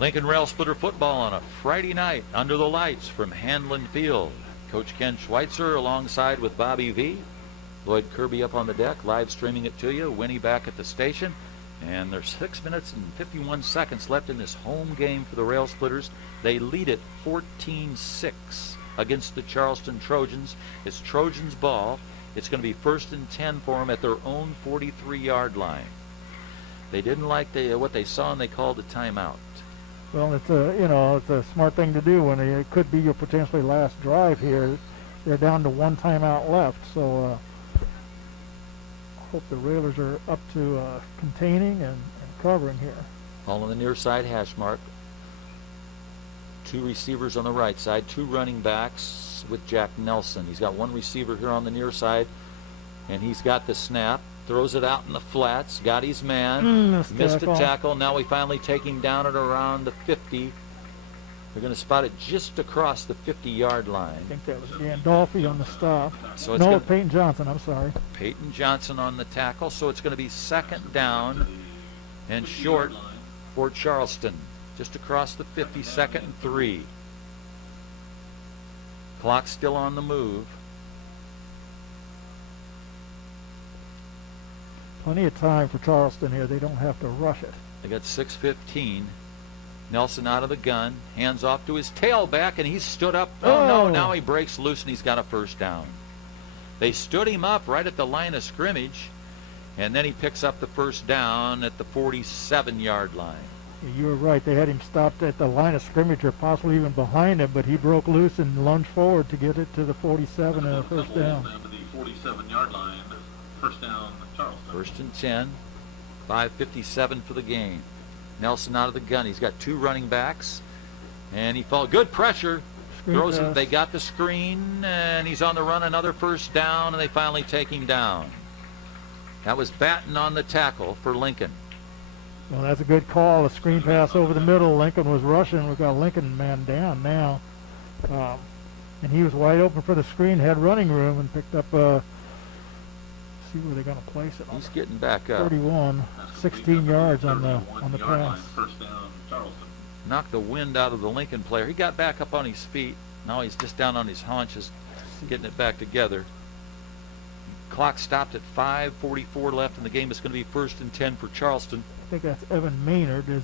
Lincoln Rail Splitter football on a Friday night under the lights from Hanlon Field. Coach Ken Schweitzer alongside with Bobby V. Lloyd Kirby up on the deck, live streaming it to you. Winnie back at the station. And there's 6 minutes and 51 seconds left in this home game for the Rail Splitters. They lead it 14-6 against the Charleston Trojans. It's Trojans ball. It's going to be 1st and 10 for them at their own 43-yard line. They didn't like what they saw, and they called a timeout. Well, it's a smart thing to do when it could be your potentially last drive here. They're down to one timeout left, so hope the Railers are up to containing and covering here. All on the near side hash mark. Two receivers on the right side, two running backs with Jack Nelson. He's got one receiver here on the near side, and he's got the snap. Throws it out in the flats. Got his man. Missed a tackle. Now we finally take him down at around the 50. They're going to spot it just across the 50-yard line. I think that was Gandolfi on the stop. So it's Peyton Johnson, I'm sorry. Peyton Johnson on the tackle. So it's going to be second down and short for Charleston. Just across the 50, second and 3. Clock still on the move. Plenty of time for Charleston here. They don't have to rush it. They got 6:15. Nelson out of the gun. Hands off to his tailback, and he's stood up. Oh, no, now he breaks loose, and he's got a first down. They stood him up right at the line of scrimmage, and then he picks up the first down at the 47-yard line. You were right. They had him stopped at the line of scrimmage or possibly even behind him, but he broke loose and lunged forward to get it to the 47 and a first down. The 47-yard line, first down, Charleston. First and 10, 5:57 for the game. Nelson out of the gun. He's got two running backs, and he fell. Good pressure. Throws it. They got the screen, and he's on the run. Another first down, and they finally take him down. That was Batten on the tackle for Lincoln. Well, that's a good call. A screen pass over the middle. Lincoln was rushing. We've got Lincoln man down now. And he was wide open for the screen, had running room, and picked up, see where they're going to place it. He's getting back up. 31, 16 yards on the pass. First down, Charleston. Knocked the wind out of the Lincoln player. He got back up on his feet. Now he's just down on his haunches, getting it back together. Clock stopped at 5:44 left in the game. It's going to be first and 10 for Charleston. I think that's Evan Maynard is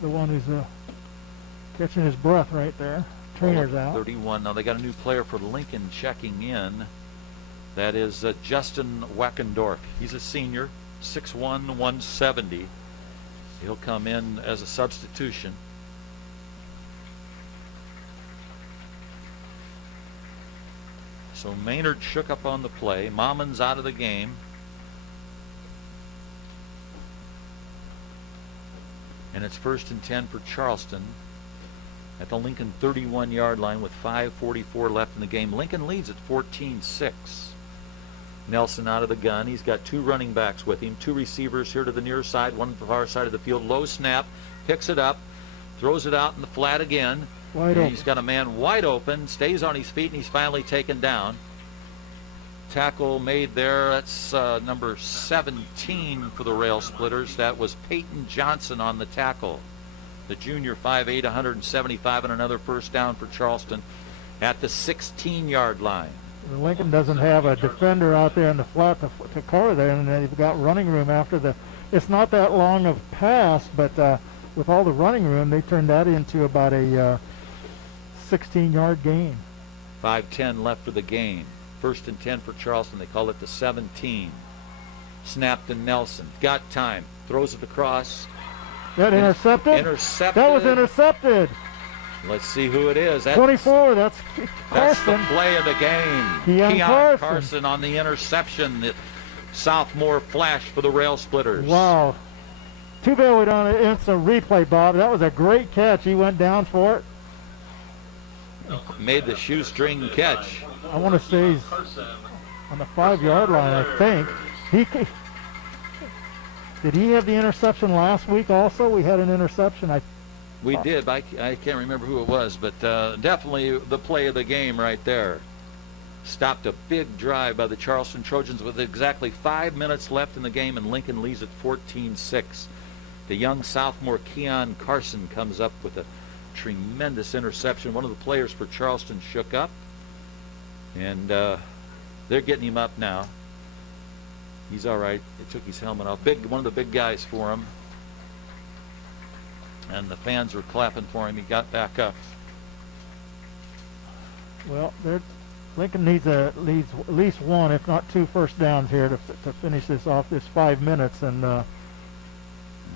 the one who's catching his breath right there. Trainer's out. 31. Now they got a new player for Lincoln checking in. That is Justin Wackendorf. He's a senior, 6'1", 170. He'll come in as a substitution. So Maynard shook up on the play. Mommon's out of the game. And it's first and 10 for Charleston at the Lincoln 31-yard line with 5:44 left in the game. Lincoln leads at 14-6. Nelson out of the gun. He's got two running backs with him, two receivers here to the near side, one to the far side of the field. Low snap, picks it up, throws it out in the flat again. He's got a man wide open, stays on his feet, and he's finally taken down. Tackle made there. That's number 17 for the Rail Splitters. That was Peyton Johnson on the tackle. The junior, 5'8", 175, and another first down for Charleston at the 16-yard line. Lincoln doesn't have a defender out there in the flat to cover there, and they've got running room after the. It's not that long of pass, but with all the running room, they turned that into about a 16-yard gain. 5:10 left for the game. First and 10 for Charleston. They call it the 17. Snapped to Nelson. Got time. Throws it across. That intercepted? Intercepted. That was intercepted. Let's see who it is. 24, that's Carson. That's the play of the game. Keon Carson on the interception. The sophomore flash for the Rail Splitters. Wow. Too bad we don't instant replay, Bob. That was a great catch. He went down for it. Made the shoestring catch. I want to say he's on the 5-yard line, I think. Did he have the interception last week also? We had an interception. We did, but I can't remember who it was, but definitely the play of the game right there. Stopped a big drive by the Charleston Trojans with exactly 5 minutes left in the game, and Lincoln leads at 14-6. The young sophomore Keon Carson comes up with a tremendous interception. One of the players for Charleston shook up, and they're getting him up now. He's all right. They took his helmet off. One of the big guys for him. And the fans were clapping for him. He got back up. Well, Lincoln needs at least one, if not two, first downs here to finish this off. This 5 minutes, and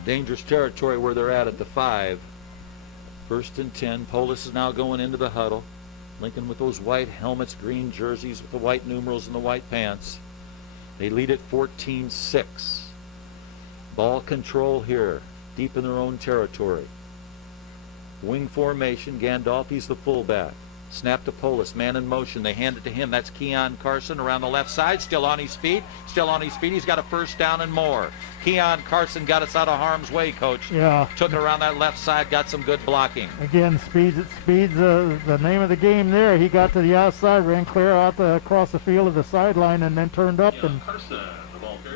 Dangerous territory where they're at the 5. 1st and 10. Polis is now going into the huddle. Lincoln with those white helmets, green jerseys with the white numerals and the white pants. They lead it 14-6. Ball control here, deep in their own territory. Wing formation. Gandolfi's the fullback. Snap to Polis, man in motion. They hand it to him. That's Keon Carson around the left side, still on his feet. Still on his feet. He's got a first down and more. Keon Carson got us out of harm's way, Coach. Yeah. Took it around that left side, got some good blocking. Again, speed's the name of the game there. He got to the outside, ran clear out across the field of the sideline, and then turned up. And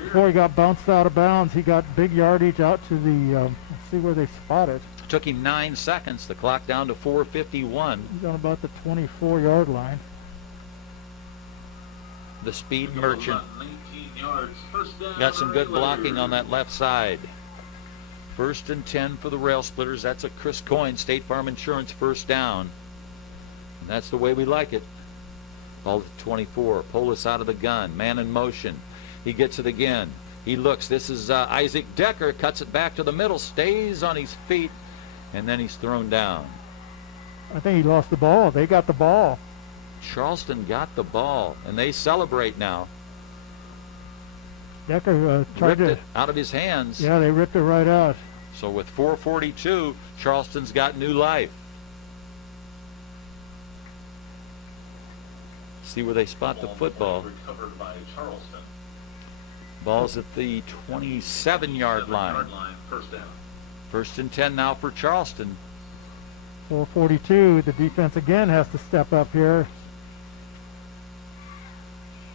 before he got bounced out of bounds, he got big yardage out to the, let's see where they spot it. Took him 9 seconds. The clock down to 4:51. He's on about the 24-yard line. The speed merchant. Got some good blocking on that left side. 1st and 10 for the Rail Splitters. That's a Chris Coyne State Farm Insurance first down. And that's the way we like it. Ball to 24. Polis out of the gun. Man in motion. He gets it again. He looks. This is Isaac Decker. Cuts it back to the middle. Stays on his feet. And then he's thrown down. I think he lost the ball. They got the ball. Charleston got the ball. And they celebrate now. Decker tried ripped it out of his hands. Yeah, they ripped it right out. So with 4:42, Charleston's got new life. See where they spot the football. Recovered by Charleston. Ball's at the 27-yard line. First down. 1st and 10 now for Charleston. 4:42. The defense again has to step up here.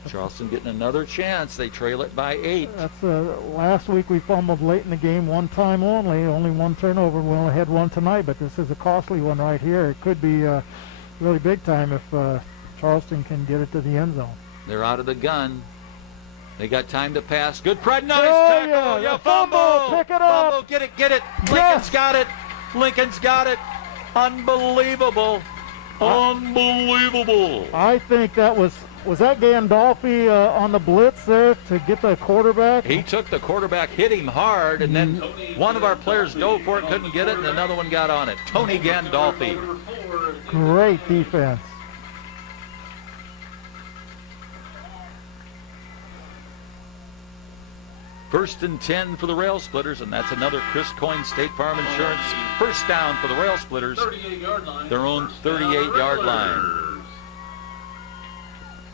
Charleston getting another chance. They trail it by 8. That's last week we fumbled late in the game, one time only one turnover. We only had one tonight, but this is a costly one right here. It could be really big time if Charleston can get it to the end zone. They're out of the gun. They got time to pass. Good press. Nice Oh, tackle. yeah. You Fumble. Pick it up. Fumble. Get it. Get it. Yes. Lincoln's got it. Lincoln's got it. Unbelievable. Unbelievable. I think that was that Gandolfi on the blitz there to get the quarterback? He took the quarterback, hit him hard, and then one of our players dove for it, couldn't get it, and another one got on it. Tony Gandolfi. Great defense. First and 10 for the Rail Splitters, and that's another Chris Coyne State Farm Insurance first down for the Rail Splitters. 38-yard line. Their own 38-yard line.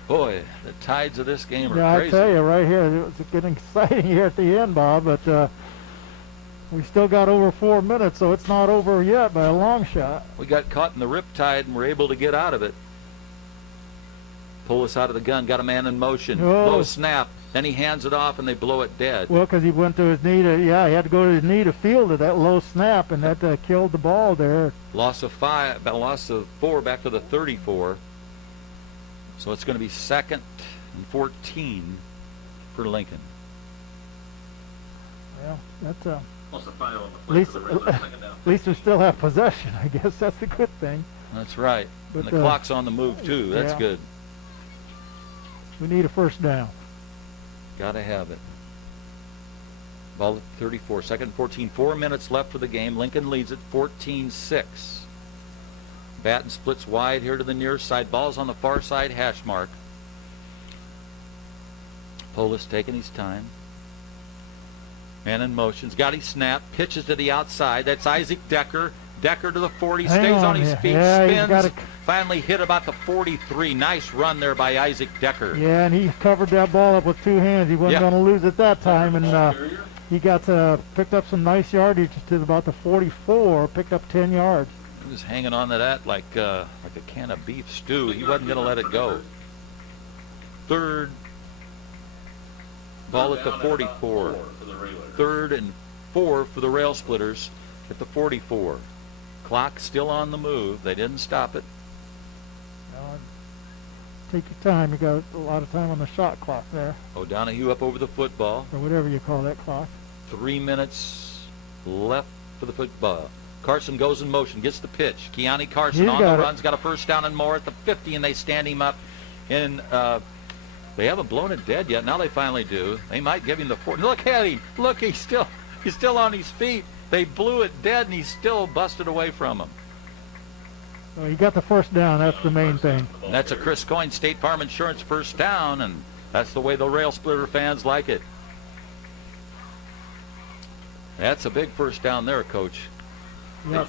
Boy, the tides of this game are Yeah, crazy. I tell you right here, it was getting exciting here at the end, Bob, but we still got over 4 minutes, so it's not over yet by a long shot. We got caught in the riptide and were able to get out of it. Pull us out of the gun, got a man in motion. Oh. Low snap. Then he hands it off and they blow it dead. Well, because he went to his knee he had to go to his knee to field it, that low snap, and that killed the ball there. Loss of 4 back to the 34. So it's going to be 2nd and 14 for Lincoln. Well, that's Plus a 5 on the at play least for the regular second down. at least we still have possession. I guess that's a good thing. That's right. But, And the clock's on the move too. That's yeah. good. We need a first down. Got to have it. Ball at 34. 2nd and 14. 4 minutes left for the game. Lincoln leads it 14-6. Batten splits wide here to the near side. Ball's on the far side hash mark. Polis taking his time. Man in motion's got his snap. Pitches to the outside. That's Isaac Decker. Decker to the 40. Hang Stays on his here. feet. Yeah, he's Spins. gotta- Finally hit about the 43. Nice run there by Isaac Decker. Yeah, and he covered that ball up with 2 hands. He wasn't Yeah. going to lose it that time, and he got picked up some nice yardage to about the 44. Picked up 10 yards. He was hanging on to that like a can of beef stew. He wasn't going to let it go. 3rd. Ball at the 44. 3rd and 4 for the Rail Splitters at the 44. Clock still on the move. They didn't stop it. Take your time. You got a lot of time on the shot clock there, O'Donohue up over the football. or whatever you call that clock. 3 minutes left for the football. Carson goes in motion, gets the pitch. Keani Carson He's on got the it. run's got a first down and more at the 50, and they stand him up. And they haven't blown it dead yet. Now they finally do. They might give him the 4. Look at him. Look, he's still He's still on his feet. They blew it dead, and he's still busted away from him. Well, he got the first down. That's the main thing. And that's a Chris Coyne State Farm Insurance first down, and that's the way the Rail Splitter fans like it. That's a big first down there, Coach. Yes.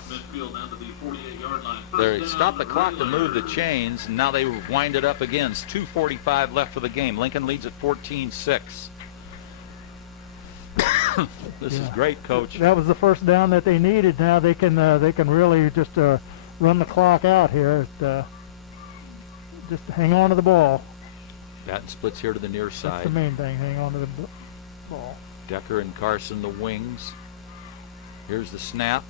They stopped the clock to move the chains, and now they wind it up again. It's 2:45 left for the game. Lincoln leads at 14-6. This is great, Coach. That was the first down that they needed. Now they can really just run the clock out here. Just hang on to the ball. Batten splits here to the near side. That's the main thing. Hang on to the ball. Decker and Carson, the wings. Here's the snap.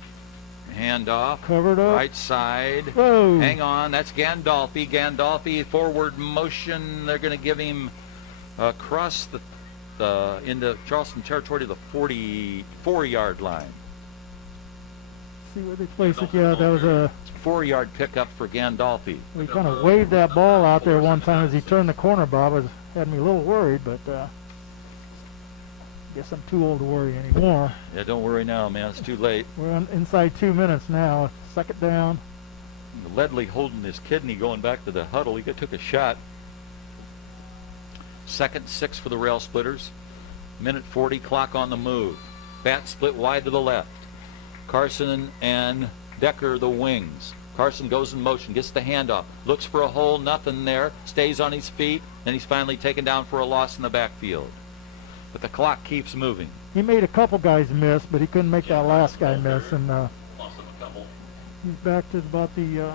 Handoff. Covered up. Right side. Whoa. Hang on. That's Gandolfi. Gandolfi, forward motion. They're going to give him across the into Charleston territory to the 44-yard line. See where they place it. Yeah, that was a 4-yard pickup for Gandolfi. We kind of waved that ball out there one time as he turned the corner, Bob. It had me a little worried, but guess I'm too old to worry anymore. Yeah, don't worry now, man. It's too late. We're inside 2 minutes now. Second down. Ledley holding his kidney going back to the huddle. He took a shot. 2nd 6 for the Rail Splitters. Minute 40, clock on the move. Bat split wide to the left. Carson and Decker, the wings. Carson goes in motion, gets the handoff, looks for a hole, nothing there, stays on his feet, then he's finally taken down for a loss in the backfield. But the clock keeps moving. He made a couple guys miss, but he couldn't make that last guy miss, and he's back to about the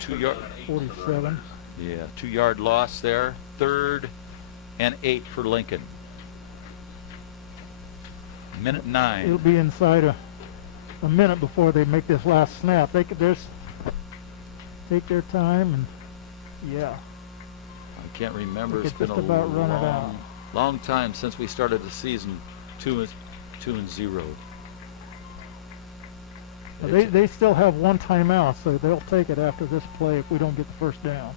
2-yard. 47. Yeah, 2-yard loss there. 3rd and 8 for Lincoln. Minute 9. It'll be inside a minute before they make this last snap. They could just take their time, and yeah. I can't remember. It's been just a about run it out. long time since we started the season 2-0. They still have one timeout, so they'll take it after this play if we don't get the first down.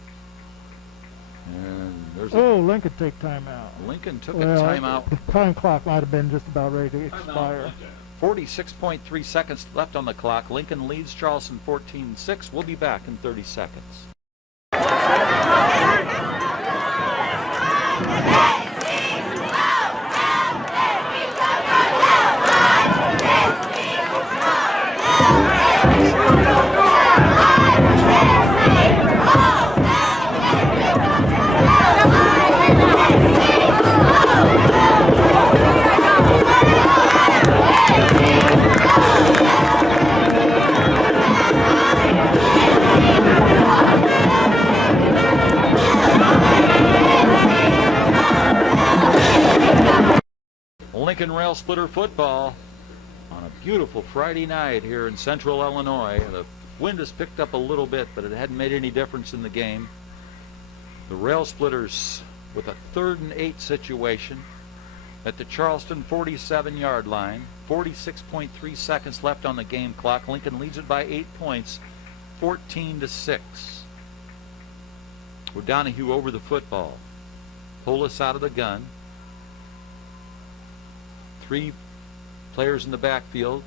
And there's Lincoln take timeout. Lincoln took a timeout. The time clock might have been just about ready to expire. 46.3 seconds left on the clock. Lincoln leads Charleston 14-6. We'll be back in 30 seconds. Lincoln Rail Splitter football on a beautiful Friday night here in central Illinois. The wind has picked up a little bit, but it hadn't made any difference in the game. The Rail Splitters with a 3rd and 8 situation at the Charleston 47-yard line. 46.3 seconds left on the game clock. Lincoln leads it by 8 points, 14-6. O'Donohue over the football. Polis out of the gun. 3 players in the backfield.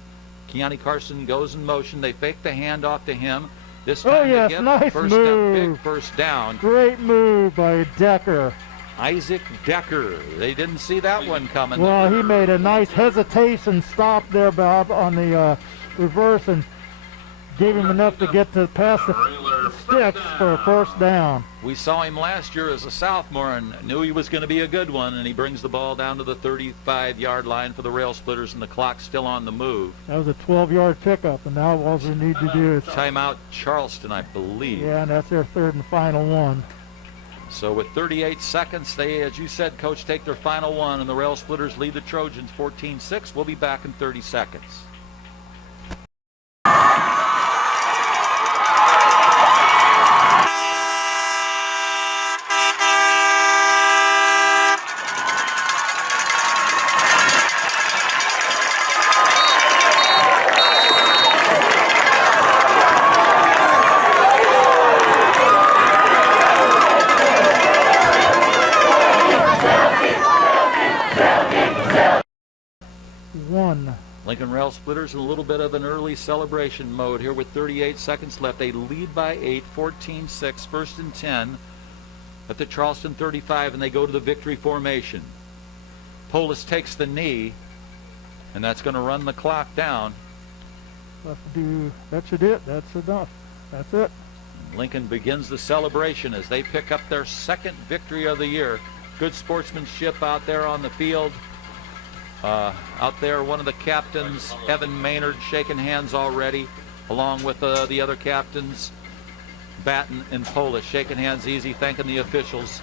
Keani Carson goes in motion. They fake the handoff to him. This time they get nice first move. down, big first down. Great move by Decker. Isaac Decker. They didn't see that one coming. Well, he made a nice hesitation stop there, Bob, on the reverse, and gave him enough to get to past the sticks for a first down. We saw him last year as a sophomore and knew he was going to be a good one, and he brings the ball down to the 35-yard line for the Rail Splitters, and the clock's still on the move. That was a 12-yard pickup, and now all we need to do is... Timeout Charleston, I believe. Yeah, and that's their 3rd and final one. So with 38 seconds, they, as you said, Coach, take their final one, and the Rail Splitters lead the Trojans 14-6. We'll be back in 30 seconds. Lincoln Rail Splitters in a little bit of an early celebration mode here with 38 seconds left. They lead by 8, 14-6, 1st and 10 at the Charleston 35, and they go to the victory formation. Polis takes the knee, and that's going to run the clock down. That should it. That's enough. That's it. Lincoln begins the celebration as they pick up their second victory of the year. Good sportsmanship out there on the field. Out there, one of the captains, Evan Maynard, shaking hands already, along with the other captains, Batten and Polis, shaking hands easy, thanking the officials.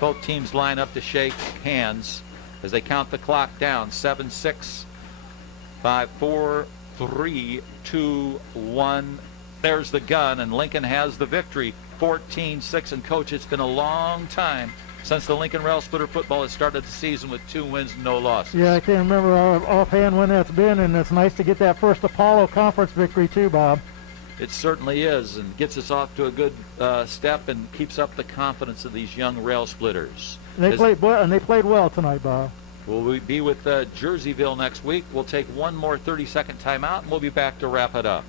Both teams line up to shake hands as they count the clock down. 7, 6, 5, 4, 3, 2, 1. There's the gun, and Lincoln has the victory, 14-6. And Coach, it's been a long time since the Lincoln Rail Splitter football has started the season with 2 wins and no losses. Yeah, I can't remember offhand when that's been, and it's nice to get that first Apollo Conference victory too, Bob. It certainly is, and gets us off to a good step and keeps up the confidence of these young Rail Splitters. And they played well tonight, Bob. We'll be with Jerseyville next week. We'll take one more 30-second timeout, and we'll be back to wrap it up.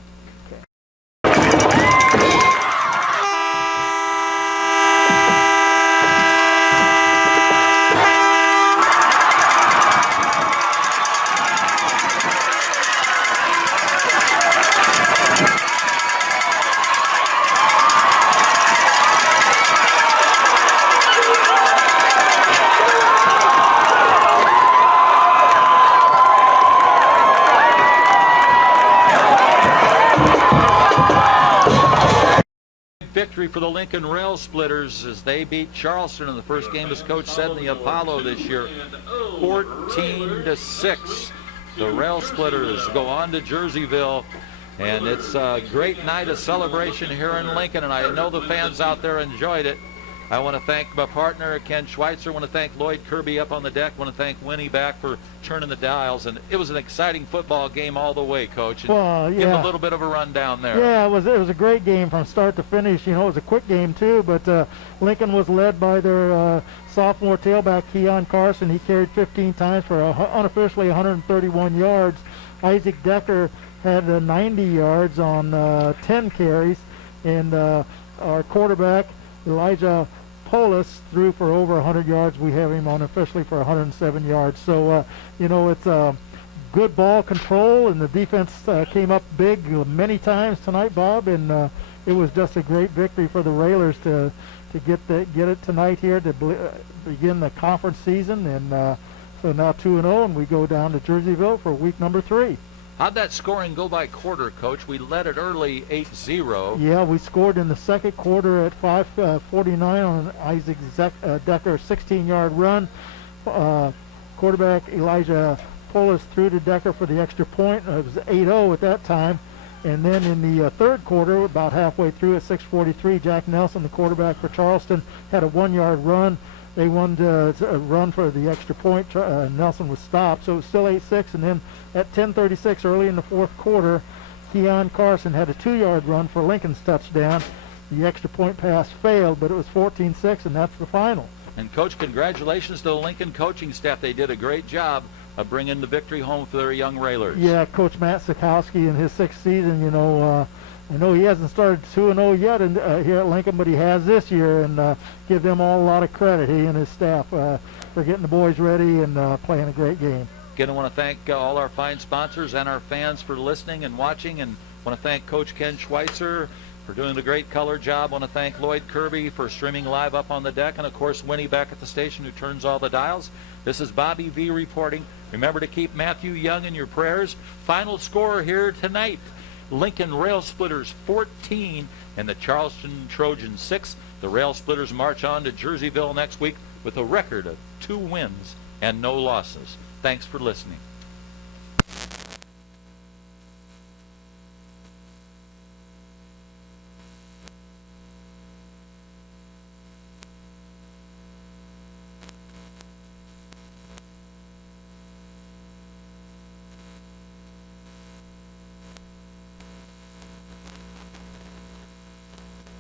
Victory for the Lincoln Rail Splitters as they beat Charleston in the first game, as Coach said, in the Apollo this year, 14-6. The Rail Splitters go on to Jerseyville, and it's a great night of celebration here in Lincoln, and I know the fans out there enjoyed it. I want to thank my partner, Ken Schweitzer. I want to thank Lloyd Kirby up on the deck. I want to thank Winnie back for turning the dials. And it was an exciting football game all the way, Coach. And well, yeah. Give a little bit of a rundown there. Yeah, it was a great game from start to finish. You know, it was a quick game, too. But Lincoln was led by their sophomore tailback, Keon Carson. He carried 15 times for unofficially 131 yards. Isaac Decker had 90 yards on 10 carries. And our quarterback, Elijah Polis, threw for over 100 yards. We have him on officially for 107 yards. So, you know, it's good ball control, and the defense came up big many times tonight, Bob, and it was just a great victory for the Railers to get it tonight here to begin the conference season. And so now 2-0, and we go down to Jerseyville for week number 3. How'd that scoring go by quarter, Coach? We led it early 8-0. Yeah, we scored in the second quarter at 5:49 on Isaac Decker 16-yard run. Quarterback Elijah Polis threw to Decker for the extra point. It was 8-0 at that time. And then in the third quarter, about halfway through at 6:43, Jack Nelson, the quarterback for Charleston, had a 1-yard run. They wanted to run for the extra point. Nelson was stopped, so it was still 8-6. And then at 10:36, early in the fourth quarter, Keon Carson had a 2-yard run for Lincoln's touchdown. The extra point pass failed, but it was 14-6, and that's the final. And, Coach, congratulations to the Lincoln coaching staff. They did a great job of bringing the victory home for their young Railers. Yeah, Coach Matt Sikowski in his 6th season, you know, I know he hasn't started 2-0 yet here at Lincoln, but he has this year, and give them all a lot of credit, he and his staff, for getting the boys ready and playing a great game. Again, I want to thank all our fine sponsors and our fans for listening and watching, and I want to thank Coach Ken Schweitzer for doing a great color job. I want to thank Lloyd Kirby for streaming live up on the deck, and, of course, Winnie back at the station who turns all the dials. This is Bobby V reporting. Remember to keep Matthew Young in your prayers. Final score here tonight: Lincoln Rail Splitters 14 and the Charleston Trojans 6. The Rail Splitters march on to Jerseyville next week with a record of 2 wins and no losses. Thanks for listening.